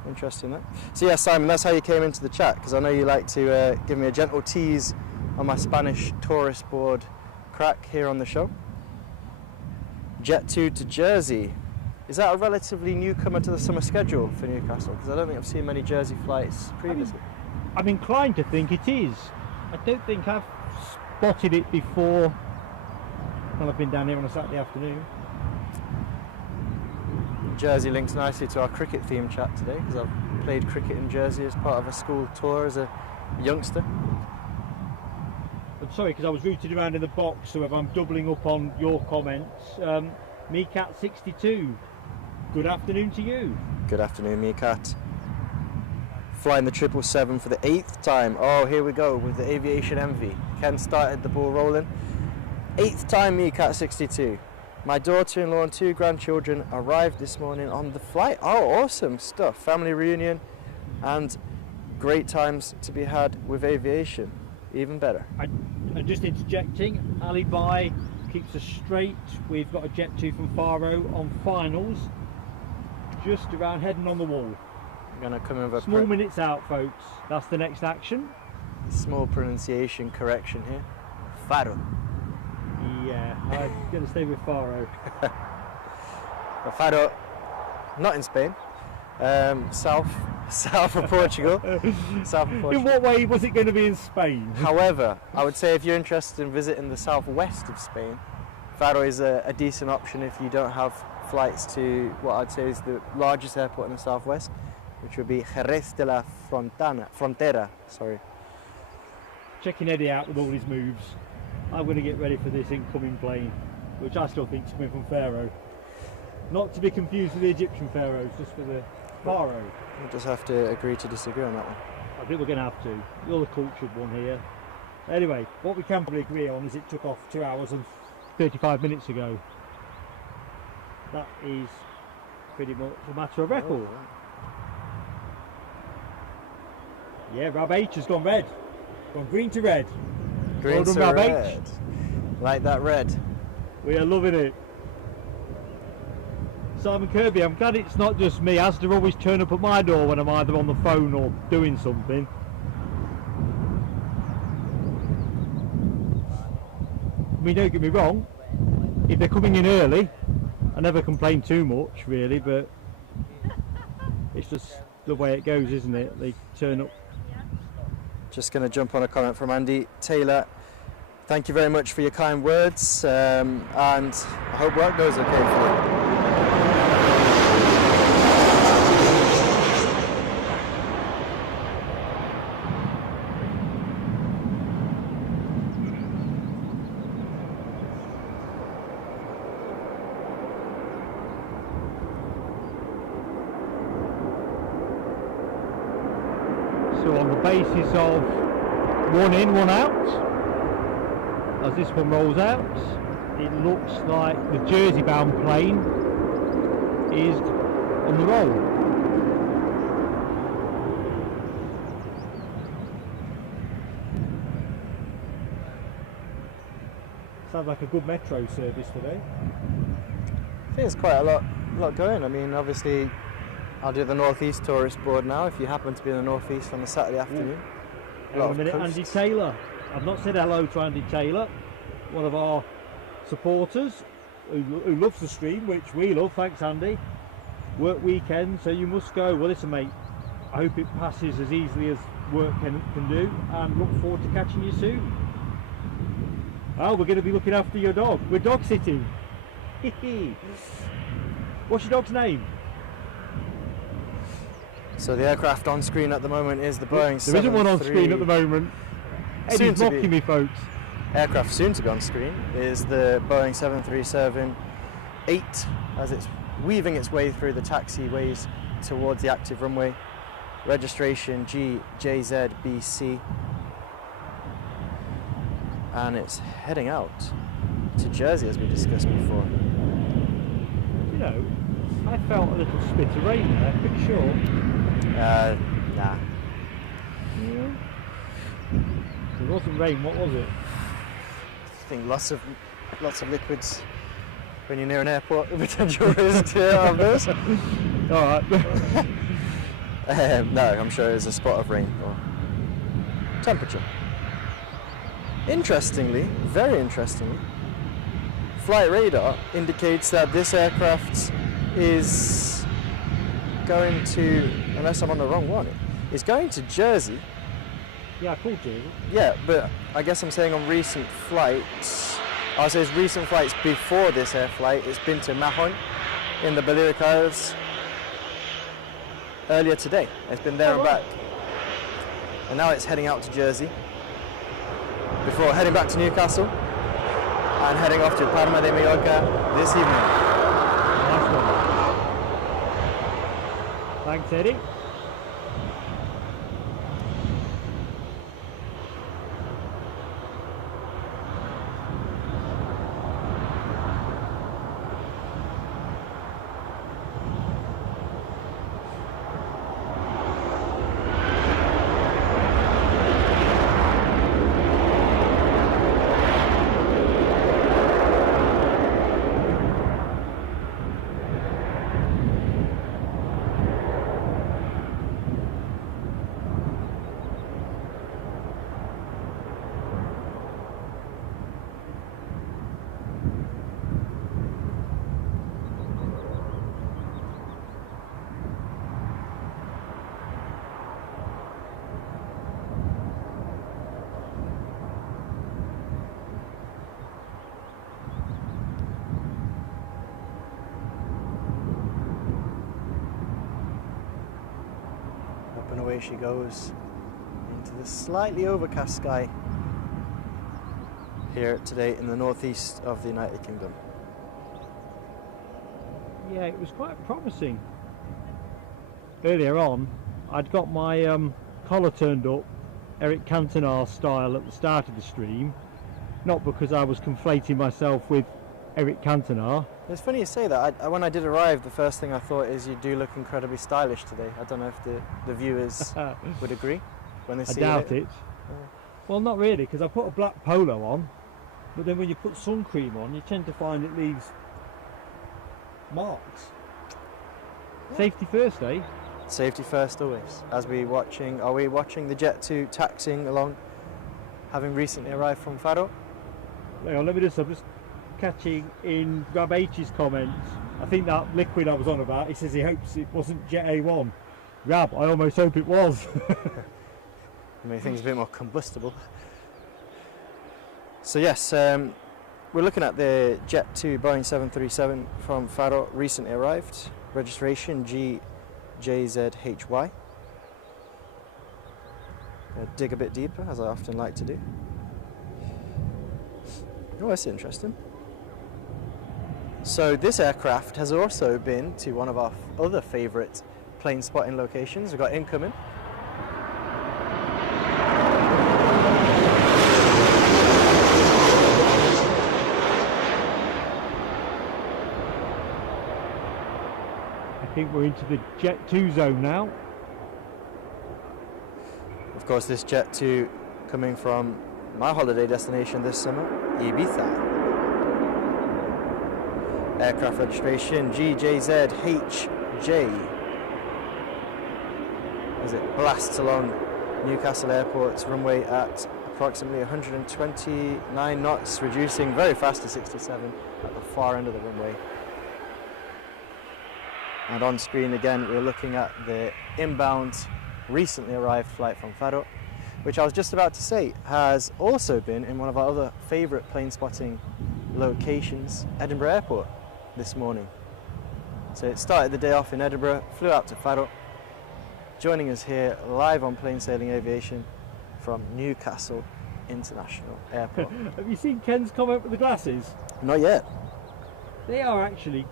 Interesting. That. So yeah, Simon, that's how you came into the chat, because I know you like to give me a gentle tease on my Spanish tourist board crack here on the show. Jet 2 to Jersey. Is that a relatively newcomer to the summer schedule for Newcastle? Because I don't think I've seen many Jersey flights previously. I'm inclined to think it is. I don't think I've spotted it before. Well, I've been down here on a Saturday afternoon. Jersey links nicely to our cricket theme chat today, because I've played cricket in Jersey as part of a school tour as a youngster. I'm sorry, because I was rooted around in the box, so if I'm doubling up on your comments, Mecat62, good afternoon to you. Good afternoon, Mecat. Flying the 777 for the 8th time. Oh, here we go with the aviation envy. Ken started the ball rolling. 8th time, Mecat62. My daughter-in-law and 2 grandchildren arrived this morning on the flight. Oh, awesome stuff. Family reunion and great times to be had with aviation. Even better. I'm just interjecting. Alibi keeps us straight. We've got a Jet 2 from Faro on finals. Just around heading on the wall. I'm going to come in with small minutes out, folks. That's the next action. Small pronunciation correction here. Faro. Yeah, I'm going to stay with Faro. Faro, not in Spain. South of Portugal. South of Portugal. In what way was it going to be in Spain? However, I would say if you're interested in visiting the southwest of Spain, Faro is a decent option if you don't have flights to what I'd say is the largest airport in the southwest, which would be Jerez de la Frontera. Sorry. Checking Eddie out with all his moves. I'm going to get ready for this incoming plane, which I still think is coming from Faro. Not to be confused with the Egyptian pharaohs, just for the Faro. We'll just have to agree to disagree on that one. I think we're going to have to. You're the cultured one here. Anyway, what we can probably agree on is it took off 2 hours and 35 minutes ago. That is pretty much a matter of record. Oh, right. Yeah, Rab H has gone red. Gone green to red. Green well done, to Rab red. H. Like that red. We are loving it. Simon Kirby, I'm glad it's not just me. Asda always turn up at my door when I'm either on the phone or doing something. I mean, don't get me wrong, if they're coming in early, I never complain too much really, but it's just the way it goes, isn't it? They turn up. Just going to jump on a comment from Andy Taylor. Thank you very much for your kind words, and I hope work goes okay for you. So on the basis of one in, one out, as this one rolls out, it looks like the Jersey bound plane is on the roll. Sounds like a good metro service today. I think there's quite a lot going. I mean, obviously I'll do the North East Tourist Board now if you happen to be in the North East on a Saturday afternoon. Hang on a minute, Andy Taylor. I've not said hello to Andy Taylor, one of our supporters who loves the stream, which we love. Thanks, Andy. Work weekend, so you must go. Well, listen, mate, I hope it passes as easily as work can do, and look forward to catching you soon. Oh, we're going to be looking after your dog. We're dog sitting. What's your dog's name? So the aircraft on screen at the moment is the Boeing 737. There isn't one on screen at the moment. Eddie's mocking me, folks. Aircraft soon to be on screen is the Boeing 737-8 as it's weaving its way through the taxiways towards the active runway. Registration GJZBC. And it's heading out to Jersey as we discussed before. You know, I felt a little spit of rain there, pretty sure. Nah. Yeah. It wasn't rain, what was it? I think lots of liquids when you're near an airport, the potential risk of this. Alright. No, I'm sure it's a spot of rain or temperature. Interestingly, very interestingly, flight radar indicates that this aircraft is going to, unless I'm on the wrong one, is going to Jersey. Yeah, I called Jersey. Yeah, but I guess I'm saying on recent flights, I'll say it's recent flights before this air flight, it's been to Mahon in the Balearic Isles earlier today. It's been there and back. And now it's heading out to Jersey before heading back to Newcastle and heading off to Palma de Mallorca this evening. Nice one. Thanks, Eddie. And away she goes into the slightly overcast sky here today in the northeast of the United Kingdom. Yeah, it was quite promising. Earlier on, I'd got my collar turned up Eric Cantona style at the start of the stream, not because I was conflating myself with Eric Cantona. It's funny you say that. When I did arrive, the first thing I thought is you do look incredibly stylish today. I don't know if the viewers would agree when they see I doubt it. Well, not really, because I put a black polo on, but then when you put sun cream on, you tend to find it leaves marks. Safety first, eh? Safety first always. Are we watching the Jet 2 taxiing along, having recently arrived from Faro? Hang on, I'm just catching in Grab H's comments. I think that liquid I was on about, he says he hopes it wasn't Jet A1. Grab, I almost hope it was. I mean, things a bit more combustible. So yes, we're looking at the Jet 2 Boeing 737 from Faro, recently arrived. Registration GJZHY. Dig a bit deeper, as I often like to do. Oh, that's interesting. So this aircraft has also been to one of our other favourite plane spotting locations. We've got incoming. I think we're into the Jet 2 zone now. Of course, this Jet 2 coming from my holiday destination this summer, Ibiza. Aircraft registration GJZHJ. As it blasts along Newcastle Airport's runway at approximately 129 knots, reducing very fast to 67 at the far end of the runway. And on screen again, we're looking at the inbound, recently arrived flight from Faro, which I was just about to say has also been in one of our other favourite plane spotting locations, Edinburgh Airport, this morning. So it started the day off in Edinburgh, flew out to Faro, joining us here live on Plain Sailing Aviation from Newcastle International Airport. Have you seen Ken's comment with the glasses? Not yet. They are actually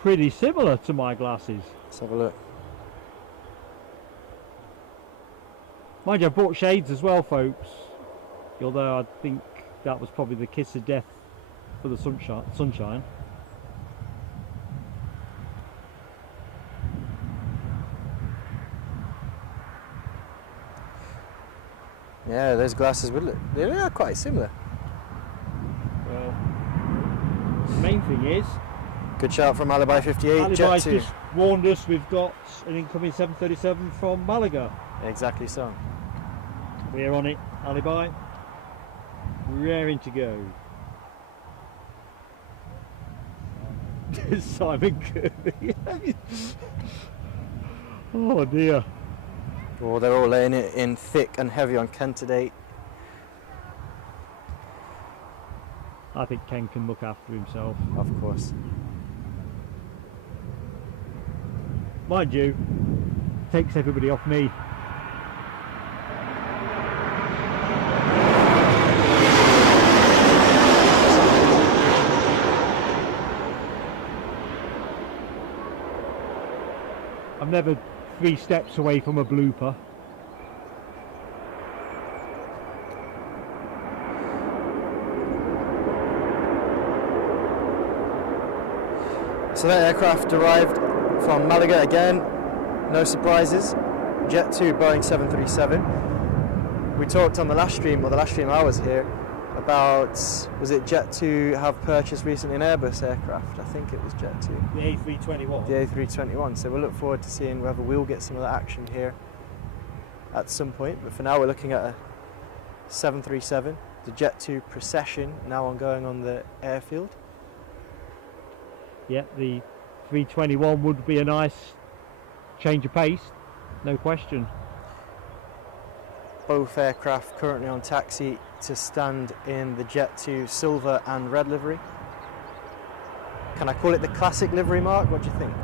pretty similar to my glasses. Let's have a look. Mind you, I bought shades as well, folks. Although I think that was probably the kiss of death for the sunshine. Yeah, those glasses would look, they are quite similar. Well, the main thing is, good shout from Alibi 58, Alibi's Jet 2. just warned us we've got an incoming 737 from Malaga. Exactly so. We're on it, Alibi. Raring to go. Simon Kirby. Oh dear. Oh, they're all laying it in thick and heavy on Ken today. I think Ken can look after himself. Of course. Mind you, takes everybody off me. I'm never 3 steps away from a blooper. So that aircraft arrived from Malaga again, no surprises. Jet 2 Boeing 737. We talked on the last stream, or the last stream I was here, about, was it Jet 2 have purchased recently an Airbus aircraft? I think it was Jet 2. The A321. The A321, so we'll look forward to seeing whether we'll get some of that action here at some point. But for now we're looking at a 737, the Jet 2 procession now ongoing on the airfield. Yeah, the 321 would be a nice change of pace, no question. Both aircraft currently on taxi to stand in the Jet 2 silver and red livery. Can I call it the classic livery, Mark? What do you think?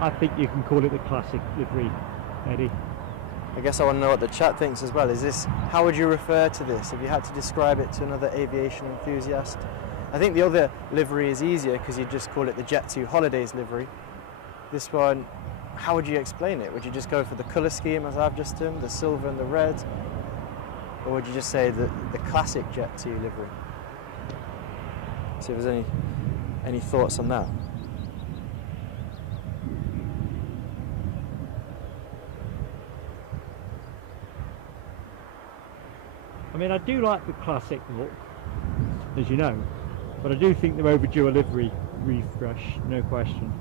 I think you can call it the classic livery, Eddie. I guess I want to know what the chat thinks as well. Is this, how would you refer to this if you had to describe it to another aviation enthusiast? I think the other livery is easier because you just call it the Jet 2 Holidays livery. This one, how would you explain it? Would you just go for the colour scheme as I've just done, the silver and the red? Or would you just say the classic Jet 2 livery? See if there's any thoughts on that. I mean, I do like the classic look, as you know. But I do think they're overdue a livery refresh, no question.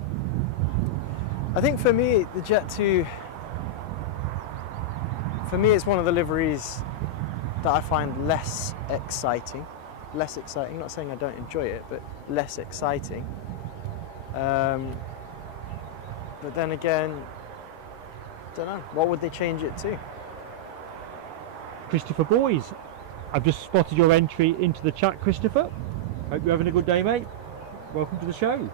I think for me, the Jet 2, for me it's one of the liveries that I find less exciting. Less exciting, not saying I don't enjoy it, but less exciting. But then again, don't know, what would they change it to? Christopher Boys, I've just spotted your entry into the chat, Christopher. Hope you're having a good day, mate. Welcome to the show.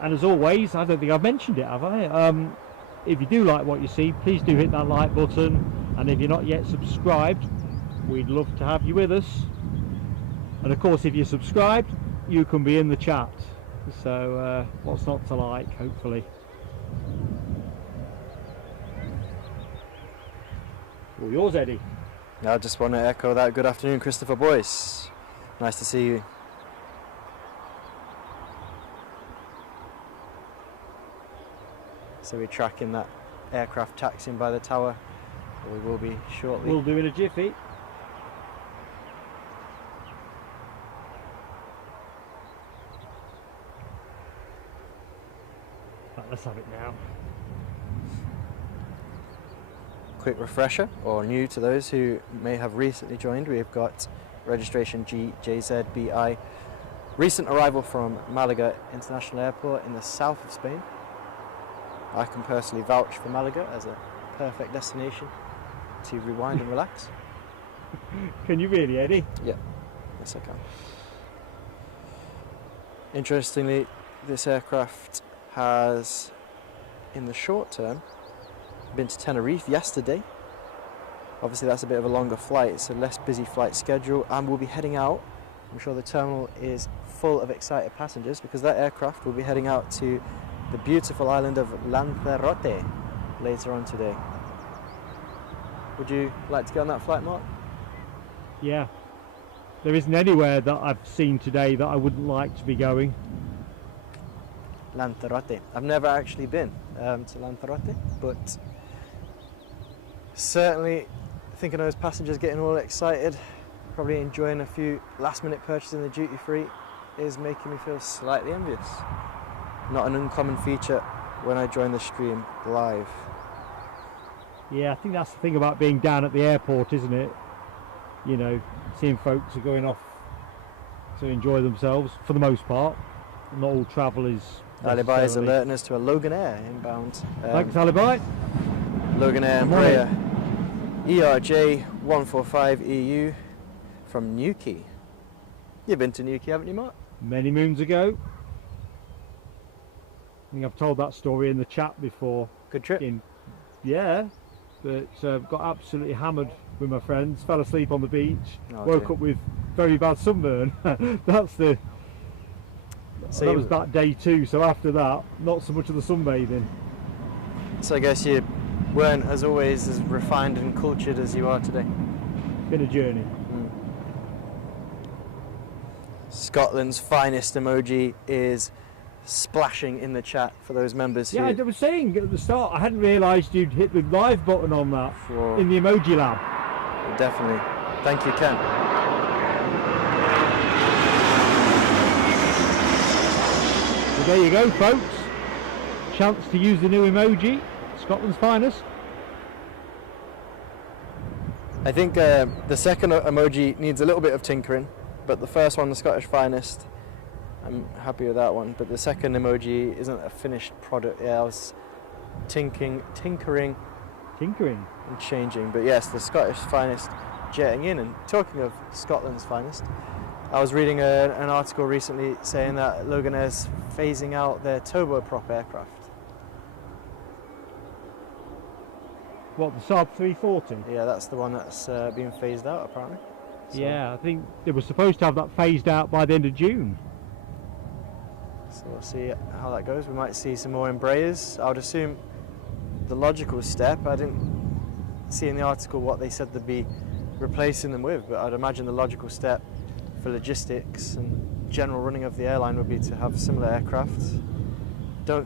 And as always, I don't think I've mentioned it, have I? If you do like what you see, please do hit that like button. And if you're not yet subscribed, we'd love to have you with us. And of course, if you're subscribed, you can be in the chat. So what's not to like, hopefully. All yours, Eddie. I just want to echo that. Good afternoon, Christopher Boyce. Nice to see you. So we're tracking that aircraft taxiing by the tower. We will be shortly. We'll do in a jiffy. Right, let's have it now. Quick refresher, or new to those who may have recently joined, we've got registration GJZBI, recent arrival from Malaga International Airport in the south of Spain. I can personally vouch for Malaga as a perfect destination to rewind and relax. Can you really, Eddie? Yeah, yes I can. Interestingly, this aircraft has, in the short term, been to Tenerife yesterday. Obviously that's a bit of a longer flight, it's a less busy flight schedule, and we'll be heading out. I'm sure the terminal is full of excited passengers because that aircraft will be heading out to the beautiful island of Lanzarote later on today. Would you like to get on that flight, Mark? Yeah. There isn't anywhere that I've seen today that I wouldn't like to be going. Lanzarote. I've never actually been to Lanzarote, but certainly thinking of those passengers getting all excited, probably enjoying a few last minute purchases in the duty free is making me feel slightly envious. Not an uncommon feature when I join the stream live. Yeah, I think that's the thing about being down at the airport, isn't it? You know, seeing folks are going off to enjoy themselves for the most part. Not all travel is. Alibi is alerting us to a Loganair inbound. Thanks, Alibi. Loganair Embraer ERJ 145 EU from Newquay. You've been to Newquay, haven't you, Mark? Many moons ago. I think I've told that story in the chat before. Good trip. Yeah, but got absolutely hammered with my friends. Fell asleep on the beach. Oh, woke dear. up with very bad sunburn. That's the. So that was that day two. So after that, not so much of the sunbathing. So I guess you weren't, as always, as refined and cultured as you are today. Been a journey. Scotland's finest emoji is splashing in the chat for those members who... Yeah, I was saying at the start, I hadn't realised you'd hit the live button on that Sure. in the emoji lab. Definitely. Thank you, Ken. So there you go, folks. Chance to use the new emoji, Scotland's finest. I think the second emoji needs a little bit of tinkering, but the first one, the Scottish finest, I'm happy with that one. But the second emoji isn't a finished product. Yeah, I was tinkering and changing. But yes, the Scottish finest jetting in. And talking of Scotland's finest, I was reading an article recently saying that Loganair's phasing out their turboprop aircraft. What, the Saab 340? Yeah, that's the one that's being phased out apparently. So, Yeah, I think they were supposed to have that phased out by the end of June. So we'll see how that goes. We might see some more Embraers. I would assume the logical step, I didn't see in the article what they said they'd be replacing them with, but I'd imagine the logical step for logistics and general running of the airline would be to have similar aircraft. I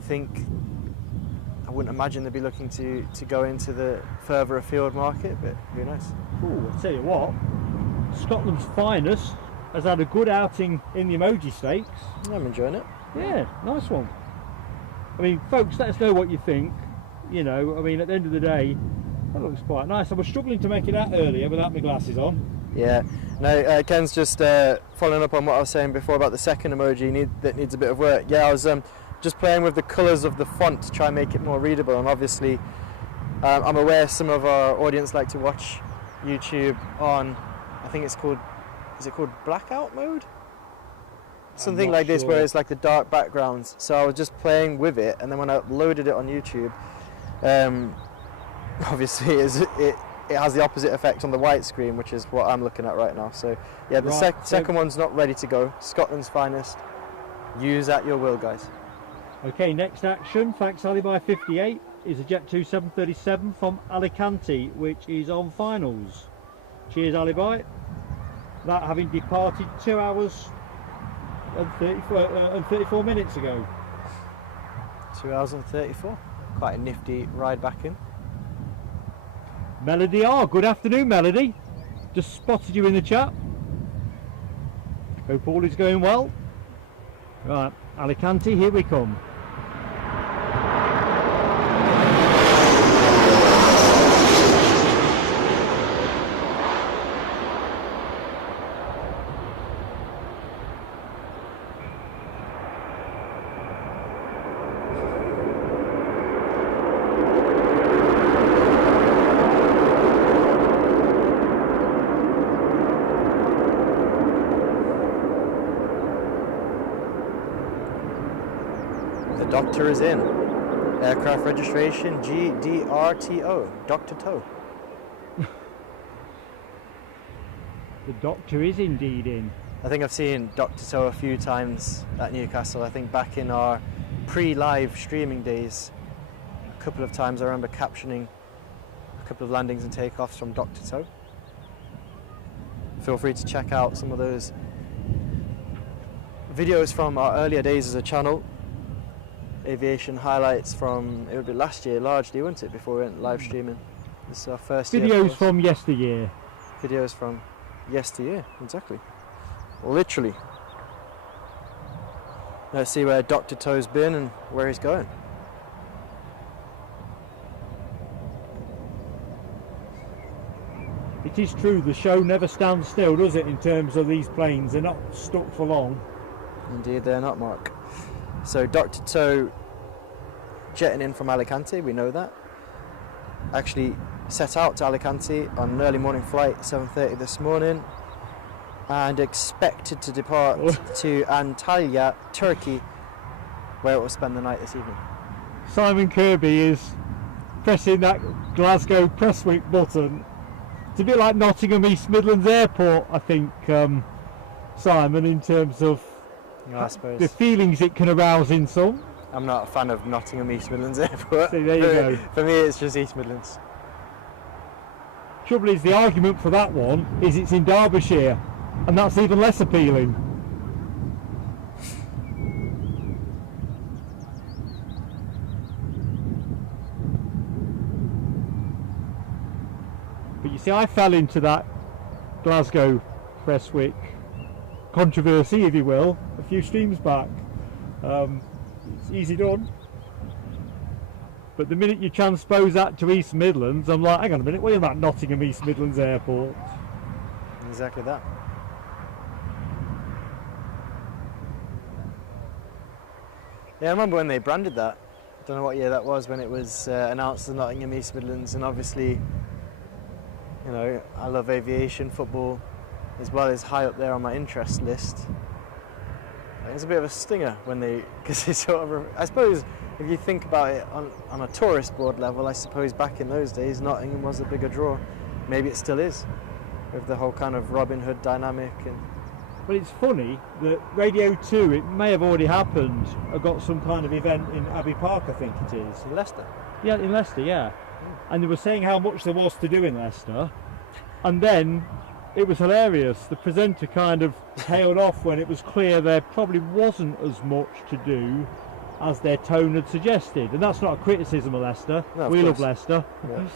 wouldn't imagine they'd be looking to go into the further afield market, but who knows. Ooh, I'll tell you what, Scotland's finest has had a good outing in the emoji stakes. I'm enjoying it. Yeah, nice one. I mean, folks, let us know what you think. You know, I mean, at the end of the day, that looks quite nice. I was struggling to make it out earlier without my glasses on. Yeah, no, Ken's just following up on what I was saying before about the second emoji that needs a bit of work. Yeah, I was just playing with the colours of the font to try and make it more readable, and obviously I'm aware some of our audience like to watch YouTube on, I think it's called, is it called blackout mode? Something like this, where it's like the dark backgrounds. So I was just playing with it, and then when I uploaded it on YouTube, obviously it has the opposite effect on the white screen, which is what I'm looking at right now. So yeah, the second one's not ready to go. Scotland's finest. Use at your will, guys. Okay, next action, thanks Alibi 58, is a Jet2 737 from Alicante, which is on finals. Cheers Alibi. That having departed 2 hours and 34 minutes ago. 2 hours and 34. Quite a nifty ride back in. Melody R, good afternoon Melody. Just spotted you in the chat. Hope all is going well. Right, Alicante, here we come. Doctor is in. Aircraft registration GDRTO. Dr. Toe. The Doctor is indeed in. I think I've seen Dr. Toe a few times at Newcastle. I think back in our pre-live streaming days, a couple of times I remember captioning a couple of landings and takeoffs from Dr. Toe. Feel free to check out some of those videos from our earlier days as a channel. Aviation highlights from, it would be last year largely, wouldn't it, before we went live streaming. This is our first videos from yesteryear. Videos from yesteryear, exactly. Literally. Let's see where Dr. Toe's been and where he's going. It is true, the show never stands still, does it, in terms of these planes? They're not stuck for long. Indeed they're not, Mark. So Dr. Toe jetting in from Alicante, we know that. Actually set out to Alicante on an early morning flight, 7:30 this morning, and expected to depart to Antalya, Turkey, where it will spend the night this evening. Simon Kirby is pressing that Glasgow press week button. It's a bit like Nottingham East Midlands Airport, I think, Simon, in terms of I suppose the feelings it can arouse in some. I'm not a fan of Nottingham East Midlands Airport. See, there you go. For me it's just East Midlands. Trouble is, the argument for that one is it's in Derbyshire, and that's even less appealing. But you see, I fell into that Glasgow press week controversy, if you will, a few streams back. It's easy done. But the minute you transpose that to East Midlands, I'm like, hang on a minute, what are you about Nottingham East Midlands Airport? Exactly that. Yeah, I remember when they branded that. I don't know what year that was, when it was announced as Nottingham East Midlands, and obviously, you know, I love aviation, football, as well as high up there on my interest list. It was a bit of a stinger when they, because it's sort of, I suppose, if you think about it on a tourist board level, I suppose back in those days Nottingham was a bigger draw. Maybe it still is, with the whole kind of Robin Hood dynamic. And But it's funny that Radio 2, it may have already happened, got some kind of event in Abbey Park, I think it is. in Leicester. Yeah, in Leicester, yeah. And they were saying how much there was to do in Leicester, and then it was hilarious. The presenter kind of tailed off when it was clear there probably wasn't as much to do as their tone had suggested. And that's not a criticism of Leicester. No, we love Leicester. Yeah.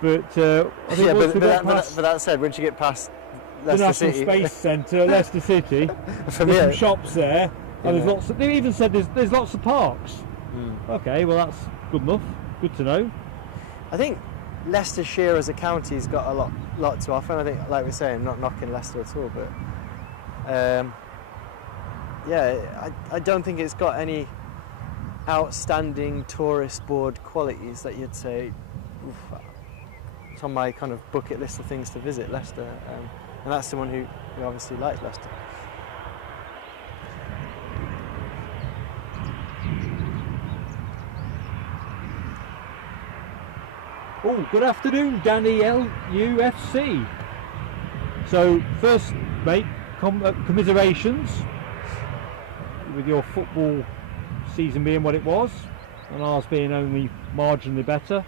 But I think yeah, but that said, once you get past the National Space Centre, Leicester City. For There's me, some shops there, and there's Yeah. lots. They even said there's lots of parks. Okay, well that's good enough. Good to know. I think Leicestershire as a county's got a lot to offer. And I think, like we're saying, not knocking Leicester at all, but yeah, I don't think it's got any outstanding tourist board qualities that you'd say, oof, it's on my kind of bucket list of things to visit, Leicester. And that's someone who obviously likes Leicester. Oh, good afternoon, Danny LUFC. So, first, mate, commiserations with your football season being what it was, and ours being only marginally better.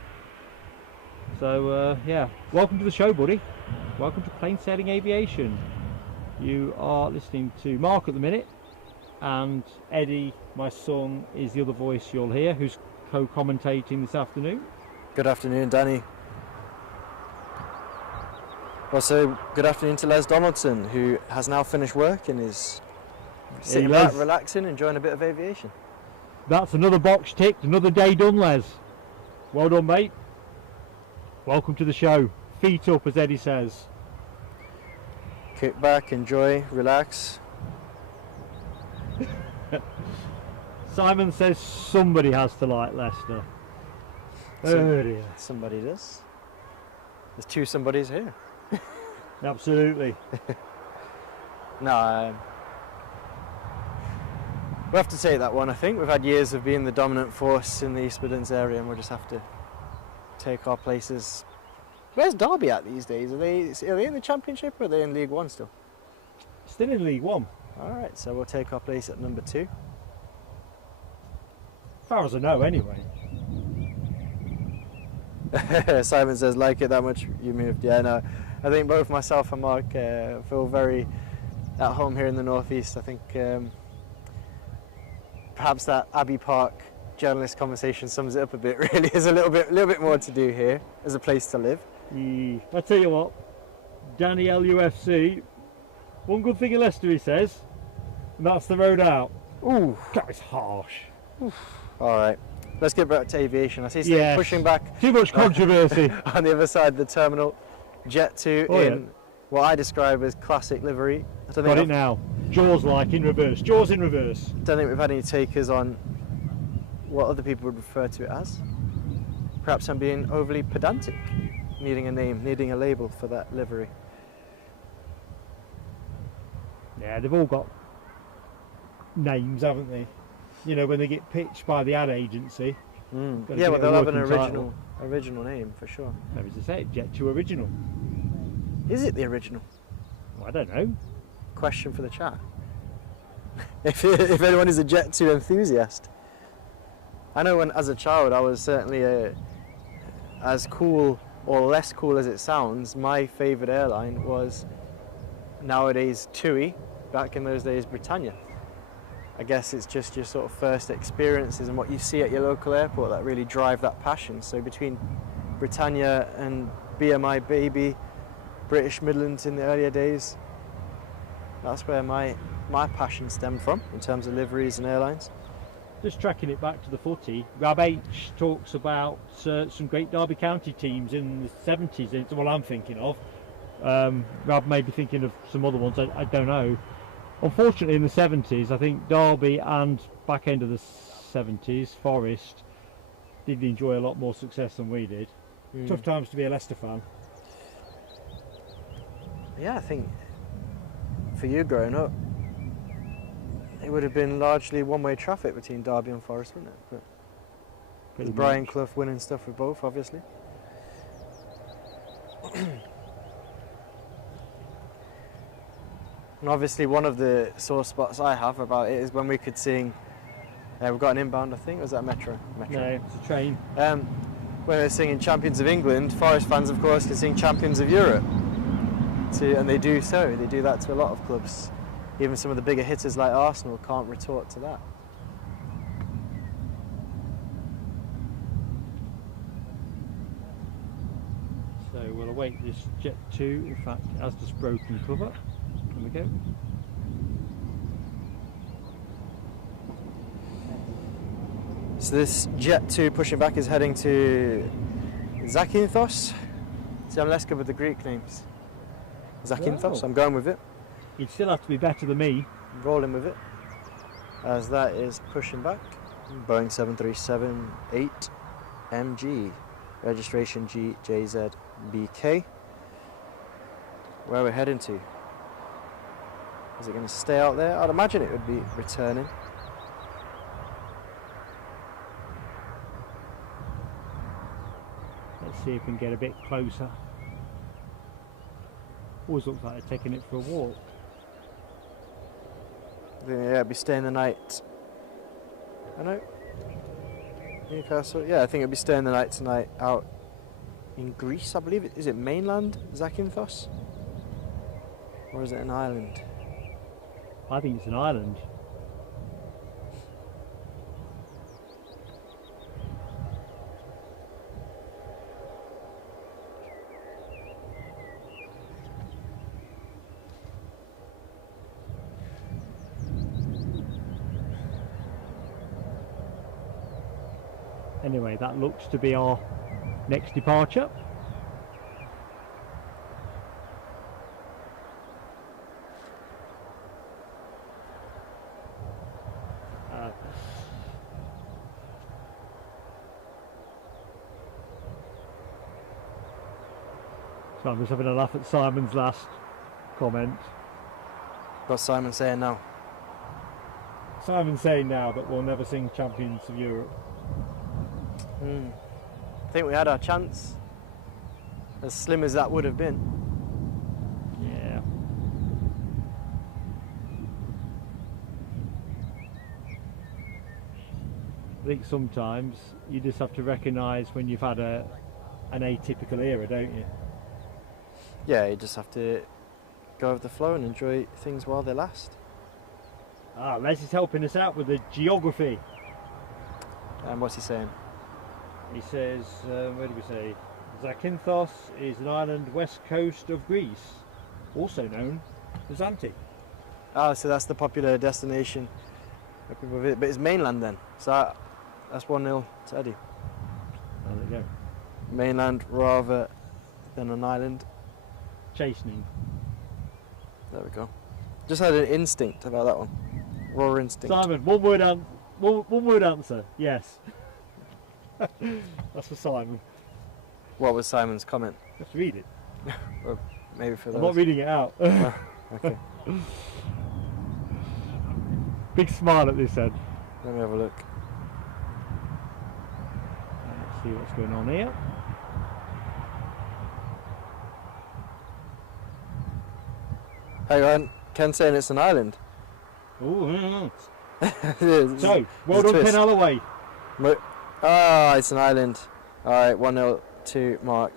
So, yeah, welcome to the show, buddy. Welcome to Plain Sailing Aviation. You are listening to Mark at the minute, and Eddie, my son, is the other voice you'll hear, who's co-commentating this afternoon. Good afternoon, Danny. Also, good afternoon to Les Donaldson, who has now finished work and is sitting back, relaxing, enjoying a bit of aviation. That's another box ticked, another day done, Les. Well done, mate. Welcome to the show. Feet up, as Eddie says. Kick back, enjoy, relax. Simon says somebody has to like Leicester. Oh dear. Somebody does. There's two somebodies here. Absolutely. No, we'll have to take that one, I think. We've had years of being the dominant force in the East Midlands area, and we'll just have to take our places. Where's Derby at these days? Are they in the Championship, or are they in League One still? Still in League One. Alright, so we'll take our place at number 2. As far as I know, anyway. Simon says, like it that much, you moved. Yeah, no, I think both myself and Mark feel very at home here in the northeast. I think perhaps that Abbey Park journalist conversation sums it up a bit. Really, there's a little bit more to do here as a place to live. I tell you what, Danny LUFC, one good thing in Leicester, he says, and that's the road out. Ooh, God, it's harsh. all right. Let's get back to aviation. I see something pushing back. Too much controversy. On the other side of the terminal, Jet 2 in what I describe as classic livery. I don't Got it now. Jaws like in reverse. Jaws in reverse. Don't think we've had any takers on what other people would refer to it as. Perhaps I'm being overly pedantic, needing a name, needing a label for that livery. Yeah, they've all got names, haven't they? You know, when they get pitched by the ad agency. Yeah, well, they'll have an original name for sure. Maybe to say it, Jet 2 Original. Is it the original? Well, I don't know. Question for the chat. if anyone is a Jet 2 enthusiast. I know when, as a child, I was certainly as cool or less cool as it sounds. My favourite airline was nowadays TUI, back in those days Britannia. I guess it's just your sort of first experiences and what you see at your local airport that really drive that passion. So between Britannia and BMI Baby, British Midlands in the earlier days, that's where my passion stemmed from in terms of liveries and airlines. Just tracking it back to the footy, Rab H talks about some great Derby County teams in the 70s. It's what I'm thinking of. Rab may be thinking of some other ones, I don't know. Unfortunately, in the 70s, I think Derby and back end of the 70s, Forest did enjoy a lot more success than we did. Tough times to be a Leicester fan. Yeah, I think for you growing up, it would have been largely one-way traffic between Derby and Forest, wouldn't it? But with Brian Clough winning stuff with both, obviously. And obviously one of the sore spots I have about it is when we could sing, we've got an inbound, I think, was that Metro? No, it's a train. When they're singing Champions of England, Forest fans of course can sing Champions of Europe. And they do so, they do that to a lot of clubs. Even some of the bigger hitters like Arsenal can't retort to that. So we'll await this Jet 2. In fact, it has just broken cover. There we go. So this Jet 2 pushing back is heading to Zakynthos. See, I'm less good with the Greek names. Zakynthos, Wow. I'm going with it. You'd still have to be better than me. Rolling with it. As that is pushing back. Boeing 737-8 MG. Registration GJZBK. Where we're heading to. Is it going to stay out there? I'd imagine it would be returning. Let's see if we can get a bit closer. Always looks like they're taking it for a walk. Yeah, it'll be staying the night. I know. Newcastle. Yeah, I think it'll be staying the night tonight out in Greece, I believe. Is it mainland Zakynthos? Or is it an island? I think it's an island. Anyway, that looks to be our next departure. So I'm just having a laugh at Simon's last comment. What's Simon saying now? Simon's saying now that we'll never sing Champions of Europe. I think we had our chance, as slim as that would have been. Yeah. I think sometimes you just have to recognise when you've had an atypical era, don't you? Yeah, you just have to go with the flow and enjoy things while they last. Ah, Les is helping us out with the geography. And what's he saying? He says, where do we say? Zakynthos is an island west coast of Greece, also known as Zante. Ah, so that's the popular destination where people visit. But it's mainland then. So that's 1-0 to Eddie. There we go. Mainland rather than an island. Chastening. There we go. Just had an instinct about that one. Raw instinct. Simon, one word answer. Yes. That's for Simon. What was Simon's comment? Just read it. Well, maybe for those. I'm not reading it out. Oh, okay. Big smile at this end. Let me have a look. Let's see what's going on here. Hang on. Ken's saying it's an island. Ooh, It is. So, well There's a done, twist. Ken Holloway. Ah, it's an island. Alright, 1-0 to Mark.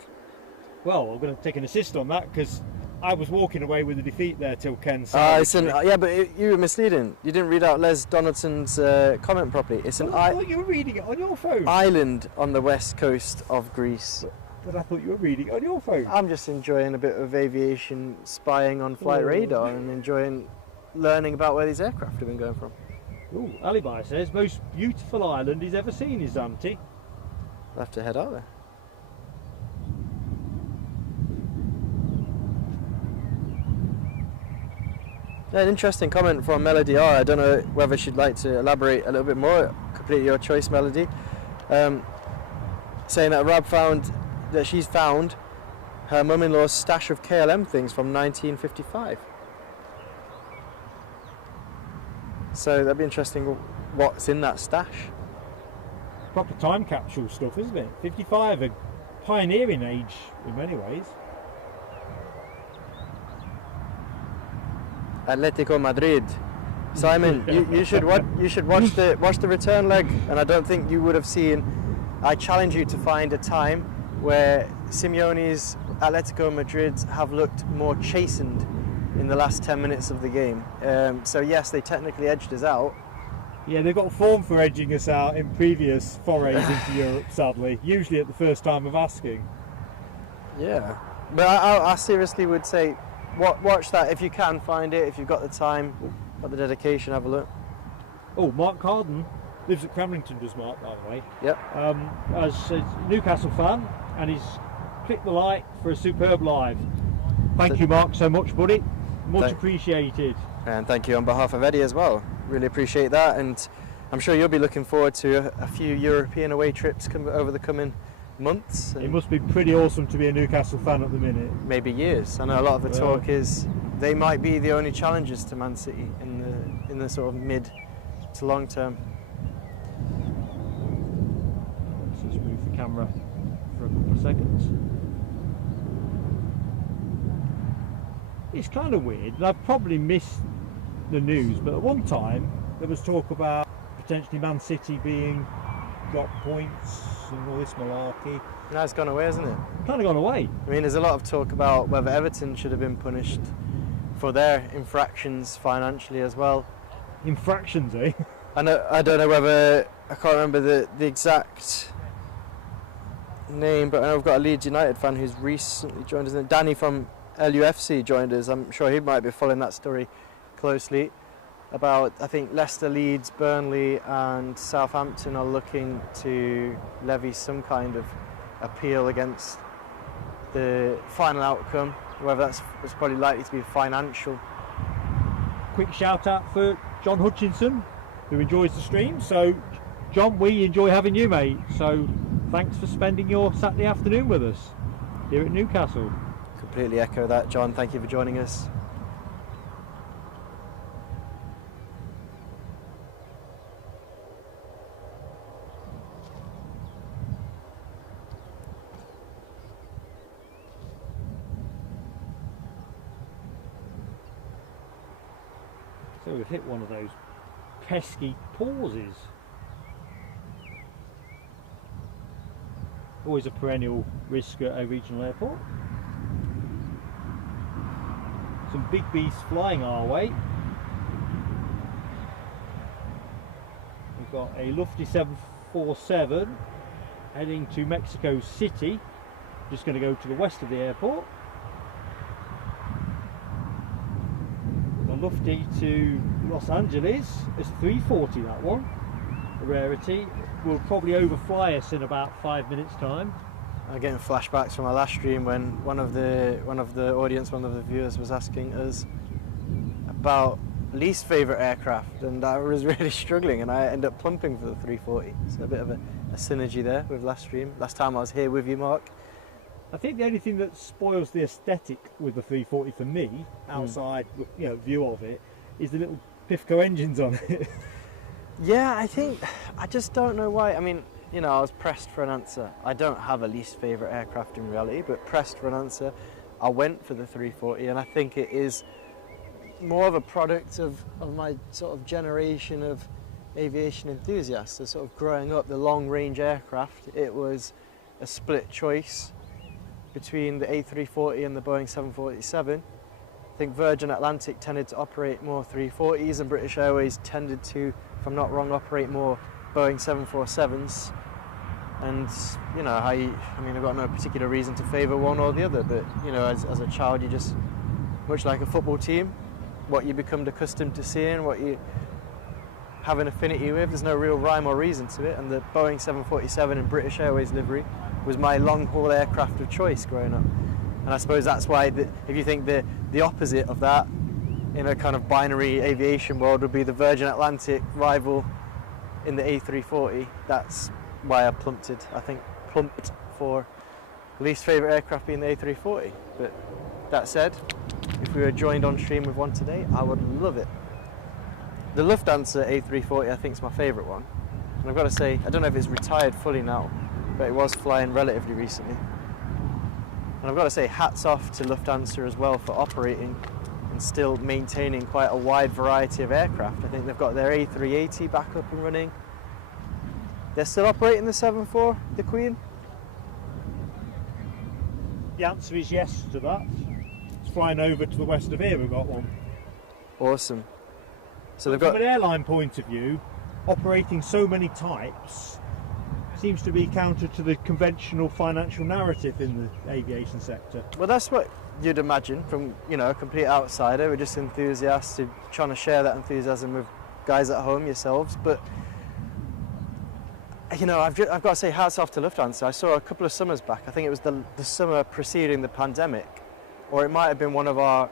Well, I'm going to take an assist on that because I was walking away with the defeat there till Ken It's salvaged an, it. yeah, but you were misleading. You didn't read out Les Donaldson's comment properly. It's an I thought you were reading it on your phone. island on the west coast of Greece. But I thought you were reading it on your phone. I'm just enjoying a bit of aviation spying on flight radar and enjoying learning about where these aircraft have been going from. Ooh, Alibi says most beautiful island he's ever seen is Zante. I'll have to head out there. Yeah, an interesting comment from Melody R. I don't know whether she'd like to elaborate a little bit more. Completely your choice, Melody. Saying that she's found her mum-in-law's stash of KLM things from 1955. So that'd be interesting what's in that stash. Proper time capsule stuff, isn't it? 55, a pioneering age in many ways. Atletico Madrid. Simon, you should watch the return leg, and I don't think you would have seen. I challenge you to find a time where Simeone's Atletico Madrid have looked more chastened in the last 10 minutes of the game. So yes, they technically edged us out. Yeah, they've got form for edging us out in previous forays into Europe, sadly. Usually at the first time of asking. Yeah, But I seriously would say, watch that if you can find it, if you've got the time, got the dedication, have a look. Oh, Mark Carden lives at Cramlington, does Mark, by the way. Yep. As a Newcastle fan, and he's clicked the like for a superb live. Thank you, Mark, so much, buddy. Much appreciated. And thank you on behalf of Eddie as well. Really appreciate that, and I'm sure you'll be looking forward to a few European away trips over the coming months. It must be pretty awesome to be a Newcastle fan at the minute. Maybe years. I know a lot of the talk is they might be the only challengers to Man City in the sort of mid to long term. Let's just move the camera for a couple of seconds. It's kind of weird, and I've probably missed the news, but at one time there was talk about potentially Man City being drop points and all this malarkey. Now it's gone away, hasn't it? Kind of gone away. I mean, there's a lot of talk about whether Everton should have been punished for their infractions financially as well. Infractions, eh? I don't know whether, I can't remember the exact name, but I know we've got a Leeds United fan who's recently joined us. Danny from LUFC joined us. I'm sure he might be following that story closely. About, I think, Leicester, Leeds, Burnley and Southampton are looking to levy some kind of appeal against the final outcome, whether it's probably likely to be financial. Quick shout out for John Hutchinson, who enjoys the stream. So John, we enjoy having you, mate, so thanks for spending your Saturday afternoon with us here at Newcastle. Completely echo that, John. Thank you for joining us. So we've hit one of those pesky pauses. Always a perennial risk at a regional airport. Some big beasts flying our way. We've got a lofty 747 heading to Mexico City. Just going to go to the west of the airport. Lofty to Los Angeles. It's 340, that one, a rarity. Will probably overfly us in about 5 minutes time. I'm getting flashbacks from our last stream when one of the audience, one of the viewers was asking us about least favourite aircraft, and I was really struggling, and I ended up plumping for the 340. So a bit of a synergy there with last stream. Last time I was here with you, Mark. I think the only thing that spoils the aesthetic with the 340 for me, outside view of it, is the little Pifco engines on it. Yeah, I just don't know why. I mean, I was pressed for an answer. I don't have a least favourite aircraft in reality, but pressed for an answer, I went for the 340, and I think it is more of a product of my sort of generation of aviation enthusiasts. So sort of growing up, the long range aircraft, it was a split choice between the A340 and the Boeing 747. I think Virgin Atlantic tended to operate more 340s, and British Airways tended to, if I'm not wrong, operate more Boeing 747s. And I've got no particular reason to favour one or the other, but as a child, you just, much like a football team, what you become accustomed to seeing, what you have an affinity with, there's no real rhyme or reason to it. And the Boeing 747 in British Airways livery was my long-haul aircraft of choice growing up. And I suppose that's why, if you think the opposite of that in a kind of binary aviation world would be the Virgin Atlantic rival in the A340, that's why I plumped for least favourite aircraft being the A340. But that said, if we were joined on stream with one today, I would love it. The Lufthansa A340 I think is my favourite one. And I've got to say, I don't know if it's retired fully now, but it was flying relatively recently. And I've got to say, hats off to Lufthansa as well for operating and still maintaining quite a wide variety of aircraft. I think they've got their A380 back up and running. They're still operating the 74, the Queen? The answer is yes to that. It's flying over to the west of here, we've got one. Awesome. So they've From got... an airline point of view, operating so many types, seems to be counter to the conventional financial narrative in the aviation sector. Well, that's what you'd imagine from, you know, a complete outsider. We're just enthusiasts who trying to share that enthusiasm with guys at home, yourselves. But, you know, I've got to say hats off to Lufthansa. I saw a couple of summers back, I think it was the summer preceding the pandemic, or it might have been one of our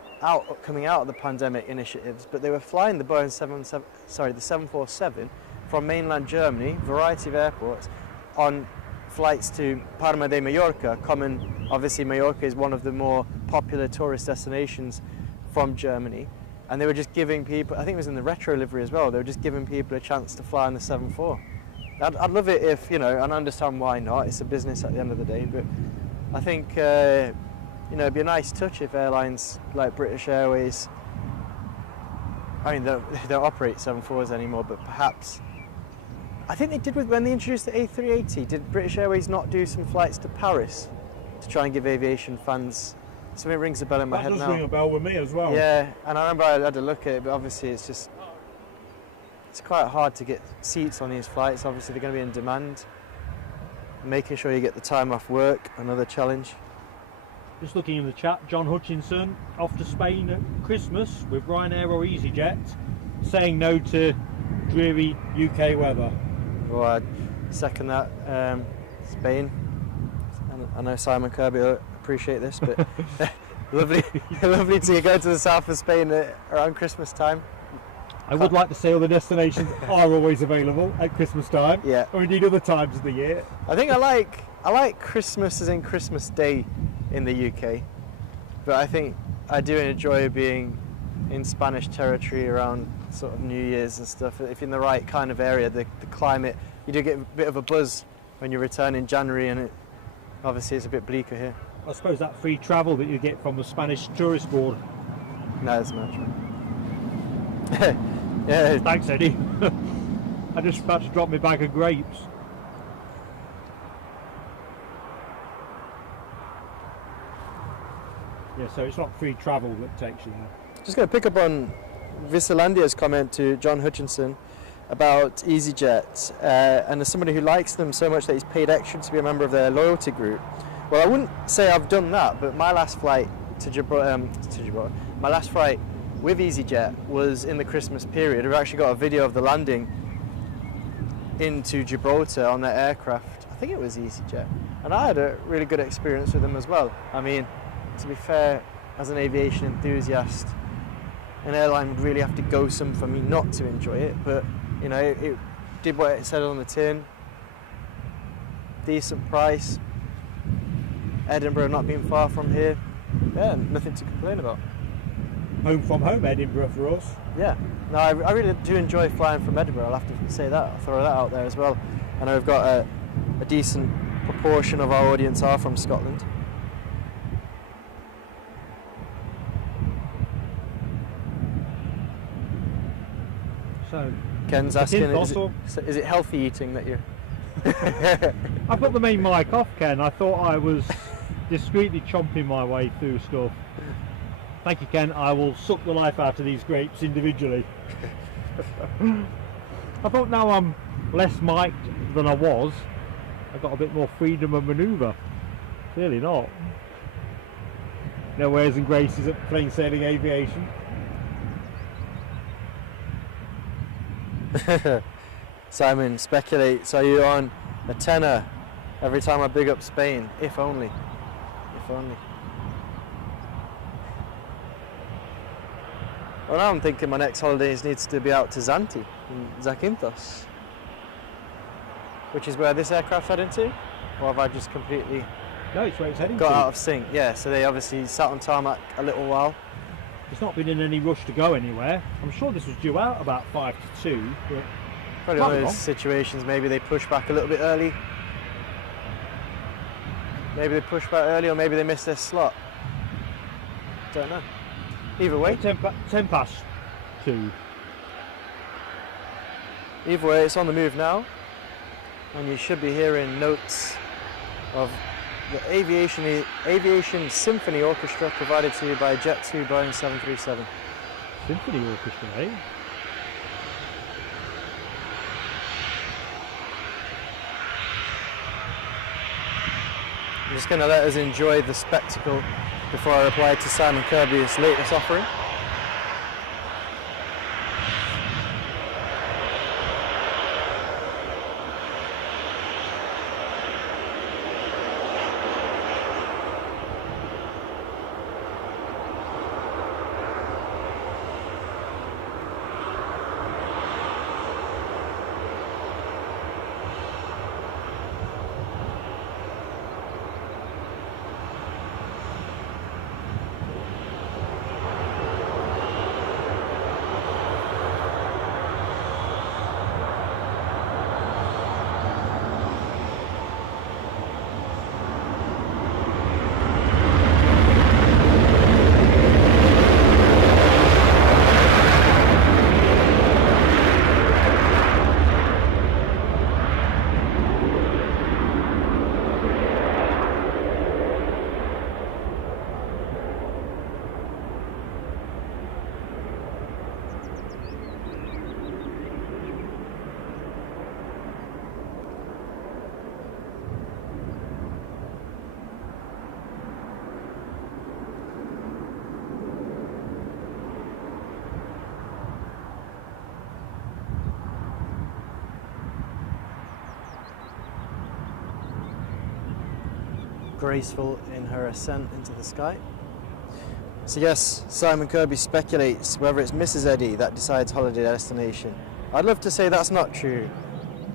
coming out of the pandemic initiatives, but they were flying the Boeing 747 from mainland Germany, variety of airports, on flights to Palma de Mallorca. Obviously Mallorca is one of the more popular tourist destinations from Germany, and they were just giving people, I think it was in the retro livery as well, they were just giving people a chance to fly on the 74. I'd love it if, you know, and I understand why not, it's a business at the end of the day, but I think, you know, it'd be a nice touch if airlines like British Airways, I mean, they don't operate 74s anymore, but perhaps, I think they did when they introduced the A380, did British Airways not do some flights to Paris to try and give aviation fans, something rings a bell in my head now. That does ring a bell with me as well. Yeah, and I remember I had a look at it, but obviously it's quite hard to get seats on these flights. Obviously they're going to be in demand. Making sure you get the time off work, another challenge. Just looking in the chat, John Hutchinson off to Spain at Christmas with Ryanair or easyJet, saying no to dreary UK weather. Well, I'd second that. Spain. I know Simon Kirby will appreciate this, but lovely to go to the south of Spain around Christmas time. I would like to say all the destinations are always available at Christmas time, yeah, or indeed other times of the year. I think I like Christmas as in Christmas Day in the UK, but I think I do enjoy being in Spanish territory around sort of New Year's and stuff. If you're in the right kind of area, the climate, you do get a bit of a buzz when you return in January, and obviously it's a bit bleaker here. I suppose that free travel that you get from the Spanish tourist board. No, it's not true. Yeah. Thanks, Eddie. I just about to drop my bag of grapes. Yeah, so it's not free travel that takes you there. Just going to pick up on Visalandia's comment to John Hutchinson about easyJet, and as somebody who likes them so much that he's paid extra to be a member of their loyalty group. Well, I wouldn't say I've done that, but my last flight to Gibraltar, my last flight with easyJet was in the Christmas period. We've actually got a video of the landing into Gibraltar on their aircraft. I think it was easyJet, and I had a really good experience with them as well. I mean, to be fair, as an aviation enthusiast, an airline would really have to go some for me not to enjoy it, but you know, it did what it said on the tin. Decent price. Edinburgh not being far from here. Yeah, nothing to complain about. Home from home, Edinburgh for us. Yeah, no, I really do enjoy flying from Edinburgh, I'll have to say that, I'll throw that out there as well. I know we've got a decent proportion of our audience are from Scotland. So, Ken's asking, is it healthy eating that you're... I put the main mic off, Ken. I thought I was discreetly chomping my way through stuff. Thank you, Ken. I will suck the life out of these grapes individually. I thought now I'm less mic'd than I was, I've got a bit more freedom of manoeuvre. Clearly not. No airs and graces at plain sailing aviation. Simon speculates, are you on a tenner every time I big up Spain? If only. If only. Well, now I'm thinking my next holidays needs to be out to Zante in Zakynthos, which is where this aircraft heading to, or have I just completely No, it's where it's heading got to. out of sync? Yeah, so they obviously sat on tarmac a little while. It's not been in any rush to go anywhere. I'm sure this was due out about 1:55, but Probably one of those situations, maybe they push back a little bit early. Maybe they push back early, or maybe they missed their slot. Don't know. Either way. 10 past 2. Either way, it's on the move now. And you should be hearing notes of the Aviation Symphony Orchestra provided to you by Jet 2 Boeing 737. Symphony Orchestra, eh? I'm just going to let us enjoy the spectacle before I reply to Simon Kirby's latest offering. Graceful in her ascent into the sky. So yes, Simon Kirby speculates whether it's Mrs. Eddie that decides holiday destination. I'd love to say that's not true,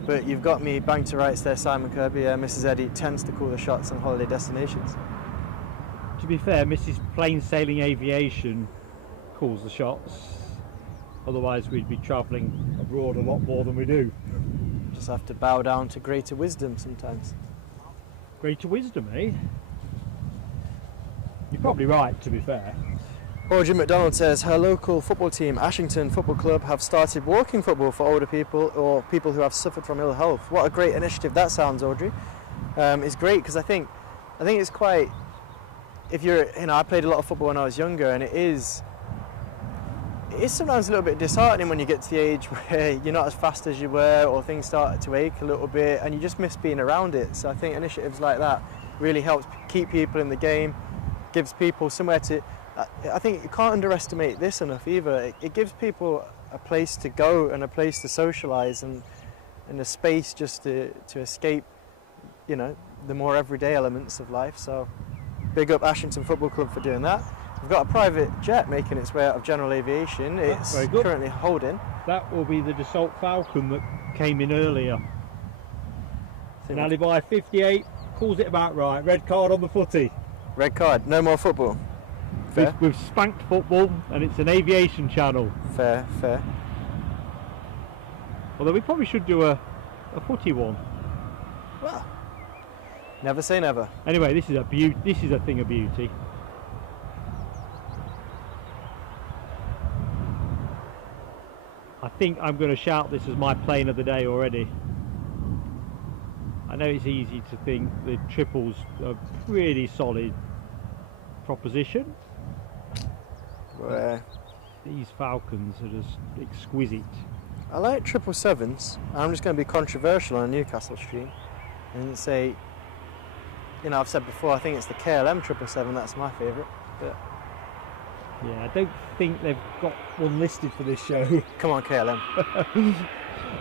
but you've got me bang to rights there, Simon Kirby. Mrs. Eddie tends to call the shots on holiday destinations. To be fair, Mrs. Plain Sailing Aviation calls the shots. Otherwise we'd be travelling abroad a lot more than we do. Just have to bow down to greater wisdom sometimes. Greater wisdom, eh? You're probably right, to be fair. Audrey McDonald says her local football team, Ashington Football Club, have started walking football for older people or people who have suffered from ill health. What a great initiative that sounds, Audrey. It's great because I think it's quite. If you're, I played a lot of football when I was younger, and it is sometimes a little bit disheartening when you get to the age where you're not as fast as you were, or things start to ache a little bit, and you just miss being around it. So I think initiatives like that really helps keep people in the game, gives people somewhere to. I think you can't underestimate this enough either. It gives people a place to go and a place to socialise and a space just to escape, the more everyday elements of life. So big up Ashington Football Club for doing that. We've got a private jet making its way out of general aviation. It's currently holding. That will be the Dassault Falcon that came in earlier. And Alibi 58 calls it about right. Red card on the footy. Red card, no more football. Fair. We've spanked football and it's an aviation channel. Fair. Although we probably should do a footy one. Well, never say never. Anyway, this is a thing of beauty. I think I'm going to shout this as my plane of the day already. I know it's easy to think the triples are pretty solid proposition. These Falcons are just exquisite. I like 777s. I'm just going to be controversial on a Newcastle stream and say, I've said before, I think it's the KLM 777 that's my favourite. But yeah, I don't think they've got one listed for this show. Come on, KLM.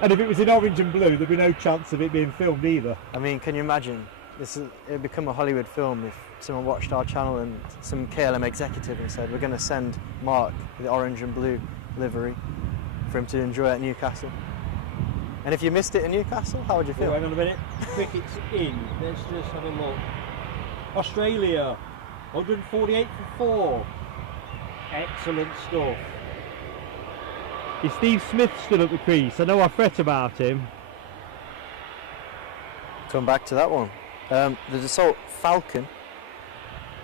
And if it was in orange and blue, there'd be no chance of it being filmed either. I mean, can you imagine? It'd become a Hollywood film if someone watched our channel and some KLM executive and said, we're going to send Mark the orange and blue livery for him to enjoy at Newcastle. And if you missed it in Newcastle, how would you feel? Hang on a minute. Cricket's in. Let's just have a look. Australia, 148 for 4. Excellent stuff. Is Steve Smith still at the crease? I know I fret about him. Come back to that one. The Dassault Falcon.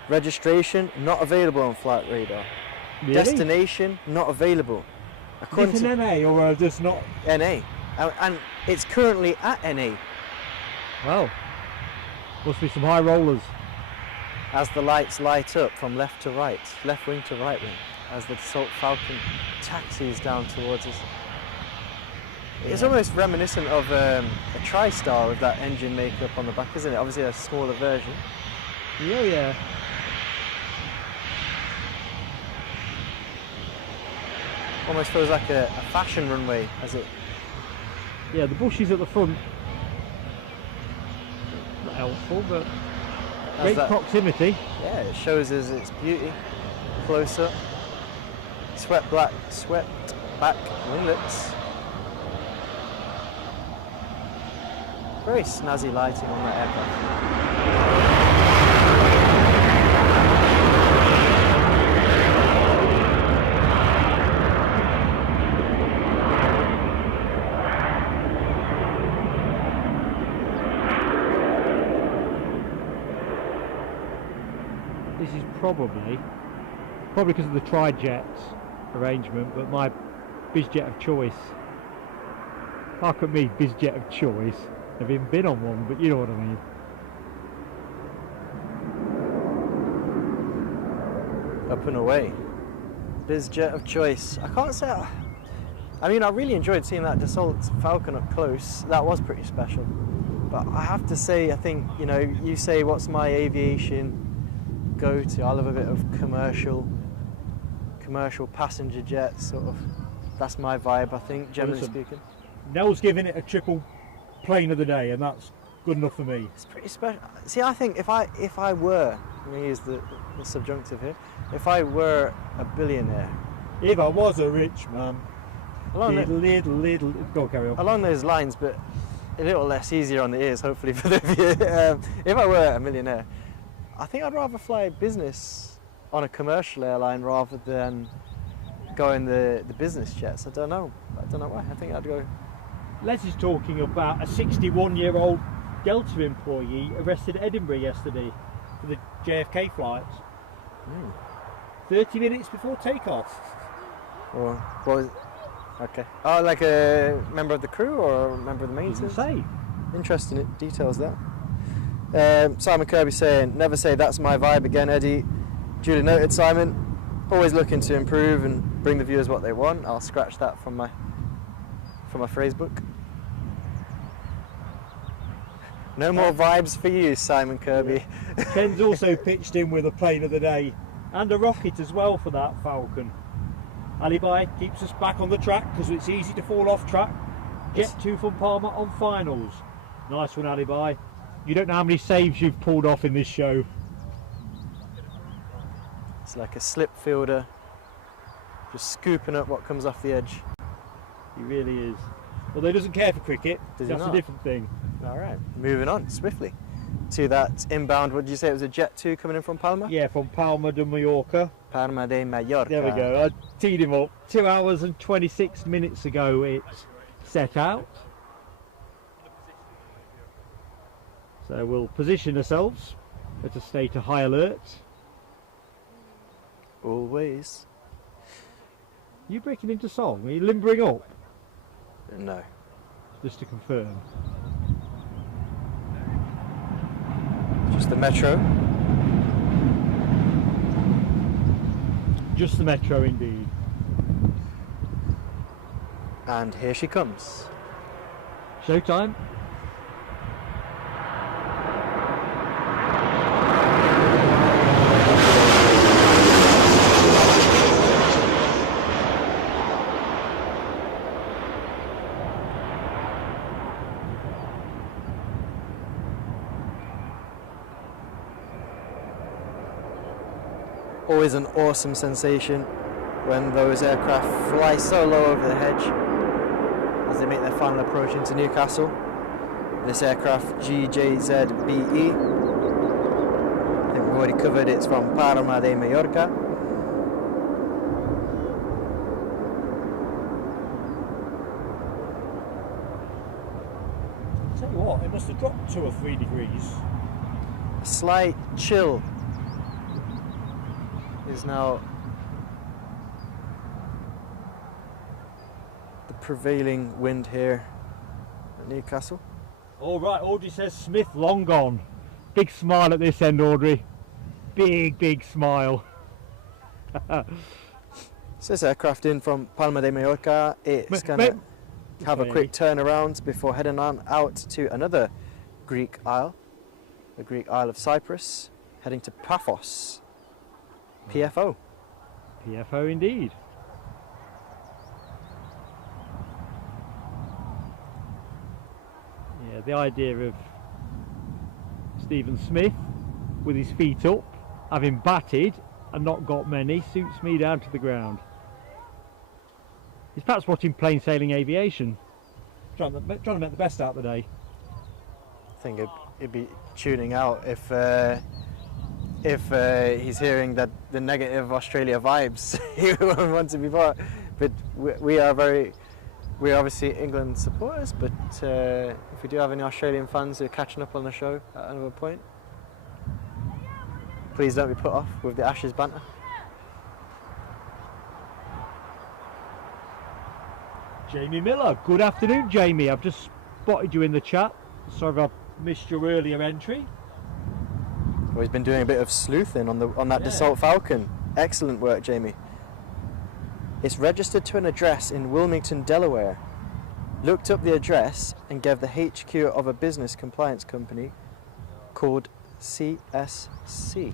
Registration not available on Flight Radar. Really? Destination not available. Is it an NA or just not? NA. And it's currently at NA. Well, must be some high rollers. As the lights light up from left to right, left wing to right wing, as the Dassault Falcon taxis down towards us. It's almost reminiscent of a TriStar with that engine makeup on the back, isn't it? Obviously a smaller version. Yeah, yeah. Almost feels like a fashion runway, as it. Yeah, the bushes at the front. Not helpful, but great that, proximity. yeah, it shows us its beauty. Close up. Swept back winglets. Very snazzy lighting on that aircraft. This is probably because of the tri-jet arrangement, but my bizjet of choice. How could me bizjet of choice? I've even been on one, but you know what I mean. Up and away. Bizjet of choice. I can't say. I mean, I really enjoyed seeing that Dassault Falcon up close. That was pretty special. But I have to say, I think, you know, you say what's my aviation go-to. I love a bit of commercial passenger jet sort of. That's my vibe, I think, generally speaking. Nell's giving it a triple plane of the day, and that's good enough for me. It's pretty special. See, I think if I were, I'm going to use the subjunctive here, if I were a billionaire. If I was a rich man. Little. Go carry on. Along those lines, but a little less easier on the ears, hopefully, for the view. If I were a millionaire, I think I'd rather fly business on a commercial airline rather than go in the business jets. I don't know why. I think I'd go. Les is talking about a 61-year-old Delta employee arrested at Edinburgh yesterday for the JFK flights. 30 minutes before takeoff. Or what was it? Okay. Oh, like a member of the crew or a member of the maintenance? Doesn't say. Interesting details there. Simon Kirby saying, never say that's my vibe again, Eddie. Duly noted, Simon. Always looking to improve and bring the viewers what they want. I'll scratch that from my phrase book. No more vibes for you, Simon Kirby. Yeah. Ken's also pitched in with a plane of the day and a rocket as well for that Falcon. Alibi keeps us back on the track because it's easy to fall off track. Jet 2 from Palma on finals. Nice one, Alibi. You don't know how many saves you've pulled off in this show. It's like a slip fielder, just scooping up what comes off the edge. He really is. Although he doesn't care for cricket, Does he that's not? a different thing. All right, moving on swiftly to that inbound. What did you say? It was a Jet 2 coming in from Palma? Yeah, from Palma de Mallorca. Palma de Mallorca. There we go. I teed him up. 2 hours and 26 minutes ago it set out. So we'll position ourselves at a state of high alert. Always. You breaking into song? Are you limbering up? No. Just to confirm. Just the Metro. Just the Metro indeed. And here she comes. Showtime. Always an awesome sensation when those aircraft fly so low over the hedge as they make their final approach into Newcastle. This aircraft, GJZBE, I think we've already covered, it's from Palma de Mallorca. Tell you what, it must have dropped 2 or 3 degrees. A slight chill is now the prevailing wind here at Newcastle. All right, Audrey says Smith long gone. Big smile at this end, Audrey. Big smile. So this aircraft in from Palma de Mallorca, it's going to have a quick turnaround before heading on out to another Greek isle, the Greek Isle of Cyprus, heading to Paphos. PFO. PFO indeed. Yeah, the idea of Stephen Smith with his feet up, having batted and not got many, suits me down to the ground. He's perhaps watching plain sailing aviation, trying to make the best out of the day. I think he'd be tuning out if he's hearing that the negative Australia vibes. He wouldn't want to be part. But we're obviously England supporters. But if we do have any Australian fans who are catching up on the show at another point, please don't be put off with the Ashes banter. Jamie Miller, good afternoon, Jamie. I've just spotted you in the chat. Sorry if I missed your earlier entry. Well, he's been doing a bit of sleuthing on that Dassault Falcon. Excellent work, Jamie. It's registered to an address in Wilmington, Delaware. Looked up the address and gave the HQ of a business compliance company called CSC.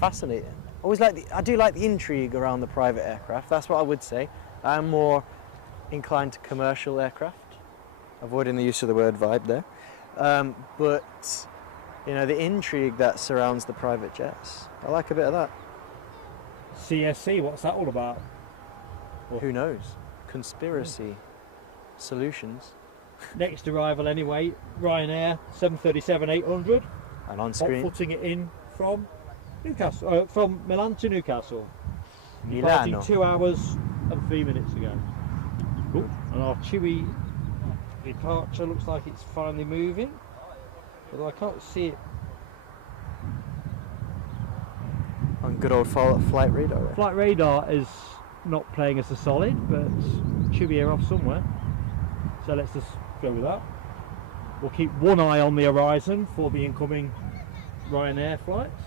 Fascinating. I do like the intrigue around the private aircraft. That's what I would say. I'm more inclined to commercial aircraft, avoiding the use of the word vibe there. But you know, the intrigue that surrounds the private jets, I like a bit of that. CSC, what's that all about? Who knows? Conspiracy solutions. Next arrival anyway, Ryanair 737-800. And on screen, Putting it in from Newcastle, from Milan to Newcastle. Milano. Departing 2 hours and 3 minutes ago. Ooh, and our chewy departure looks like it's finally moving, although I can't see it. On good old flight radar. Flight radar is not playing us a solid, but chewy are off somewhere. So let's just go with that. We'll keep one eye on the horizon for the incoming Ryanair flights.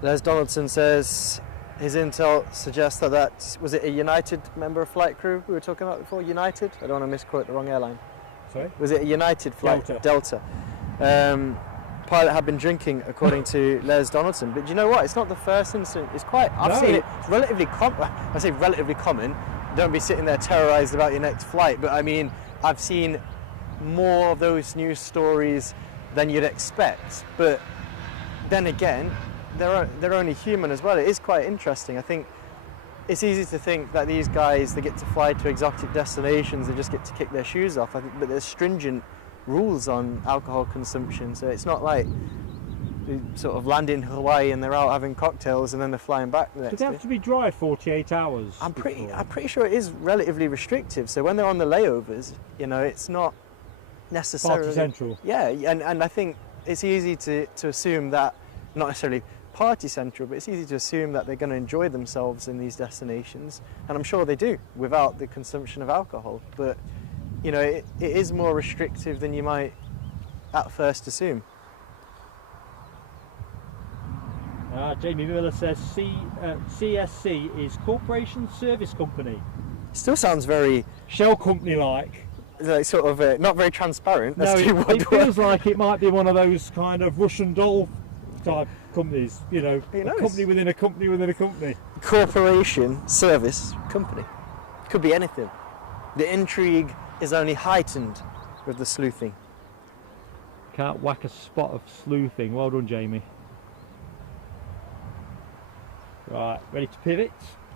Les Donaldson says his intel suggests that was it a United member of flight crew we were talking about before? United? I don't want to misquote the wrong airline. Sorry? Was it a United flight? Delta. Pilot had been drinking, according to Les Donaldson. But you know what? It's not the first incident. It's quite. I've seen it. It's relatively common. I say relatively common. Don't be sitting there terrorised about your next flight. But I mean, I've seen more of those news stories than you'd expect. But then again, they're only human as well. It is quite interesting. I think it's easy to think that these guys, they get to fly to exotic destinations, they just get to kick their shoes off. I think, but there's stringent rules on alcohol consumption, so it's not like they sort of land in Hawaii and they're out having cocktails and then they're flying back the next Do they have to be dry 48 hours? I'm pretty sure it is relatively restrictive. So when they're on the layovers, you know, it's not necessarily Party central. Yeah, and I think it's easy to assume that, not necessarily party central, but it's easy to assume that they're going to enjoy themselves in these destinations, and I'm sure they do without the consumption of alcohol. But you know, it is more restrictive than you might at first assume. Jamie Miller says CSC is Corporation Service Company. Still sounds very Shell company like sort of not very transparent. No, it feels like it might be one of those kind of Russian doll type companies, you know, a company within a company within a company. Corporation Service Company. Could be anything. The intrigue is only heightened with the sleuthing. Can't whack a spot of sleuthing. Well done, Jamie. Right, ready to pivot?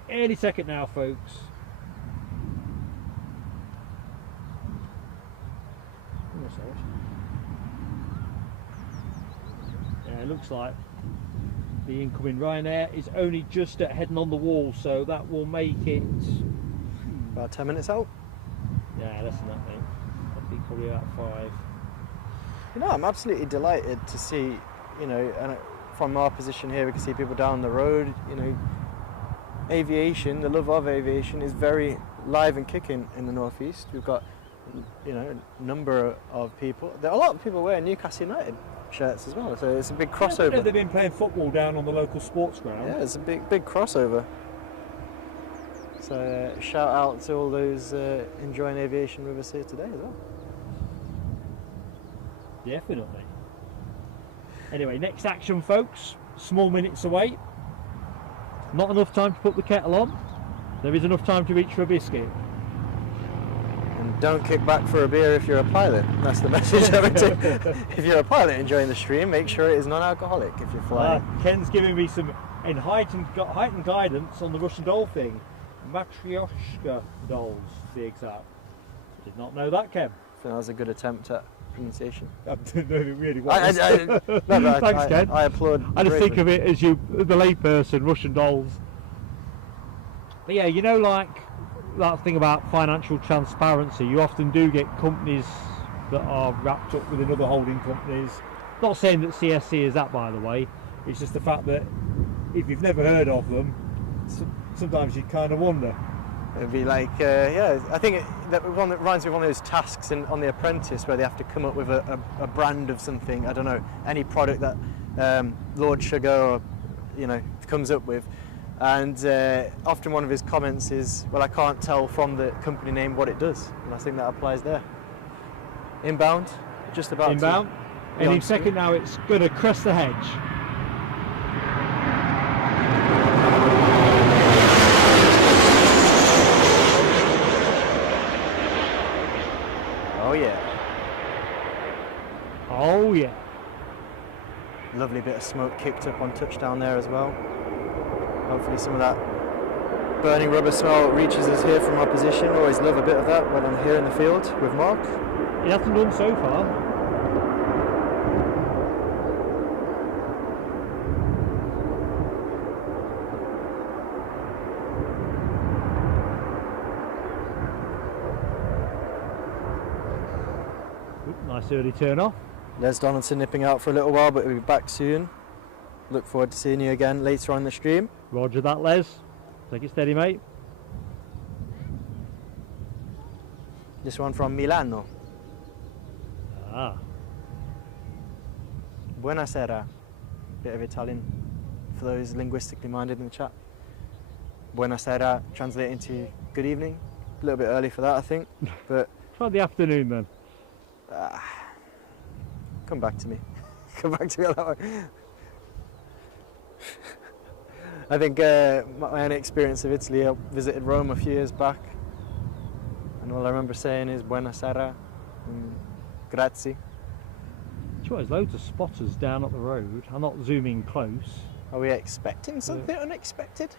Any second now, folks. Yeah, it looks like the incoming Ryanair is only just at heading on the wall, so that will make it about 10 minutes out. Yeah, less than that, mate. I think probably about 5. You know, I'm absolutely delighted to see, you know, and from our position here, we can see people down the road. You know, aviation, the love of aviation, is very live and kicking in the northeast. We've got, you know, a number of people. There are a lot of people wearing Newcastle United shirts as well, so it's a big crossover. Yeah, they've been playing football down on the local sports ground. Yeah, it's a big crossover. So shout out to all those enjoying aviation with us here today as well. Definitely. Anyway, next action, folks. small minutes away. Not enough time to put the kettle on. There is enough time to reach for a biscuit. And don't kick back for a beer if you're a pilot. That's the message I would take. If you're a pilot enjoying the stream, make sure it is non-alcoholic if you're flying. Ken's giving me some heightened guidance on the Russian doll thing. Matryoshka dolls, to be exact. Did not know that, Ken. I think that was a good attempt at pronunciation. I didn't know it really was. Thanks, Ken. I applaud. I just think of it as the layperson, Russian dolls. But yeah, you know, like that thing about financial transparency, you often do get companies that are wrapped up within other holding companies. Not saying that CSC is that, by the way. It's just the fact that if you've never heard of them, sometimes you kind of wonder. It'd be like, yeah, I think that reminds me of one of those tasks on The Apprentice where they have to come up with a brand of something, I don't know, any product that Lord Sugar or, you know, comes up with. And often one of his comments is, well, I can't tell from the company name what it does. And I think that applies there. Inbound, just about inbound. Any second now it's going to crest the hedge. Oh yeah. Oh yeah. Lovely bit of smoke kicked up on touchdown there as well. Hopefully some of that burning rubber smell reaches us here from our position. Always love a bit of that when I'm here in the field with Mark. He hasn't done so far. Nice early turn off. Les Donaldson nipping out for a little while, but we'll be back soon. Look forward to seeing you again later on in the stream. Roger that, Les. Take it steady, mate. This one from Milano. Ah. Buonasera. Bit of Italian for those linguistically minded in the chat. Buonasera translating to good evening. A little bit early for that, I think. But try the afternoon then. Come back to me. Come back to me on that one. I think my own experience of Italy, I visited Rome a few years back, and all I remember saying is buonasera and grazie. Sure, there's loads of spotters down up the road. I'm not zooming close. Are we expecting something unexpected?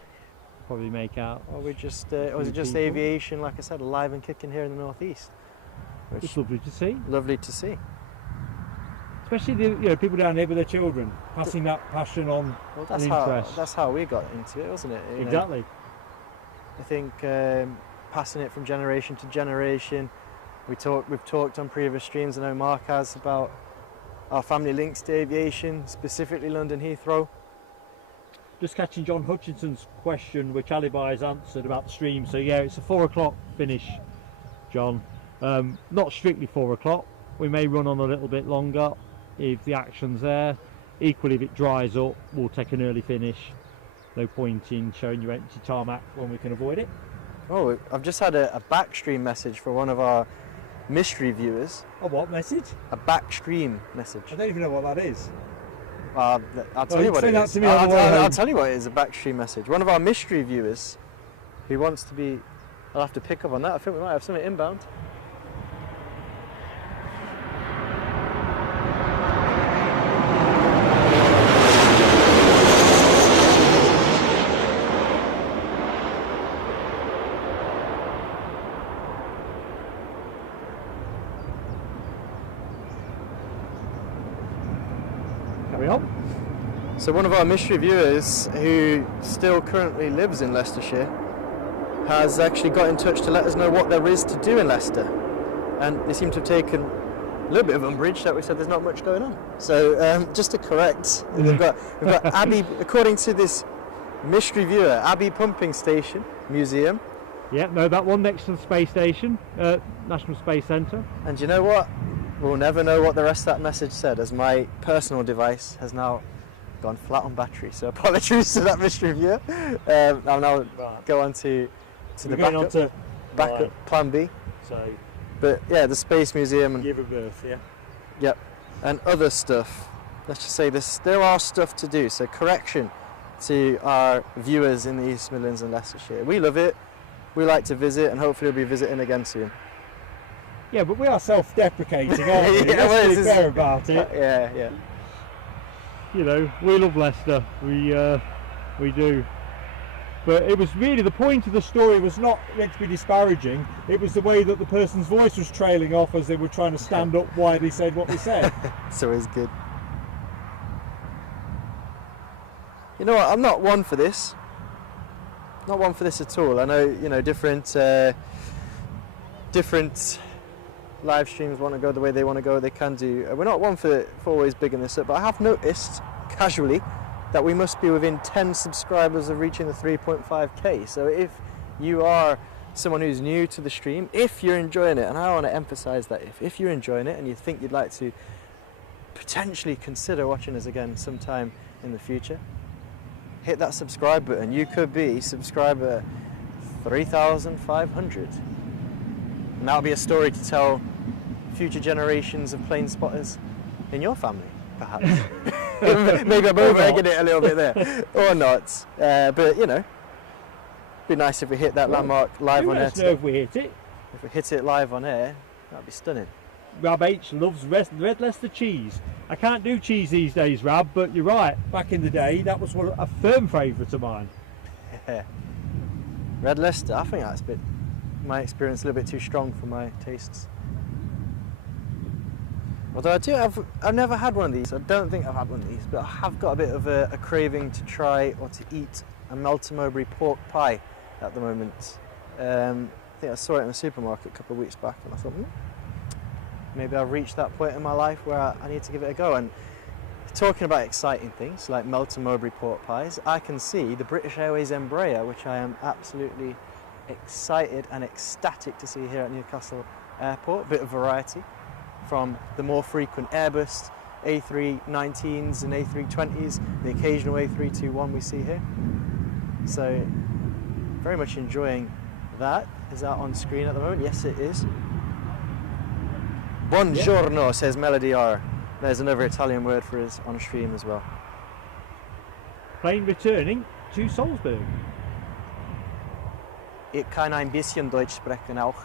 Probably make out. Or we just, or was it just aviation, like I said, alive and kicking here in the northeast? It's lovely to see. Lovely to see. Especially the people down here with their children, passing that passion on. Well, that's how we got into it, wasn't it? Exactly. I think passing it from generation to generation. We've talked on previous streams. I know Mark has about our family links to aviation, specifically London Heathrow. Just catching John Hutchinson's question, which Alibi has answered about the stream. So yeah, it's a 4 o'clock finish, John. Not strictly 4 o'clock. We may run on a little bit longer if the action's there. Equally, if it dries up, we'll take an early finish. No point in showing you empty tarmac when we can avoid it. Oh, I've just had a backstream message for one of our mystery viewers. A what message? A backstream message. I don't even know what that is. I'll tell you what it is. I'll tell you what it is, a backstream message. One of our mystery viewers who wants to be... I'll have to pick up on that. I think we might have something inbound. So one of our mystery viewers, who still currently lives in Leicestershire, has actually got in touch to let us know what there is to do in Leicester. And they seem to have taken a little bit of umbrage that we said there's not much going on. So just to correct, we've got Abbey, according to this mystery viewer, Abbey Pumping Station Museum. Yeah, no, that one next to the space station, National Space Centre. And you know what? We'll never know what the rest of that message said, as my personal device has now gone flat on battery, so apologies to that mystery viewer. I'll now go on to the backup plan B. So, but yeah, the Space Museum and give a birth, yeah. Yep, and other stuff let's just say this, there are stuff to do. So correction to our viewers in the East Midlands and Leicestershire. We love it. We like to visit, and hopefully we'll be visiting again soon. Yeah, but we are self-deprecating, aren't we? Yeah, Let's well, be fair about it. Yeah. You know, we love Leicester. We do. But it was really, the point of the story was not meant to be disparaging. It was the way that the person's voice was trailing off as they were trying to stand up why they said what they said. It's always good. You know what? I'm not one for this. Not one for this at all. I know, you know, different live streams want to go the way they want to go. They can do. We're not one for always bigging this up. But I have noticed casually that we must be within 10 subscribers of reaching the 3.5k. So if you are someone who's new to the stream, if you're enjoying it, and I want to emphasize that if you're enjoying it and you think you'd like to potentially consider watching us again sometime in the future, hit that subscribe button. You could be subscriber 3,500. And that'll be a story to tell future generations of plane spotters in your family, perhaps. Maybe I'm over-egging it a little bit there, or not. But you know, it'd be nice if we hit that landmark live on air. Let us know if we hit it. If we hit it live on air, that'd be stunning. Rab H loves red Leicester cheese. I can't do cheese these days, Rab, but you're right. Back in the day, that was a firm favourite of mine. Yeah. Red Leicester, I think that's my experience a little bit too strong for my tastes. Although I've never had one of these. I don't think I've had one of these, but I have got a bit of a craving to try or to eat a Melton Mowbray pork pie at the moment. I think I saw it in the supermarket a couple of weeks back, and I thought, maybe I've reached that point in my life where I need to give it a go. And talking about exciting things like Melton Mowbray pork pies, I can see the British Airways Embraer, which I am absolutely excited and ecstatic to see here at Newcastle Airport. Bit of variety from the more frequent Airbus A319s and A320s, the occasional A321 we see here. So very much enjoying that. Is that on screen at the moment? Yes, it is. Buongiorno, says Melody R. There's another Italian word for us on stream as well. Plane returning to Salzburg. Ich kann ein bisschen Deutsch sprechen auch.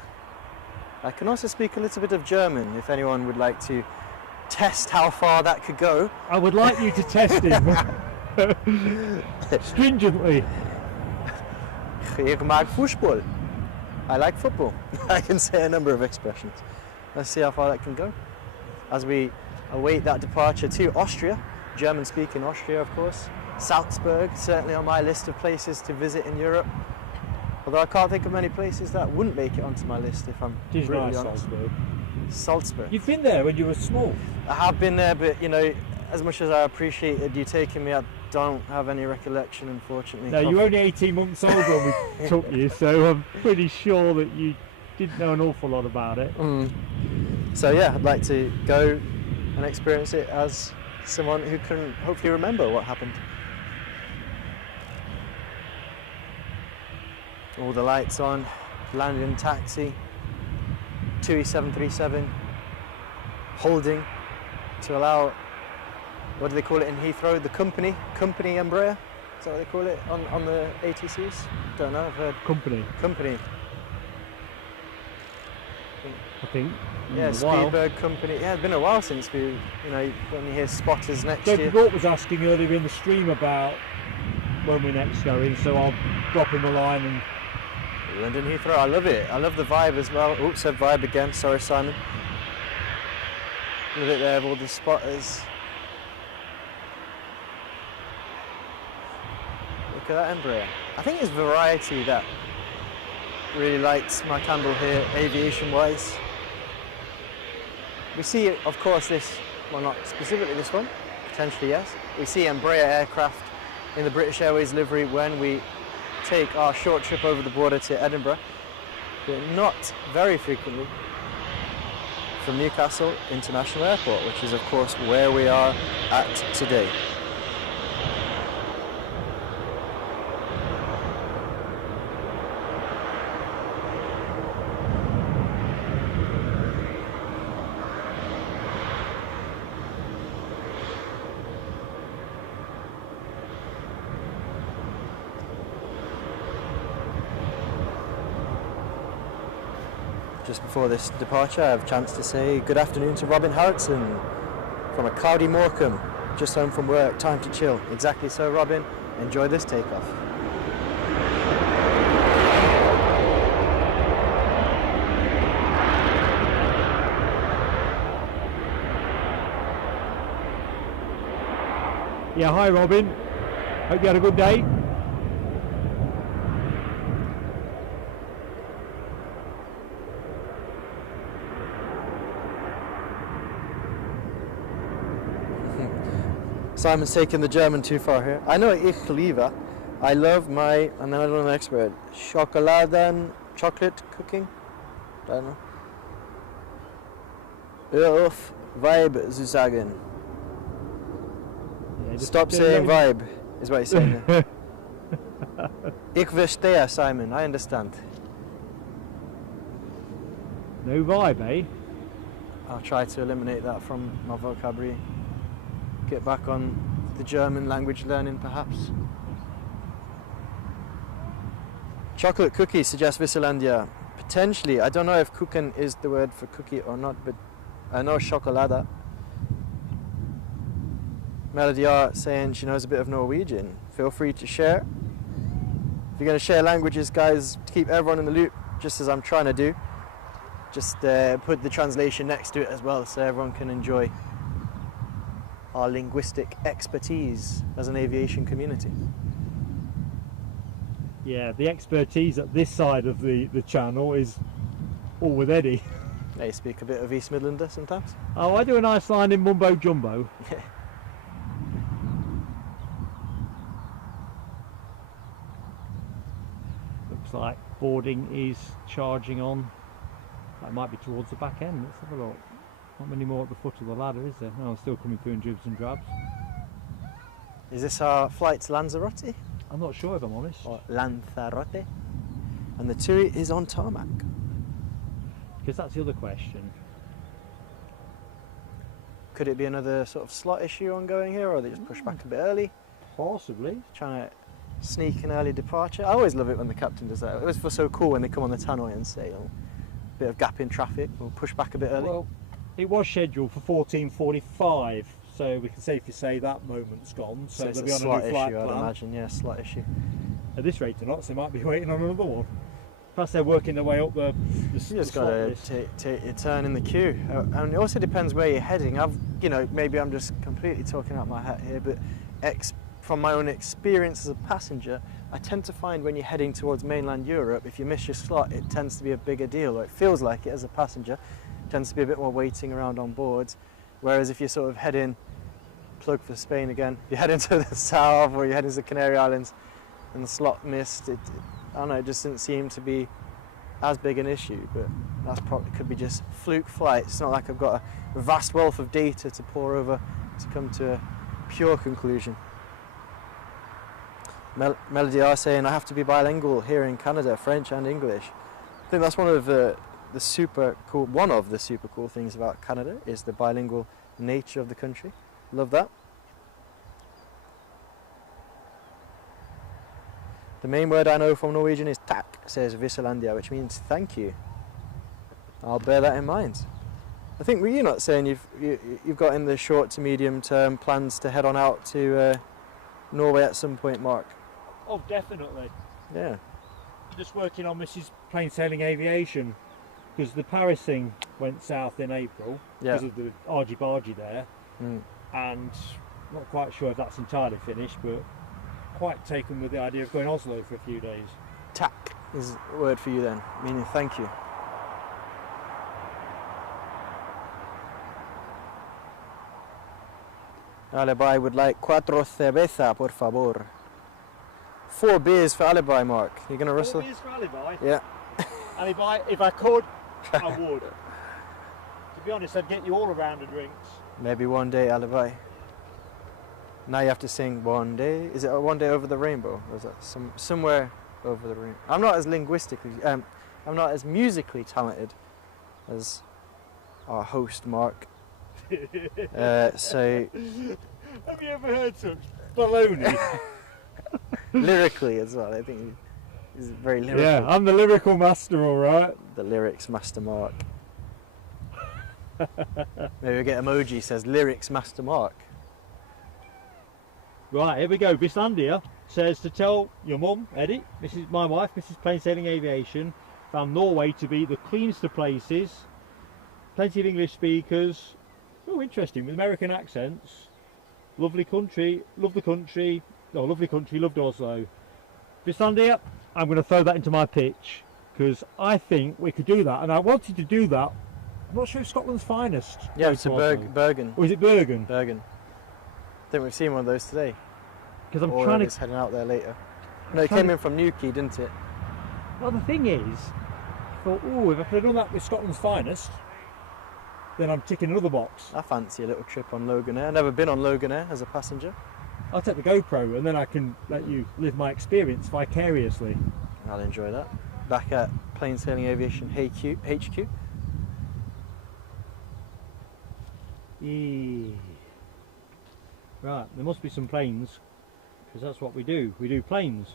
I can also speak a little bit of German if anyone would like to test how far that could go. I would like you to test him stringently. Ich mag Fußball. I like football. I can say a number of expressions. Let's see how far that can go as we await that departure to Austria, German-speaking Austria, of course. Salzburg, certainly on my list of places to visit in Europe. Although I can't think of many places that wouldn't make it onto my list if I'm brutally honest. Salzburg. Salzburg. You've been there when you were small. I have been there, but you know, as much as I appreciated you taking me, I don't have any recollection, unfortunately. No, you were only 18 months old when we took you, so I'm pretty sure that you didn't know an awful lot about it. So yeah, I'd like to go and experience it as someone who can hopefully remember what happened. All the lights on, landing taxi, TUI 737, holding to allow, what do they call it in Heathrow? The company Embraer? Is that what they call it on the ATCs? Don't know, I've heard. Company. I think. Yeah, Spielberg company. Yeah, it's been a while since we, you know, when you hear spotters next year. Gort was asking earlier in the stream about when we're next going, so I'll drop him a line and. London Heathrow, I love it. I love the vibe as well. Oops, said vibe again. Sorry, Simon. Love it there of all the spotters. Look at that Embraer. I think it's variety that really lights my candle here, aviation-wise. We see, of course, this, well, not specifically this one, potentially yes. We see Embraer aircraft in the British Airways livery when we take our short trip over the border to Edinburgh, but not very frequently from Newcastle International Airport, which is of course where we are at today. just before this departure, I have a chance to say good afternoon to Robin Harrison from a cloudy Morecambe, just home from work, time to chill. Exactly so, Robin. Enjoy this takeoff. Yeah, hi Robin. Hope you had a good day. Simon's taking the German too far here. I know ich liebe. I love my, and then I don't know the next word, Schokoladen, chocolate cooking? I don't know. Hör auf, Vibe zu sagen. Yeah, Stop saying vibe, is what he's saying there. Ich verstehe, Simon, I understand. No vibe, eh? I'll try to eliminate that from my vocabulary. Get back on the German language learning, perhaps. Chocolate cookie, suggests Visselandia. Potentially, I don't know if Kuchen is the word for cookie or not, but I know chocolada. Melody Art saying she knows a bit of Norwegian. Feel free to share. If you're going to share languages, guys, to keep everyone in the loop, just as I'm trying to do, just put the translation next to it as well, so everyone can enjoy our linguistic expertise as an aviation community. Yeah, the expertise at this side of the channel is all with Eddie. They speak a bit of East Midlander sometimes. Oh, I do a nice line in Mumbo Jumbo. Yeah. Looks like boarding is charging on. That might be towards the back end. Let's have a look. Not many more at the foot of the ladder, is there? No, still coming through in dribs and drabs. Is this our flight to Lanzarote? I'm not sure if I'm honest. Or Lanzarote? And the TUI is on tarmac. Because that's the other question. Could it be another sort of slot issue ongoing here, or they just push back a bit early? Possibly. Trying to sneak an early departure. I always love it when the captain does that. It was so cool when they come on the tannoy and say, oh, bit of gap in traffic, we'll push back a bit early. Well, it was scheduled for 14:45, so we can safely say that moment's gone. So it's they'll a be on slot a new flight issue, I'd plan. imagine, yeah, slot issue. At this rate or not, so they might be waiting on another one. Plus they're working their way up the You just slot got to list. take your turn in the queue. And it also depends where you're heading. Maybe I'm just completely talking out my hat here, but from my own experience as a passenger, I tend to find when you're heading towards mainland Europe, if you miss your slot, it tends to be a bigger deal, or it feels like it as a passenger. It tends to be a bit more waiting around on boards. Whereas if you're sort of heading, plug for Spain again, you're heading to the south or you're heading to the Canary Islands and the slot missed, I don't know, it just didn't seem to be as big an issue, but that's probably could be just fluke flight. It's not like I've got a vast wealth of data to pour over to come to a pure conclusion. Melody are saying I have to be bilingual here in Canada, French and English. I think that's one of the super cool things about Canada is the bilingual nature of the country. Love that. The main word I know from Norwegian is tak, says Visselandia, which means thank you. I'll bear that in mind. I think, were you not saying you've got in the short to medium term plans to head on out to Norway at some point, Mark? Oh, definitely. Yeah. Just working on Mrs. Plain Sailing Aviation, because the Paris thing went south in April because of the argy-bargy there, and not quite sure if that's entirely finished, but quite taken with the idea of going Oslo for a few days. Tak is a word for you then, meaning thank you. Alibi would like 4 cerveza, por favor. 4 beers for Alibi, Mark. You're going to rustle? 4 beers for Alibi? Yeah. Alibi, if I could, I would. To be honest, I'd get you all a round of drinks. Maybe one day, Alibi. Now you have to sing one day. Is it one day over the rainbow? Or is that somewhere over the rainbow? I'm not as I'm not as musically talented as our host, Mark. So have you ever heard such baloney? lyrically as well, I think He's very lyrical. Yeah, I'm the lyrical master, all right. The lyrics master Mark. Maybe we get emoji says lyrics master Mark. Right, here we go. Bislandia says to tell your mum, Eddie, my wife, Mrs. Plain Sailing Aviation, found Norway to be the cleanest of places. Plenty of English speakers. Oh, interesting, with American accents. Lovely country, love the country. Oh, lovely country, loved Oslo. Bislandia, I'm going to throw that into my pitch because I think we could do that, and I wanted to do that. I'm not sure if Scotland's finest. Yeah, it's a Bergen. Or is it Bergen? Bergen. I think we've seen one of those today. Because I'm or trying to. It's heading out there later. No, it came in from Newquay, didn't it? Well, the thing is, I thought, oh, if I could have done that with Scotland's finest, then I'm ticking another box. I fancy a little trip on Loganair. I've never been on Loganair as a passenger. I'll take the GoPro and then I can let you live my experience vicariously. I'll enjoy that. Back at Plain Sailing Aviation HQ. Right, there must be some planes, because that's what we do. We do planes.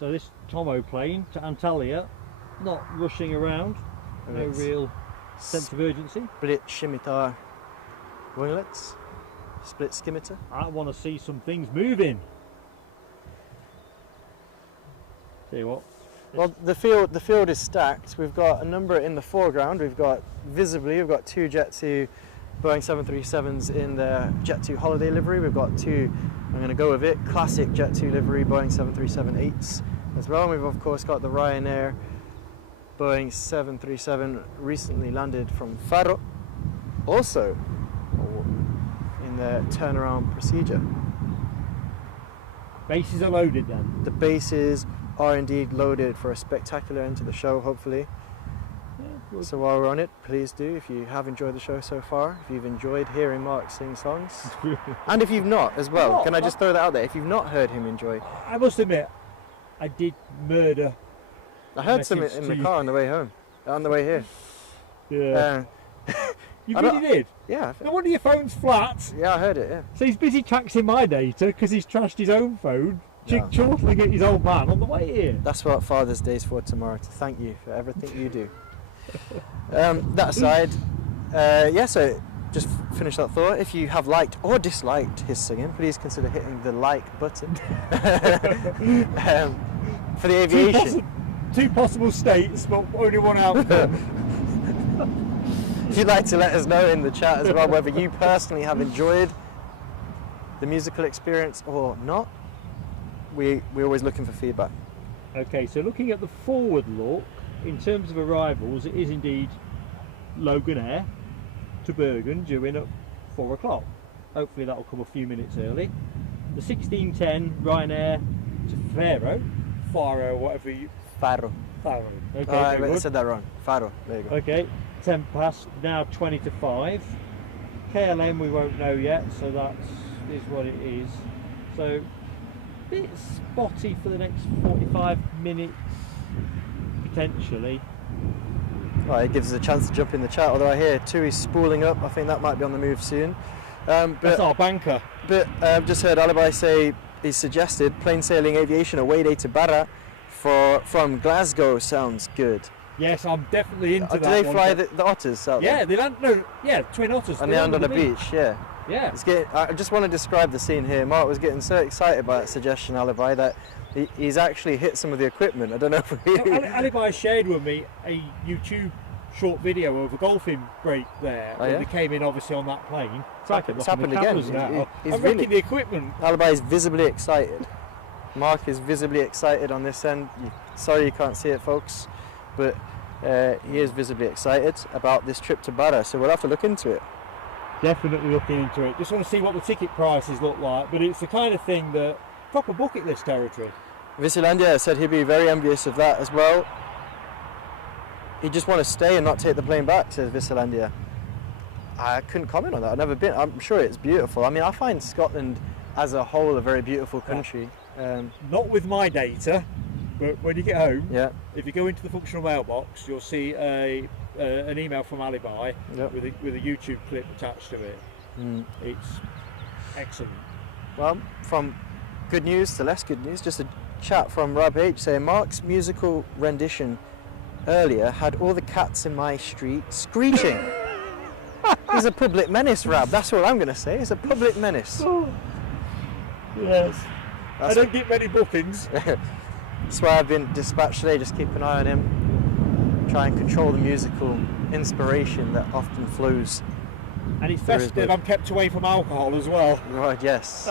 So this Tomo plane to Antalya, not rushing around, no real sense of urgency. Split scimitar winglets, split scimitar. I want to see some things moving. Tell you what. Well, the field is stacked. We've got a number in the foreground. We've got two Jet 2 Boeing 737s in the Jet 2 holiday livery. We've got two, I'm going to go with it, classic Jet 2 livery Boeing 737-8s as well. And we've of course got the Ryanair Boeing 737 recently landed from Faro, also in the turnaround procedure. Bases are loaded then? The bases are indeed loaded for a spectacular end to the show, hopefully. Yeah, so while we're on it, please do, if you have enjoyed the show so far, if you've enjoyed hearing Mark sing songs, and if you've not as well, can I just throw that out there, if you've not heard him enjoy. I must admit, I did murder. I heard some in the car on the way home, on the way here. Yeah. You really did? Yeah. No wonder your phone's flat. Yeah, I heard it, yeah. So he's busy taxing my data because he's trashed his own phone. Chortling at his old man on the way here. That's what Father's Day's for tomorrow, to thank you for everything you do. That aside, so just finish that thought. If you have liked or disliked his singing, please consider hitting the like button. For the aviation. Two possible states, but only one outcome. If you'd like to let us know in the chat as well whether you personally have enjoyed the musical experience or not. We're always looking for feedback. Okay, so looking at the forward look, in terms of arrivals, it is indeed Loganair to Bergen due in at 4 o'clock. Hopefully that will come a few minutes early. The 1610 Ryanair to Faro, whatever you... Faro. Okay, I said that wrong. Faro, there you go. Okay, 10 past, now 20 to 5. KLM we won't know yet, so that is what it is. So, bit spotty for the next 45 minutes, potentially. Well, it gives us a chance to jump in the chat, although I hear Tui spooling up. I think that might be on the move soon. That's our banker. But I've just heard Alibi say he suggested Plain Sailing Aviation away day to Barra from Glasgow sounds good. Yes, I'm definitely into that. Do they fly the otters out there? Yeah, they land. Twin otters. And they land on the beach, yeah. Yeah. I just want to describe the scene here. Mark was getting so excited by that suggestion, Alibi, that he's actually hit some of the equipment. I don't know if Alibi shared with me a YouTube short video of a golfing break there. Oh, yeah? They came in obviously on that plane. It's happened again. I'm wrecking the equipment. Alibi is visibly excited. Mark is visibly excited on this end. Sorry you can't see it, folks, but he is visibly excited about this trip to Barra, so we'll have to look into it. Definitely looking into it. Just want to see what the ticket prices look like, but it's the kind of thing that proper bucket list territory. Visilandia said he'd be very envious of that as well. He'd just want to stay and not take the plane back, says Visilandia. I couldn't comment on that. I've never been. I'm sure it's beautiful. I mean, I find Scotland as a whole a very beautiful country. Not with my data, but when you get home, if you go into the functional mailbox, you'll see an email from Alibi with a YouTube clip attached to it. It's excellent. Well, from good news to less good news, just a chat from Rob H saying Mark's musical rendition earlier had all the cats in my street screeching. He's a public menace, Rab. That's all I'm going to say. He's a public menace. Oh, yes. I don't get many bookings. That's why I've been dispatched today. Just keep an eye on him. Try and control the musical inspiration that often flows. And it's festive. I'm kept away from alcohol as well. Right, yes.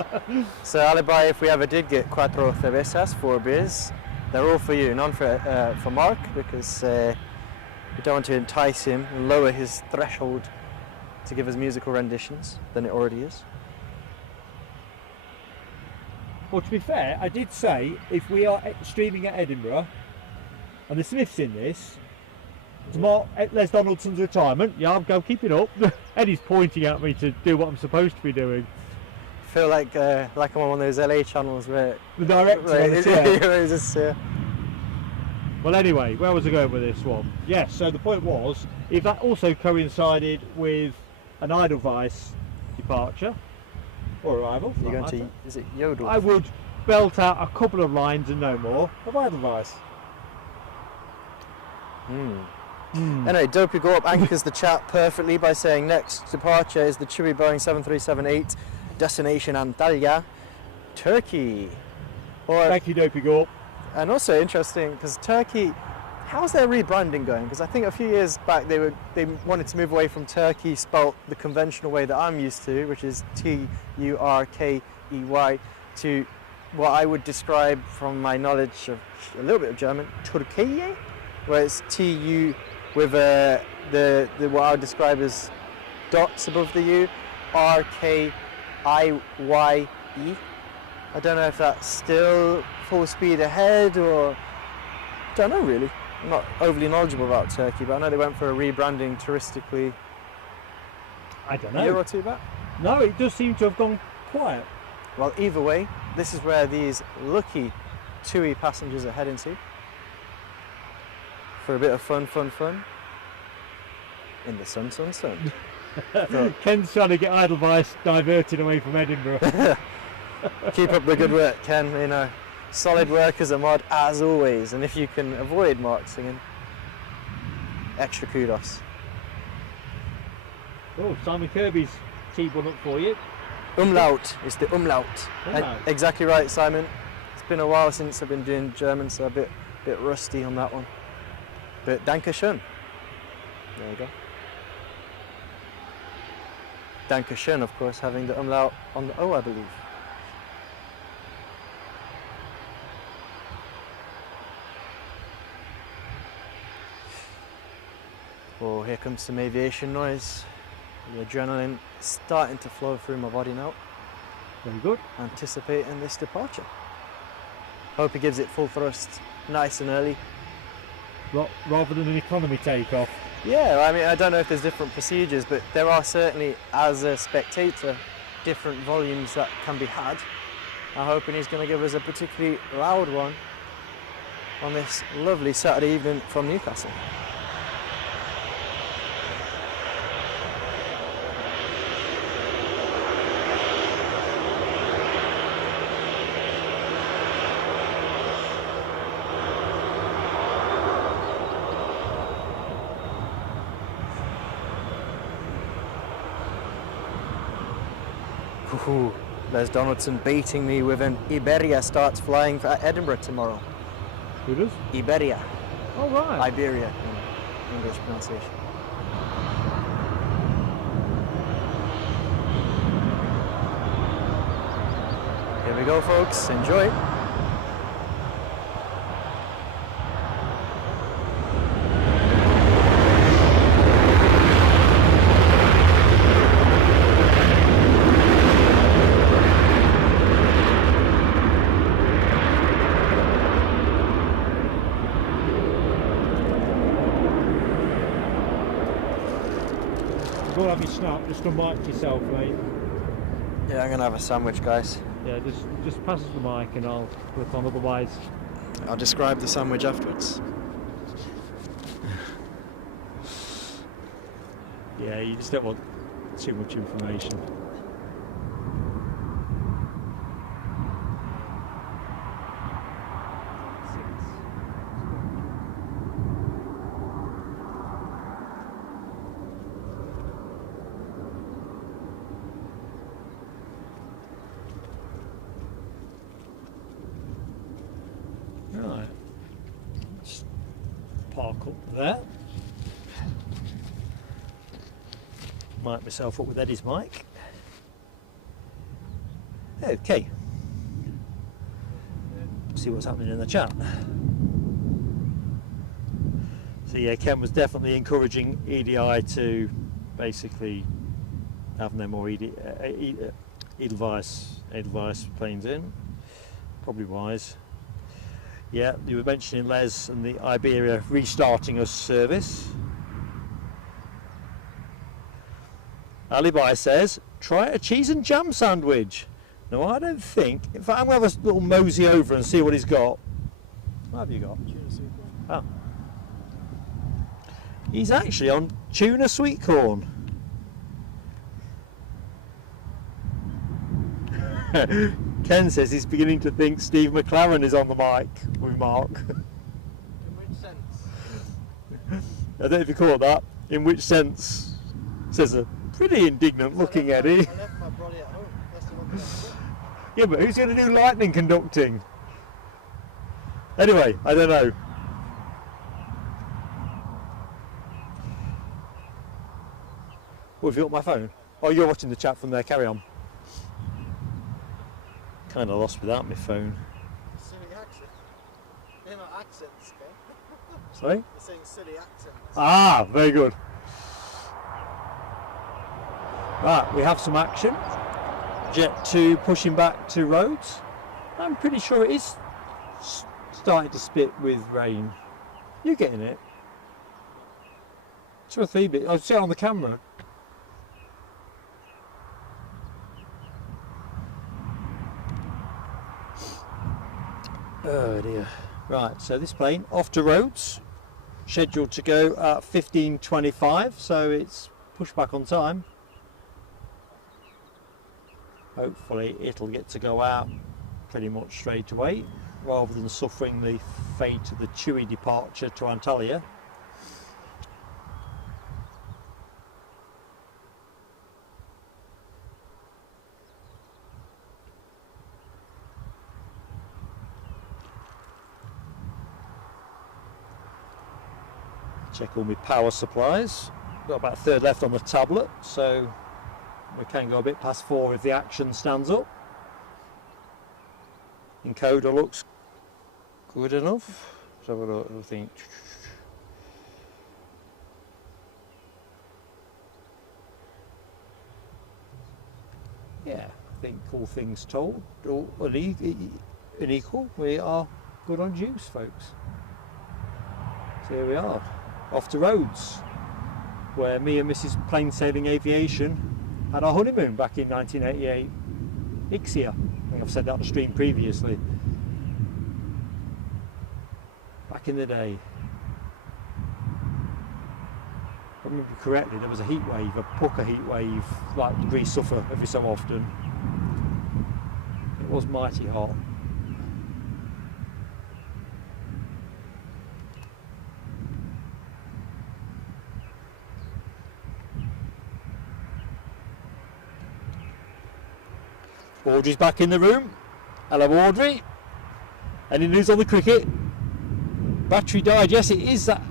So Alibi, if we ever did get cuatro cervezas, 4 beers, they're all for you, none for Mark, because we don't want to entice him and lower his threshold to give us musical renditions than it already is. Well, to be fair, I did say if we are streaming at Edinburgh and the Smiths in this, tomorrow at Les Donaldson's retirement, yeah, I'll go keep it up. Eddie's pointing at me to do what I'm supposed to be doing. I feel like I'm on one of those LA channels where the director. Well, anyway, where was I going with this one? Yes, so the point was, if that also coincided with an Edelweiss departure or arrival, you're going to, is it Yodel? I would belt out a couple of lines and no more of Edelweiss. Anyway, Dopey Go Up anchors the chat perfectly by saying next departure is the chewy Boeing 737-8, destination Antalya, Turkey. Thank you, Dopey Go Up. And also interesting because Turkey, how's their rebranding going? Because I think a few years back they wanted to move away from Turkey spelt the conventional way that I'm used to, which is Turkey, to what I would describe from my knowledge of a little bit of German, Türkiye, where it's TU with the what I would describe as dots above the U, RKIYE. I don't know if that's still full speed ahead or don't know really. I'm not overly knowledgeable about Turkey, but I know they went for a rebranding touristically. I don't know. A year or two back? No, it does seem to have gone quiet. Well, either way, this is where these lucky TUI passengers are heading to. For a bit of fun. In the sun. So, Ken's trying to get Edelweiss diverted away from Edinburgh. keep up the good work, Ken. You know, solid work as a mod, as always. And if you can avoid Mark singing, extra kudos. Oh, Simon Kirby's teed one up for you. Umlaut is the umlaut. Umlaut. Exactly right, Simon. It's been a while since I've been doing German, so a bit rusty on that one. But danke schön. There you go. Danke schön, of course, having the umlaut on the O, I believe. Oh, here comes some aviation noise. The adrenaline starting to flow through my body now. Very good. Anticipating this departure. Hope he gives it full thrust, nice and early. Rather than an economy takeoff. Yeah, I mean, I don't know if there's different procedures, but there are certainly, as a spectator, different volumes that can be had. I'm hoping he's going to give us a particularly loud one on this lovely Saturday evening from Newcastle. Ooh, there's Donaldson baiting me with an Iberia starts flying for Edinburgh tomorrow. Who does? Iberia. Oh, right. Iberia in English pronunciation. Here we go, folks. Enjoy. Go have your snap, just unmic yourself, mate. Yeah, I'm gonna have a sandwich, guys. Yeah, just pass us the mic and I'll click on, otherwise. I'll describe the sandwich afterwards. Yeah, you just don't want too much information. there. Mic myself up with Eddie's mic. Okay. See what's happening in the chat. So yeah, Ken was definitely encouraging EDI to basically have no more Edelweiss planes in. Probably wise. Yeah, you were mentioning Les and the Iberia restarting a service. Alibi says, try a cheese and jam sandwich. No, I don't think. In fact, I'm going to have a little mosey over and see what he's got. What have you got? Tuna sweet corn. Oh. He's actually on tuna sweet corn. Ken says he's beginning to think Steve McLaren is on the mic with Mark. In which sense? I don't know if you caught that. In which sense? Says a pretty indignant looking Eddie. I left my brolly at home. That's the one thing. Yeah, but who's going to do lightning conducting? Anyway, I don't know. What have you got my phone? Oh, you're watching the chat from there, carry on. Kind of lost without my phone. Silly accent. They're not accents, okay? Sorry? You're saying silly accents. Ah, very good. Right, we have some action. Jet 2 pushing back to roads. I'm pretty sure it is starting to spit with rain. You're getting it. 2 or 3 bits. I'll see it on the camera. Oh dear. Right, so this plane off to roads, scheduled to go at 15:25, so it's pushed back on time. Hopefully it'll get to go out pretty much straight away, rather than suffering the fate of the Chewy departure to Antalya. Check all my power supplies. Got about a third left on the tablet, so we can go a bit past 4 if the action stands up. Encoder looks good enough. Let's have a look, I think. Yeah, I think all things told, all unequal, we are good on juice, folks. So here we are, off to roads, where me and Mrs. Plain Sailing Aviation had our honeymoon back in 1988. Ixia. I think I've said that on the stream previously. Back in the day. If I remember correctly, there was a heat wave, a pucker heat wave, like we suffer every so often. It was mighty hot. Audrey's back in the room. Hello, Audrey. Any news on the cricket? Battery died. Yes, it is that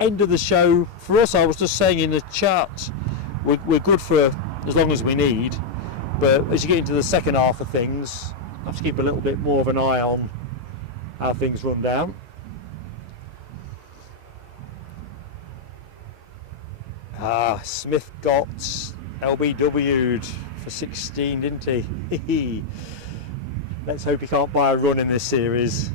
end of the show. For us, I was just saying in the chat, we're good for as long as we need. But as you get into the second half of things, I have to keep a little bit more of an eye on how things run down. Ah, Smith got LBW'd for 16, didn't he? Let's hope he can't buy a run in this series.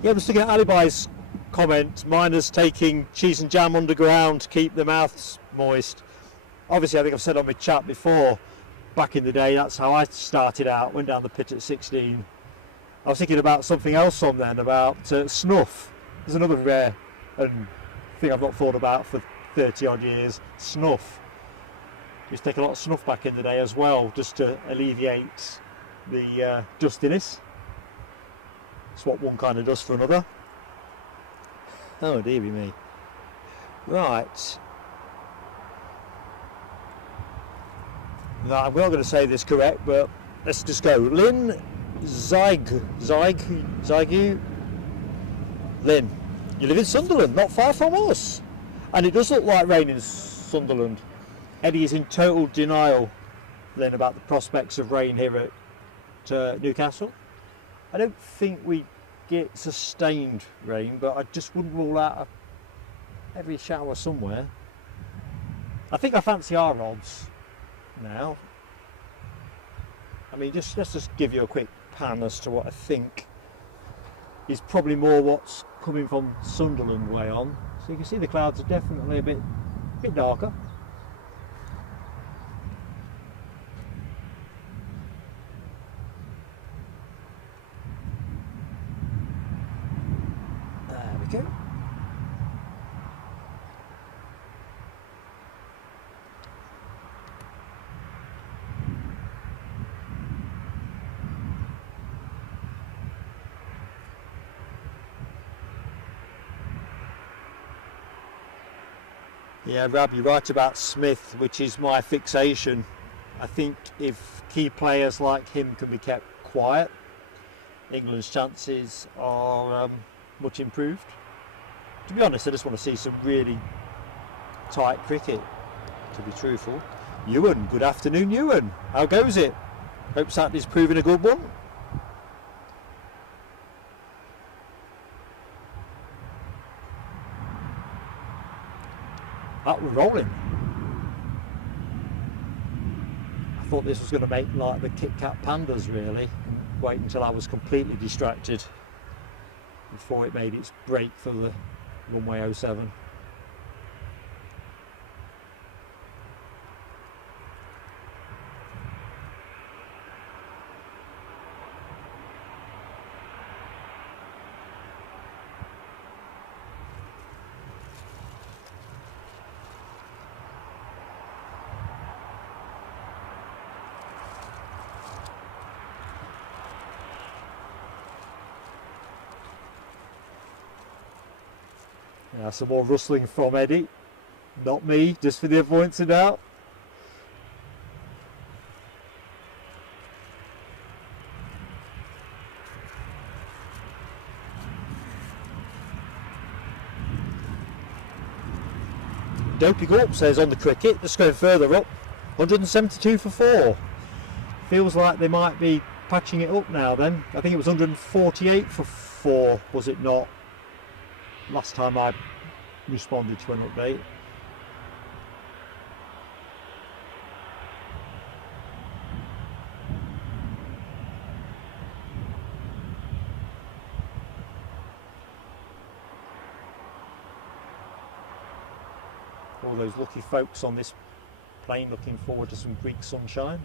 Yeah, I'm just looking at Alibi's comment. Miners taking cheese and jam underground to keep their mouths moist. Obviously, I think I've said on my chat before, back in the day, that's how I started out, went down the pit at 16. I was thinking about something else on then, about snuff. There's another rare thing I've not thought about for 30 odd years, snuff. We used to take a lot of snuff back in the day as well, just to alleviate the dustiness. It's what one kind of does for another. Oh dearie me. Right. No, I'm not going to say this correct, but let's just go. Lynn Zygu. Lynn, you live in Sunderland, not far from us. And it does look like rain in Sunderland. Eddie is in total denial, Lynn, about the prospects of rain here at Newcastle. I don't think we get sustained rain, but I just wouldn't rule out a heavy shower somewhere. I think I fancy our odds now. I mean, let's just give you a quick pan as to what I think is probably more what's coming from Sunderland way on. So you can see the clouds are definitely a bit darker. There we go. Yeah, Rab, you're right about Smith, which is my fixation. I think if key players like him can be kept quiet, England's chances are much improved. To be honest, I just want to see some really tight cricket, to be truthful. Ewan, good afternoon, Ewan. How goes it? Hope Saturday's proving a good one. That we're rolling. I thought this was going to make like the Kit Kat Pandas really. Wait until I was completely distracted before it made its break for the runway 07. Now some more rustling from Eddie, not me, just for the avoidance of doubt. Dopey Gorp says on the cricket, just going further up, 172 for 4. Feels like they might be patching it up now then. I think it was 148 for 4, was it not? Last time I responded to an update. All those lucky folks on this plane looking forward to some Greek sunshine.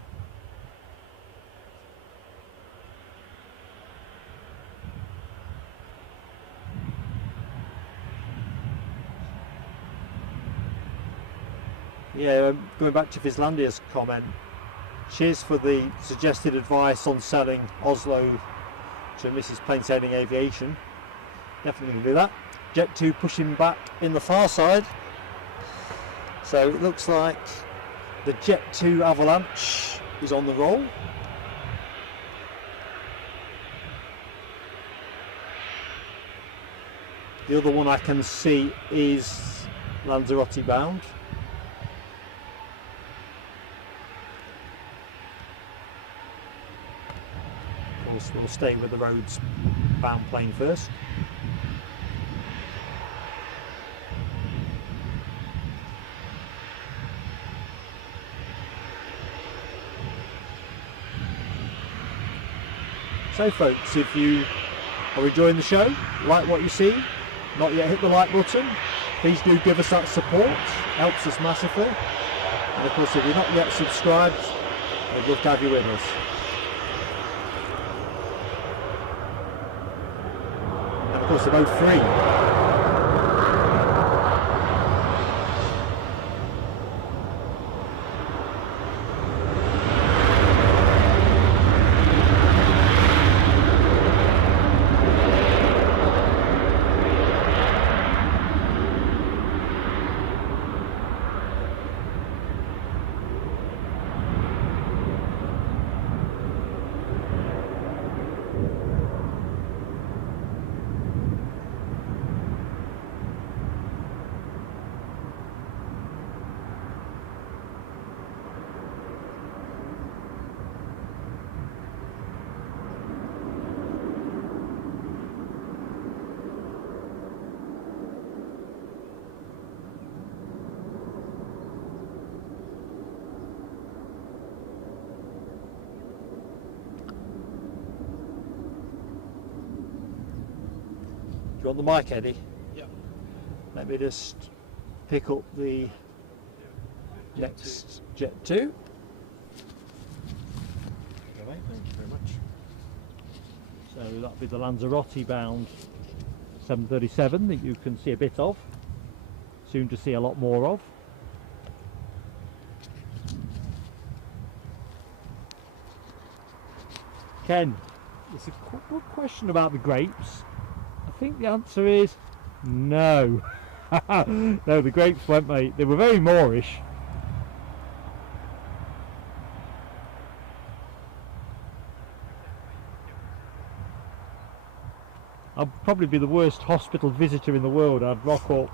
Yeah, going back to Fislandia's comment, cheers for the suggested advice on selling Oslo to Mrs. Plainsailing Aviation. Definitely going to do that. Jet 2 pushing back in the far side. So it looks like the Jet 2 Avalanche is on the roll. The other one I can see is Lanzarote bound. We'll stay with the Rhodes bound plane first. So folks, if you are enjoying the show, like what you see, not yet hit the like button, please do give us that support, helps us massively. And of course if you're not yet subscribed, we'd love to have you with us. Of course, they're both free. you want the mic, Eddie? Yep. Let me just pick up the next Jet 2. Thank you very much. So that'll be the Lanzarote bound 737 that you can see a bit of. Soon to see a lot more of. Ken, it's a good question about the grapes. I think the answer is no. No, the grapes weren't, mate. They were very Moorish. I'd probably be the worst hospital visitor in the world. I'd rock up,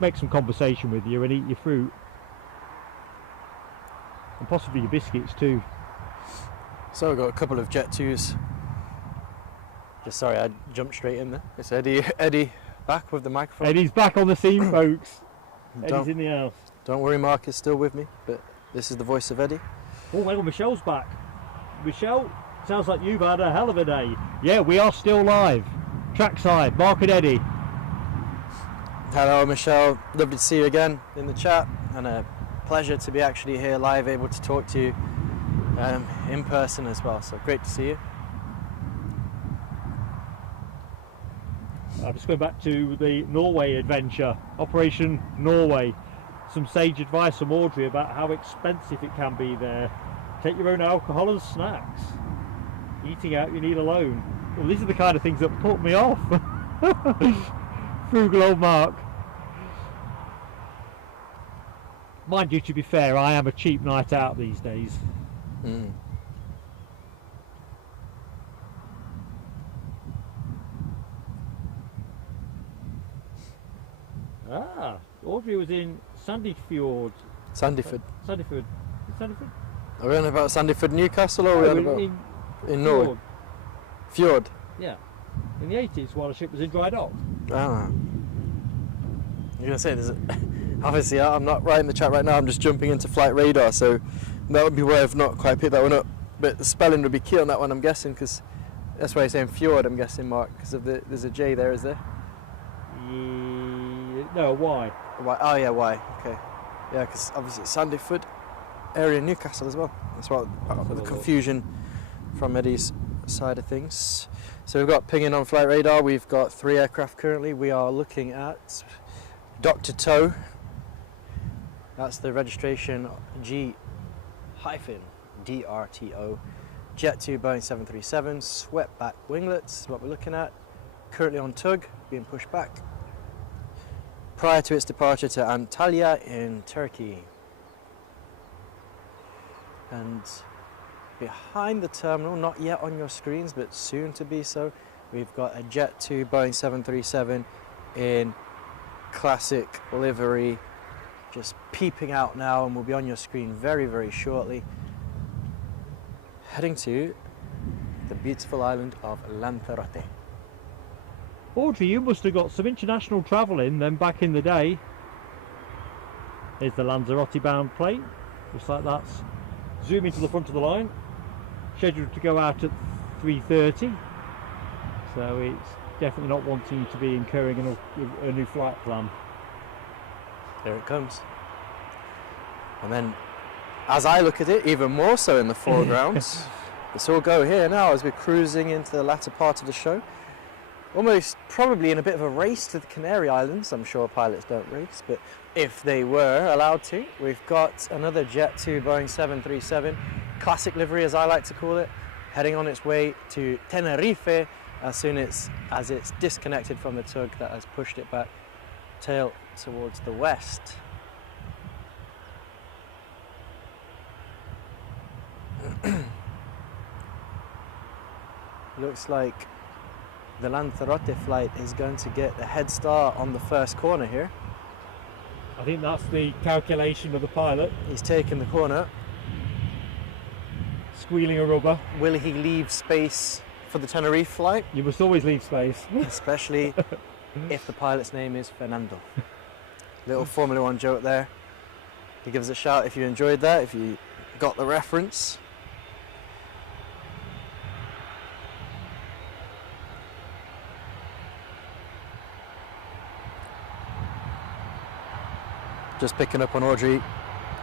make some conversation with you and eat your fruit. And possibly your biscuits too. So we've got a couple of Jet 2s. Just sorry, I jumped straight in there. It's Eddie back with the microphone. Eddie's back on the scene, folks. Eddie's in the house. Don't worry, Mark is still with me, but this is the voice of Eddie. Oh, hang on, Michelle's back. Michelle, sounds like you've had a hell of a day. Yeah, we are still live. Trackside, Mark and Eddie. Hello, Michelle. Lovely to see you again in the chat, and a pleasure to be actually here live, able to talk to you in person as well. So great to see you. I'm just going back to the Norway adventure, Operation Norway. Some sage advice from Audrey about how expensive it can be there. Take your own alcohol and snacks. Eating out you need alone. Well, these are the kind of things that put me off. Frugal old Mark. Mind you, to be fair, I am a cheap night out these days. Mm. Ah, Audrey was in Sandefjord. Sandefjord. Sandefjord. Sandefjord? Are we on about Sandefjord, Newcastle, or are we on about in Norway? Fjord. Fjord. Yeah. In the 80s while the ship was in dry dock. Ah. You're gonna say obviously I'm not writing the chat right now. I'm just jumping into flight radar, so that would be where I've not quite picked that one up. But the spelling would be key on that one, I'm guessing, because that's why you're saying fjord. I'm guessing, Mark, because of there's a J there, is there? No, why? Why? Oh yeah, why? Okay. Yeah, because obviously it's Sandefjord area in Newcastle as well. That's what the confusion from Eddie's side of things. So we've got pinging on flight radar. We've got 3 aircraft currently. We are looking at Dr. Toe. That's the registration G-DRTO. Jet 2 Boeing 737, swept back winglets is what we're looking at. Currently on tug, being pushed back. Prior to its departure to Antalya in Turkey. And behind the terminal, not yet on your screens, but soon to be so, we've got a Jet 2 Boeing 737 in classic livery, just peeping out now, and will be on your screen very, very shortly. Heading to the beautiful island of Lanzarote. Audrey, you must have got some international travel in then back in the day. Here's the Lanzarote bound plane, just like that's zooming to the front of the line. Scheduled to go out at 3:30, so it's definitely not wanting to be incurring a new flight plan. There it comes. And then, as I look at it, even more so in the foreground, it's all go here now as we're cruising into the latter part of the show. Almost probably in a bit of a race to the Canary Islands. I'm sure pilots don't race, but if they were allowed to, we've got another Jet 2 Boeing 737, classic livery as I like to call it, heading on its way to Tenerife as soon as it's disconnected from the tug that has pushed it back, tail towards the west. Looks like the Lanzarote flight is going to get a head start on the first corner here. I think that's the calculation of the pilot. He's taken the corner. Squealing a rubber. Will he leave space for the Tenerife flight? You must always leave space. Especially if the pilot's name is Fernando. Little Formula 1 joke there. You give us a shout if you enjoyed that, if you got the reference. Just picking up on Audrey,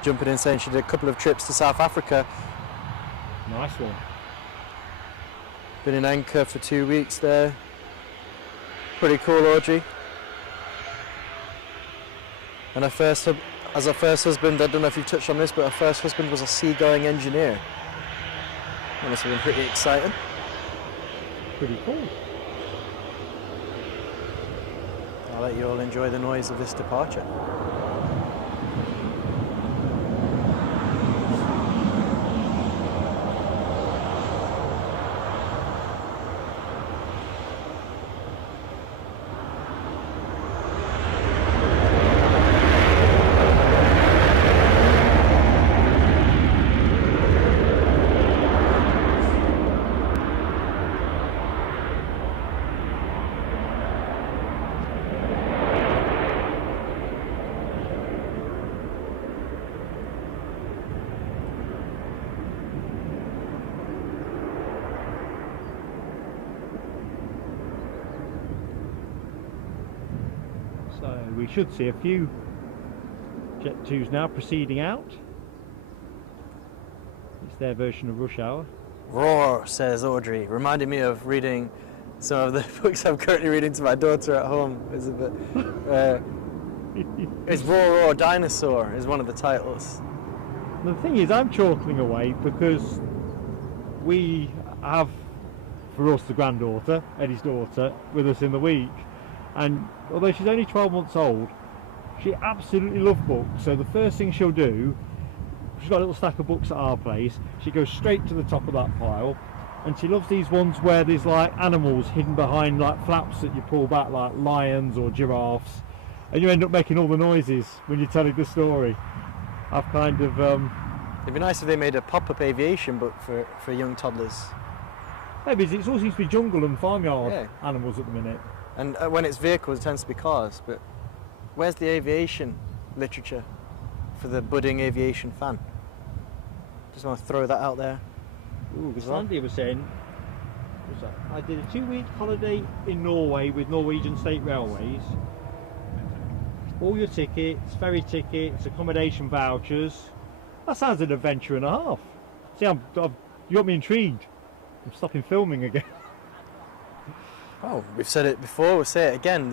jumping in saying she did a couple of trips to South Africa. Nice one. Been in Anchor for 2 weeks there. Pretty cool, Audrey. And her first husband, I don't know if you've touched on this, but her first husband was a seagoing engineer. That must have been pretty exciting. Pretty cool. I'll let you all enjoy the noise of this departure. So we should see a few Jet 2s now proceeding out. It's their version of rush hour. Roar, says Audrey, reminding me of reading some of the books I'm currently reading to my daughter at home. It's a bit, it's Roar Roar Dinosaur is one of the titles. The thing is, I'm chortling away because we have, for us, the granddaughter, Eddie's daughter, with us in the week. And although she's only 12 months old, she absolutely loves books. So the first thing she'll do, she's got a little stack of books at our place, she goes straight to the top of that pile, and she loves these ones where there's like animals hidden behind like flaps that you pull back, like lions or giraffes, and you end up making all the noises when you're telling the story. I've kind of It'd be nice if they made a pop-up aviation book for young toddlers. maybe it all seems to be jungle and farmyard animals at the minute. And when it's vehicles, it tends to be cars. But where's the aviation literature for the budding aviation fan? Just want to throw that out there. Ooh, Sandy was saying, what's that? I did a 2-week holiday in Norway with Norwegian State Railways. All your tickets, ferry tickets, accommodation vouchers. That sounds an adventure and a half. See, you got me intrigued. I'm stopping filming again. Oh, we've said it before, we'll say it again.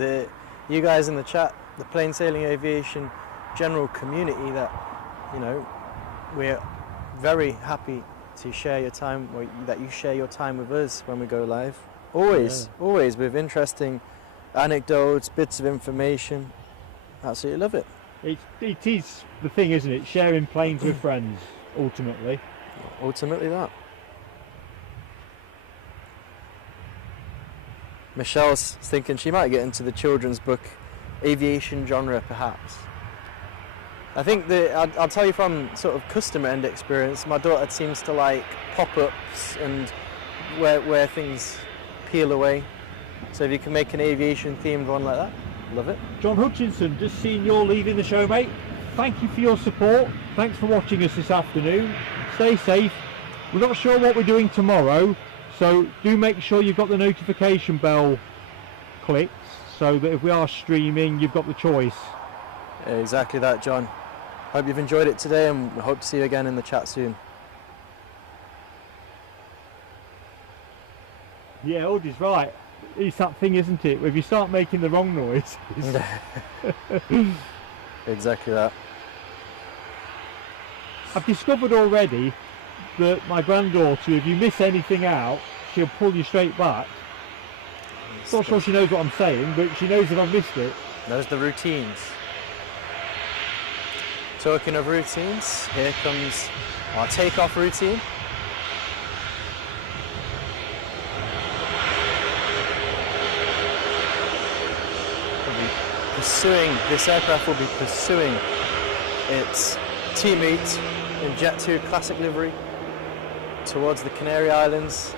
You guys in the chat, the plain sailing aviation general community, that, you know, we're very happy to share your time, or that you share your time with us when we go live. Always with interesting anecdotes, bits of information. Absolutely love it. It is the thing, isn't it? Sharing planes with friends, ultimately. Ultimately that. Michelle's thinking she might get into the children's book aviation genre, perhaps. I think I'll tell you from sort of customer end experience, my daughter seems to like pop-ups and where things peel away. So if you can make an aviation themed one like that, love it. John Hutchinson, just seeing you're leaving the show, mate. Thank you for your support. Thanks for watching us this afternoon. Stay safe. We're not sure what we're doing tomorrow, so do make sure you've got the notification bell clicked so that if we are streaming, you've got the choice. Exactly that, John. Hope you've enjoyed it today, and we hope to see you again in the chat soon. Yeah, Audrey's right. It's that thing, isn't it? If you start making the wrong noise. Exactly that. I've discovered already that my granddaughter, if you miss anything out, she'll pull you straight back. Not sure she knows what I'm saying, but she knows if I've missed it. Those are the routines. Talking of routines, here comes our takeoff routine. This aircraft will be pursuing its teammate in Jet 2 classic livery towards the Canary Islands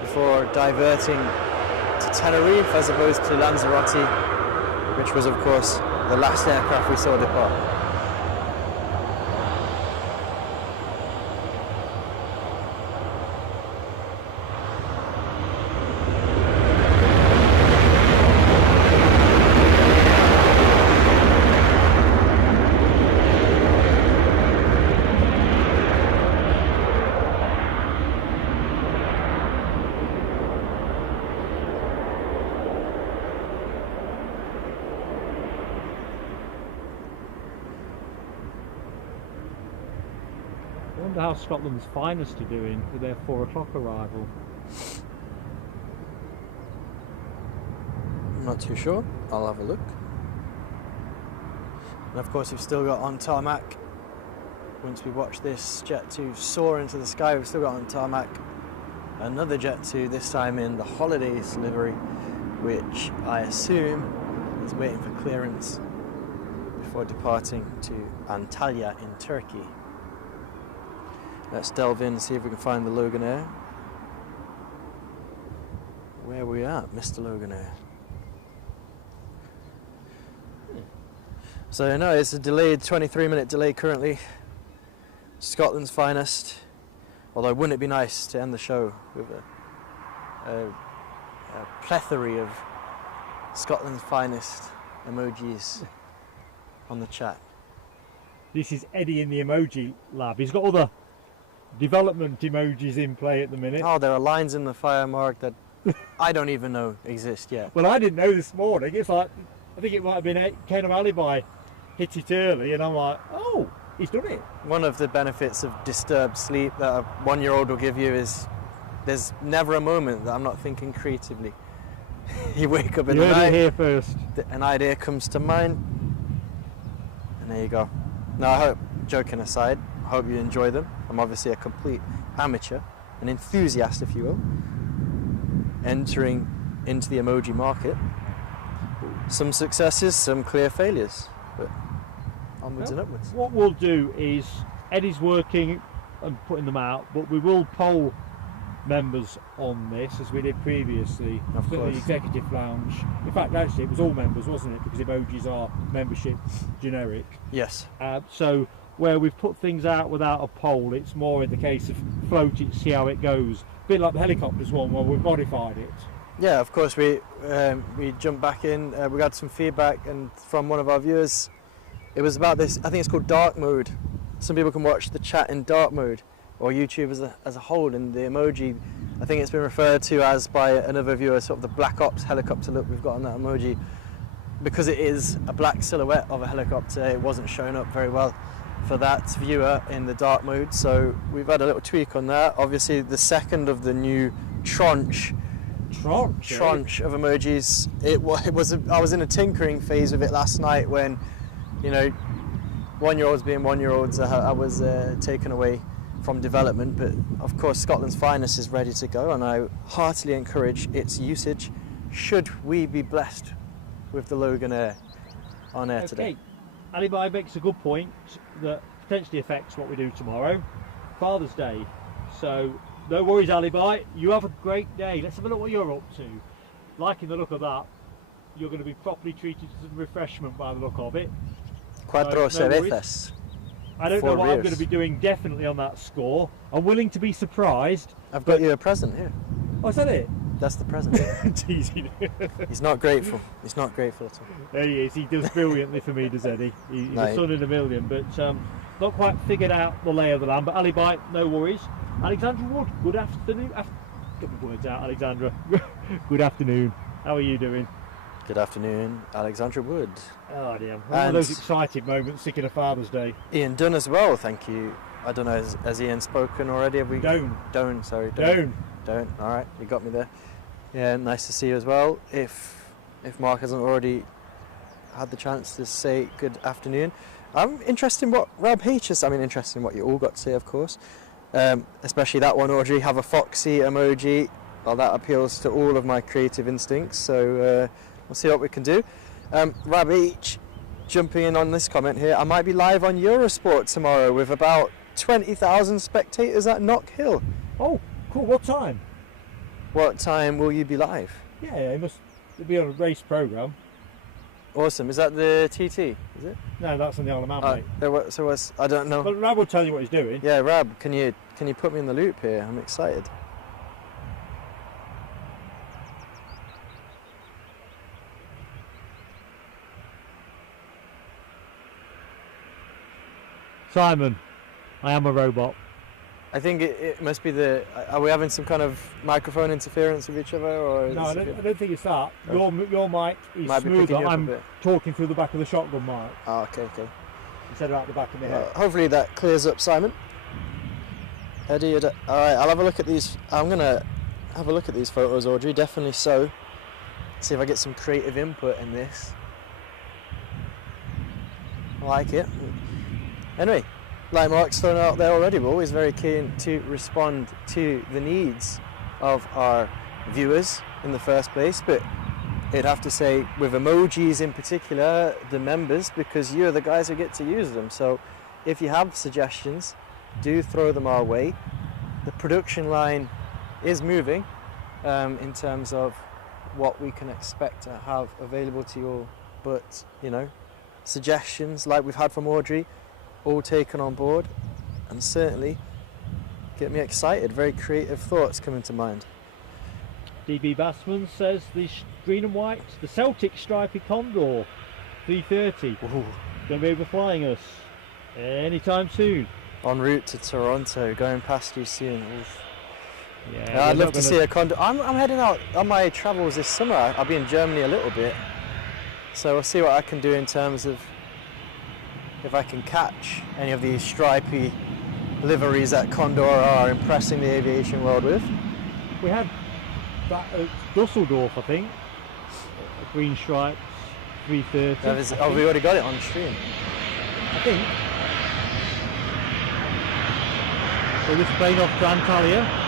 before diverting to Tenerife as opposed to Lanzarote, which was of course the last aircraft we saw depart. I wonder how Scotland's finest are doing with their 4 o'clock arrival. I'm not too sure. I'll have a look. And of course, we've still got on tarmac. Once we watch this Jet 2 soar into the sky, we've still got on tarmac another Jet 2, this time in the Holidays livery, which I assume is waiting for clearance before departing to Antalya in Turkey. Let's delve in and see if we can find the Loganair. Where are we at, Mr. Loganair? So no, it's a delayed 23-minute delay currently. Scotland's finest. Although wouldn't it be nice to end the show with a plethora of Scotland's finest emojis on the chat. This is Eddie in the emoji lab. He's got other development emojis in play at the minute. Oh, there are lines in the fire, Mark, that I don't even know exist yet. Well, I didn't know this morning. It's like, I think it might have been Ken Alibi hit it early, and I'm like, oh, he's done it. One of the benefits of disturbed sleep that a 1-year-old will give you is there's never a moment that I'm not thinking creatively. You wake up in the night, you heard it here first. An idea comes to mind, and there you go. Now, I hope, joking aside, I hope you enjoy them. I'm obviously a complete amateur, an enthusiast, if you will, entering into the emoji market. Some successes, some clear failures, but onwards and upwards. What we'll do is, Eddie's working and putting them out, but we will poll members on this as we did previously Of for the course. executive lounge. In fact, actually, it was all members, wasn't it? Because emojis are membership generic. Yes. So where we've put things out without a poll, it's more in the case of float it, see how it goes. A bit like the helicopters one where we've modified it. Yeah, of course, we jumped back in, we got some feedback and from one of our viewers. It was about this, I think it's called dark mode. Some people can watch the chat in dark mode, or YouTube as a whole, and the emoji, I think it's been referred to as by another viewer, sort of the Black Ops helicopter look we've got on that emoji. Because it is a black silhouette of a helicopter, it wasn't showing up very well for that viewer in the dark mode, so we've had a little tweak on that. Obviously the second of the new tranche of emojis, I was in a tinkering phase with it last night when, you know, 1-year-olds being 1-year-olds, I was taken away from development, but of course Scotland's finest is ready to go, and I heartily encourage its usage should we be blessed with the Loganair on air today. Alibi makes a good point that potentially affects what we do tomorrow, Father's Day. So no worries, Alibi, you have a great day. Let's have a look what you're up to. Liking the look of that, you're going to be properly treated to some refreshment by the look of it. Cuatro So, no cervezas. I don't know what I'm beers. going to be doing definitely on that score. I'm willing to be surprised. I've got you a present here. Oh, is that it? That's the present. Teasing. He's not grateful. He's not grateful at all. There he is. He does brilliantly for me, does Eddie? He's No, a son in a million, but not quite figured out the lay of the land. But Alibi, no worries. Alexandra Wood, good afternoon. Get my words out, Alexandra. Good afternoon. How are you doing? Good afternoon, Alexandra Wood. Oh dear. One of those exciting moments, thinking of Father's Day. Ian Dunn as well, thank you. I don't know, has Ian spoken already? Have we? Doan, sorry. Doan. All right, you got me there. Yeah, nice to see you as well. If Mark hasn't already had the chance to say good afternoon. I'm interested in what Rob H is. I mean, interested in what you all got to say, of course. Especially that one, Audrey. Have a foxy emoji. Well, that appeals to all of my creative instincts. So we'll see what we can do. Rob H, jumping in on this comment here. I might be live on Eurosport tomorrow with about 20,000 spectators at Knock Hill. Oh, cool. What time? What time will you be live? Yeah, it must be on a race programme. Awesome. Is that the TT? Is it? No, that's on the Isle of Man, mate. I don't know. But Rab will tell you what he's doing. Yeah, Rab, can you put me in the loop here? I'm excited. Simon, I am a robot. I think it must be the. Are we having some kind of microphone interference with each other, or? No, I don't think it's that. Oh. Your mic is Might be smoother. picking you up a I'm bit. talking through the back of the shotgun mic Oh, okay. instead of out the back of my head. Hopefully that clears up, Simon. Eddie, all right, I'll have a look at these. I'm gonna have a look at these photos, Audrey. Definitely so. See if I get some creative input in this. I like it. Anyway, like Mark's thrown out there already, we're always very keen to respond to the needs of our viewers in the first place, but I'd have to say with emojis in particular, the members, because you're the guys who get to use them. So if you have suggestions, do throw them our way. The production line is moving in terms of what we can expect to have available to you all, but you know, suggestions like we've had from Audrey, all taken on board, and certainly get me excited. Very creative thoughts coming to mind. DB Bassman says the green and white, the Celtic stripy Condor 330 going to be overflying us anytime soon. En route to Toronto, going past you soon. Oof. Yeah, I'd love to see a Condor. I'm heading out on my travels this summer. I'll be in Germany a little bit, so we'll see what I can do in terms of if I can catch any of these stripy liveries that Condor are impressing the aviation world with. We had that at Dusseldorf, I think, a green stripes 330. Oh, we already got it on stream. I think. So this plane off to Antalya.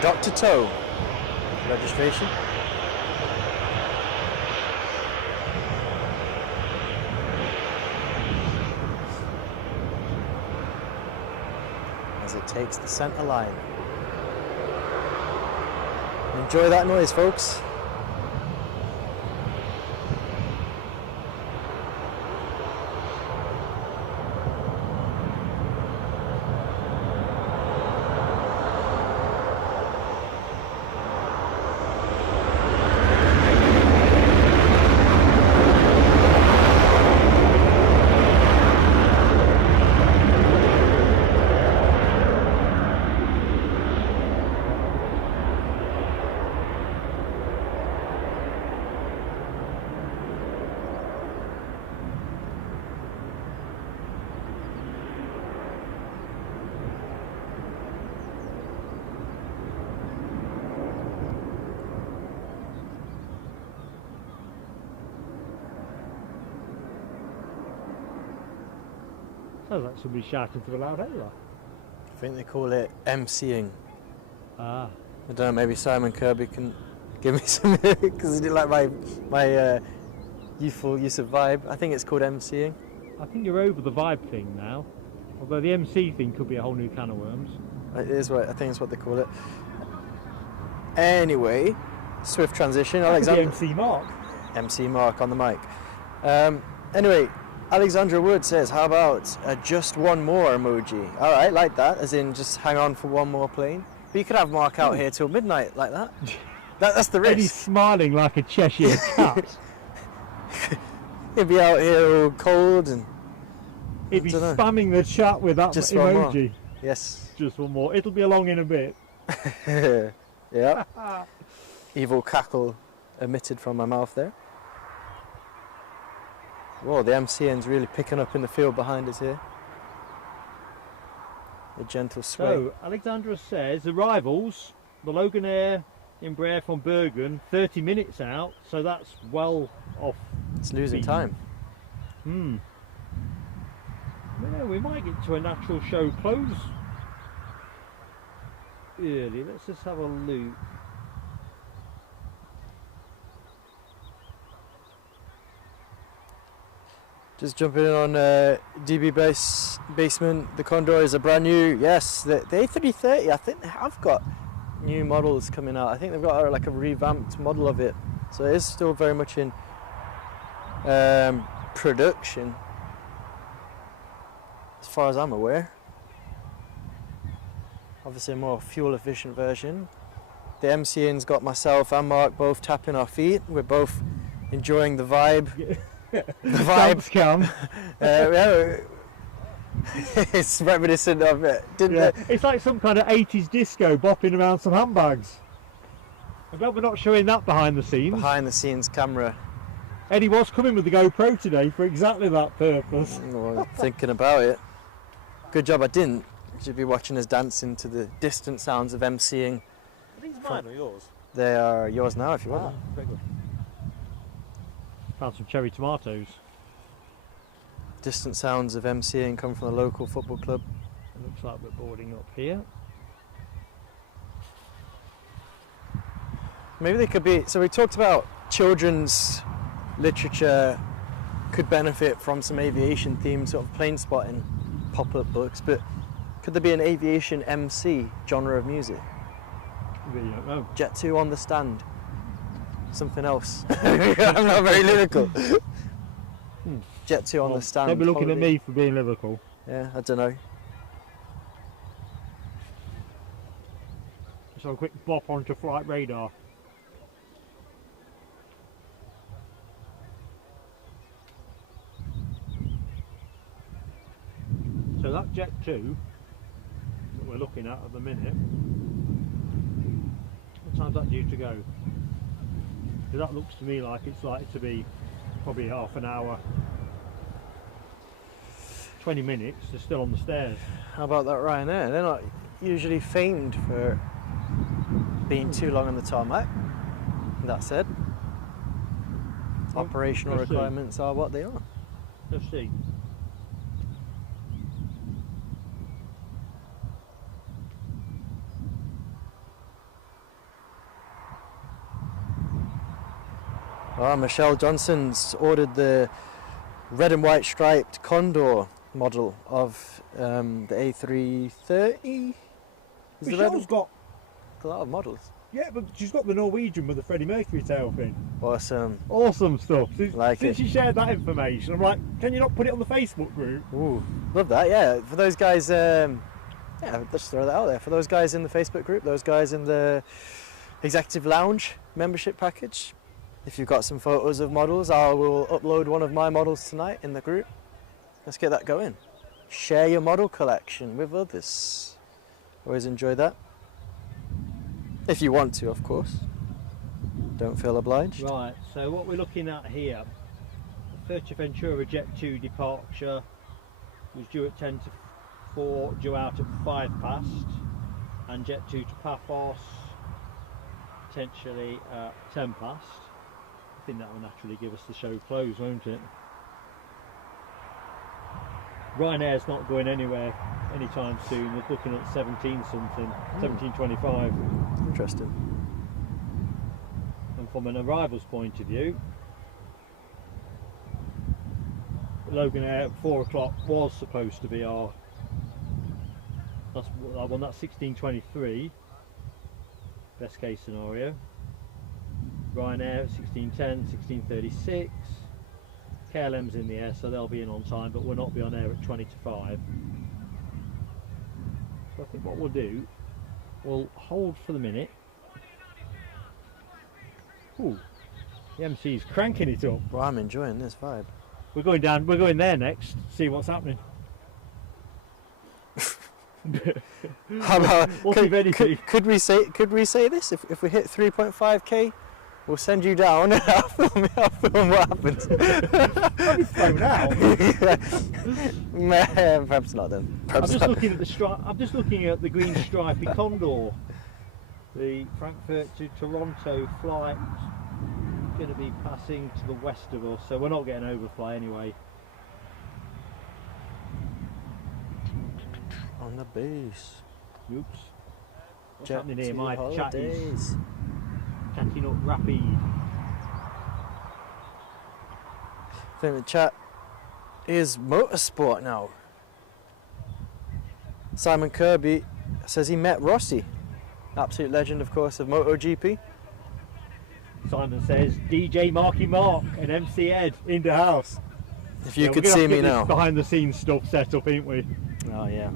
Dr. Toe registration. As it takes the centre line. Enjoy that noise, folks. Sounds like somebody shouting to a loud area. I think they call it MCing. Ah. I don't know, maybe Simon Kirby can give me some, because he didn't like my youthful use of vibe. I think it's called MCing. I think you're over the vibe thing now. Although the MC thing could be a whole new can of worms. It is what I think it's what they call it. Anyway, swift transition. Alexander. MC Mark. MC Mark on the mic. Anyway, Alexandra Wood says, how about just one more emoji? All right, like that, as in just hang on for one more plane. But you could have Mark out here till midnight like that. That's the risk. And he's smiling like a Cheshire cat. He'd be out here all cold and... He'd be spamming the chat with that just emoji. One more. Yes. Just one more. It'll be along in a bit. Yeah. Evil cackle emitted from my mouth there. Whoa, the MCN's really picking up in the field behind us here. A gentle sway. So, Alexandra says, arrivals, the Loganair Embraer from Bergen, 30 minutes out, so that's well off. It's losing time. Yeah, we might get to a natural show close early. Let's just have a look. Just jumping in on DB Basement, the Condor is a brand new, yes, the A330, I think they have got new models coming out. I think they've got like a revamped model of it. So it is still very much in production, as far as I'm aware. Obviously a more fuel efficient version. The MCN's got myself and Mark both tapping our feet. We're both enjoying the vibe. The vibe. Cam. It's reminiscent of it. It's like some kind of 80s disco bopping around some handbags. I bet we're not showing that behind the scenes. Behind the scenes camera. Eddie was coming with the GoPro today for exactly that purpose. Thinking about it. Good job I didn't. Should be watching us dancing to the distant sounds of emceeing. Are these mine or yours? They are yours now if you want them. Very good. Found some cherry tomatoes. Distant sounds of emceeing come from the local football club. It looks like we're boarding up here. Maybe they could be. So we talked about children's literature could benefit from some aviation themed sort of plane spotting pop-up books, but could there be an aviation MC genre of music? Really don't know. Jet 2 on the stand. Something else. I'm not very lyrical. Jet 2 on the stand. Don't be looking holiday. at me for being lyrical. Yeah, I don't know. So a quick bop onto flight radar. So that Jet 2 that we're looking at the minute, what time's that due to go? Because that looks to me like it's likely to be probably half an hour, 20 minutes, they're still on the stairs. How about that Ryanair? They're not usually famed for being too long on the tarmac. That said, operational let's see. requirements are what they are. Let's see. Oh, Michelle Johnson's ordered the red and white striped Condor model of the A330. Michelle's got, A lot of models. yeah, but she's got the Norwegian with the Freddie Mercury tail fin. Awesome. Awesome stuff. Like Since it. you shared that information, I'm like, can you not put it on the Facebook group? Ooh, love that. Yeah, for those guys, yeah, let's just throw that out there. For those guys in the Facebook group, those guys in the Executive Lounge membership package, if you've got some photos of models, I will upload one of my models tonight in the group. Let's get that going. Share your model collection with others. Always enjoy that. If you want to, of course. Don't feel obliged. Right, so what we're looking at here, the Fuerteventura Jet 2 departure was due at 10 to 4, due out at 5 past, and Jet 2 to Paphos potentially at 10 past. I think that will naturally give us the show close, won't it? Ryanair's not going anywhere anytime soon. They're looking at 17 something, 17:25. Interesting. And from an arrivals point of view, Loganair at 4 o'clock was supposed to be our. That's one. That's 16:23. Best case scenario. Ryanair at 16:10, 16:36. KLM's in the air, so they'll be in on time, but we'll not be on air at 20 to 5. So I think what we'll do, we'll hold for the minute. Ooh, the MC's cranking it up. Well, I'm enjoying this vibe. We're going down. We're going there next. See what's happening. How about, could we say this? If we hit 3.5k, we'll send you down and I'll film what happens. I'll be thrown out. Nah, perhaps not then. Perhaps I'm just not. looking at the stripe. I'm just looking at the green stripy Condor. The Frankfurt to Toronto flight is going to be passing to the west of us, so we're not getting overfly anyway. On the base. Oops. What's Jet happening here? to My chat is holidays. chatting up rapid. I think the chat is motorsport now. Simon Kirby says he met Rossi, absolute legend, of course, of MotoGP. Simon says DJ Marky Mark and MC Ed in the house. If you Yeah, could we're gonna see have to me get now. this behind the scenes stuff set up, ain't we? Oh yeah.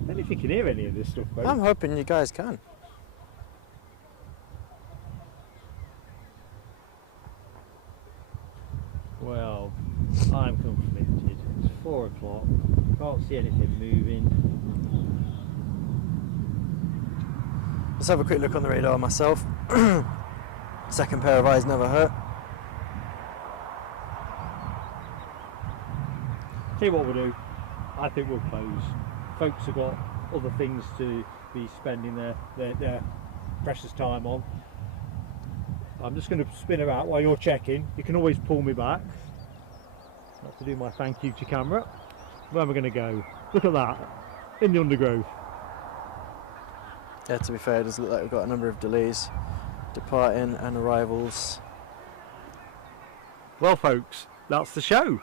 I don't know if you can hear any of this stuff, mate. I'm hoping you guys can. Well, I'm conflicted. It's 4 o'clock. Can't see anything moving. Let's have a quick look on the radar myself. Second pair of eyes never hurt. Tell you what we'll do, I think we'll close. Folks have got other things to be spending their precious time on. I'm just going to spin her out while you're checking. You can always pull me back. Not to do my thank you to camera. Where am I going to go? Look at that, in the undergrowth. Yeah, to be fair, it does look like we've got a number of delays departing and arrivals. Well folks, that's the show.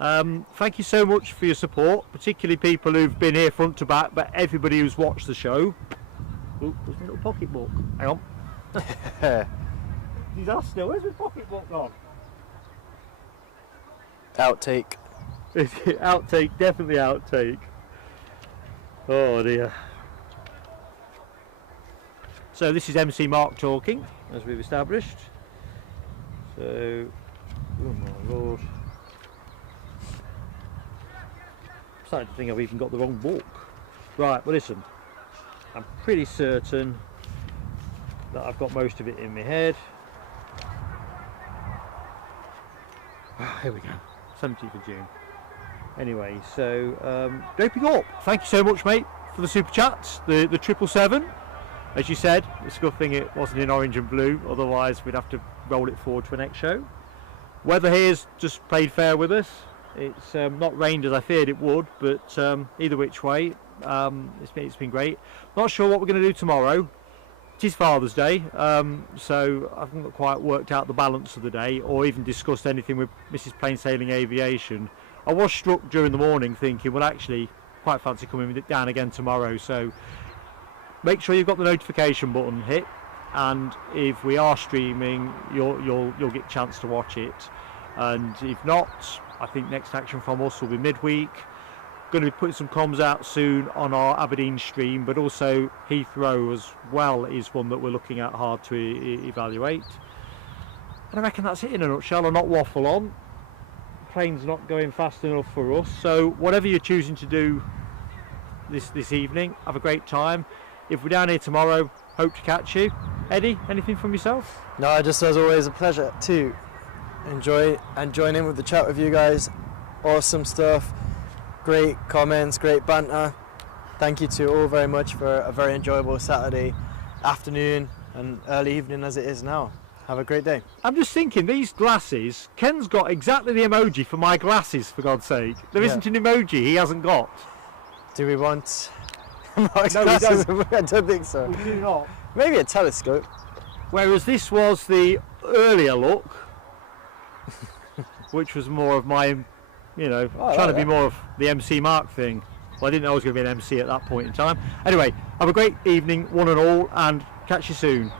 Thank you so much for your support, particularly people who've been here front to back, but everybody who's watched the show. Oh, there's my little pocketbook. Hang on. Disaster, where's my pocketbook gone? Outtake. Outtake, definitely outtake. Oh dear. So this is MC Mark talking, as we've established. So, oh my lord. I'm starting to think I've even got the wrong book. Right, well listen, I'm pretty certain that I've got most of it in my head. Here we go, 17th of June. Anyway, so doping up. Thank you so much, mate, for the super chats. The 777, as you said, it's a good thing it wasn't in orange and blue, otherwise we'd have to roll it forward to a next show. Weather here's just played fair with us. It's not rained as I feared it would, but either which way, it's been great. Not sure what we're going to do tomorrow. It is Father's Day, so I haven't quite worked out the balance of the day or even discussed anything with Mrs. Plain Sailing Aviation. I was struck during the morning thinking, well actually, quite fancy coming down again tomorrow, so make sure you've got the notification button hit, and if we are streaming, you'll get a chance to watch it. And if not, I think next action from us will be midweek. Going to be putting some comms out soon on our Aberdeen stream, but also Heathrow as well is one that we're looking at hard to evaluate. And I reckon that's it in a nutshell. I'll not waffle on. The plane's not going fast enough for us, so whatever you're choosing to do this evening, have a great time. If we're down here tomorrow, hope to catch you. Eddie, anything from yourself? No, just as always a pleasure to enjoy and join in with the chat with you guys. Awesome stuff. Great comments, great banter. Thank you to you all very much for a very enjoyable Saturday afternoon and early evening as it is now. Have a great day. I'm just thinking, these glasses, Ken's got exactly the emoji for my glasses, for God's sake. There isn't an emoji he hasn't got. Do we want Mark's No, glasses? we don't. I don't think so. We do not. Maybe a telescope. Whereas this was the earlier look, which was more of my, trying to be more of the MC Mark thing. Well, I didn't know I was going to be an MC at that point in time. Anyway, have a great evening, one and all, and catch you soon.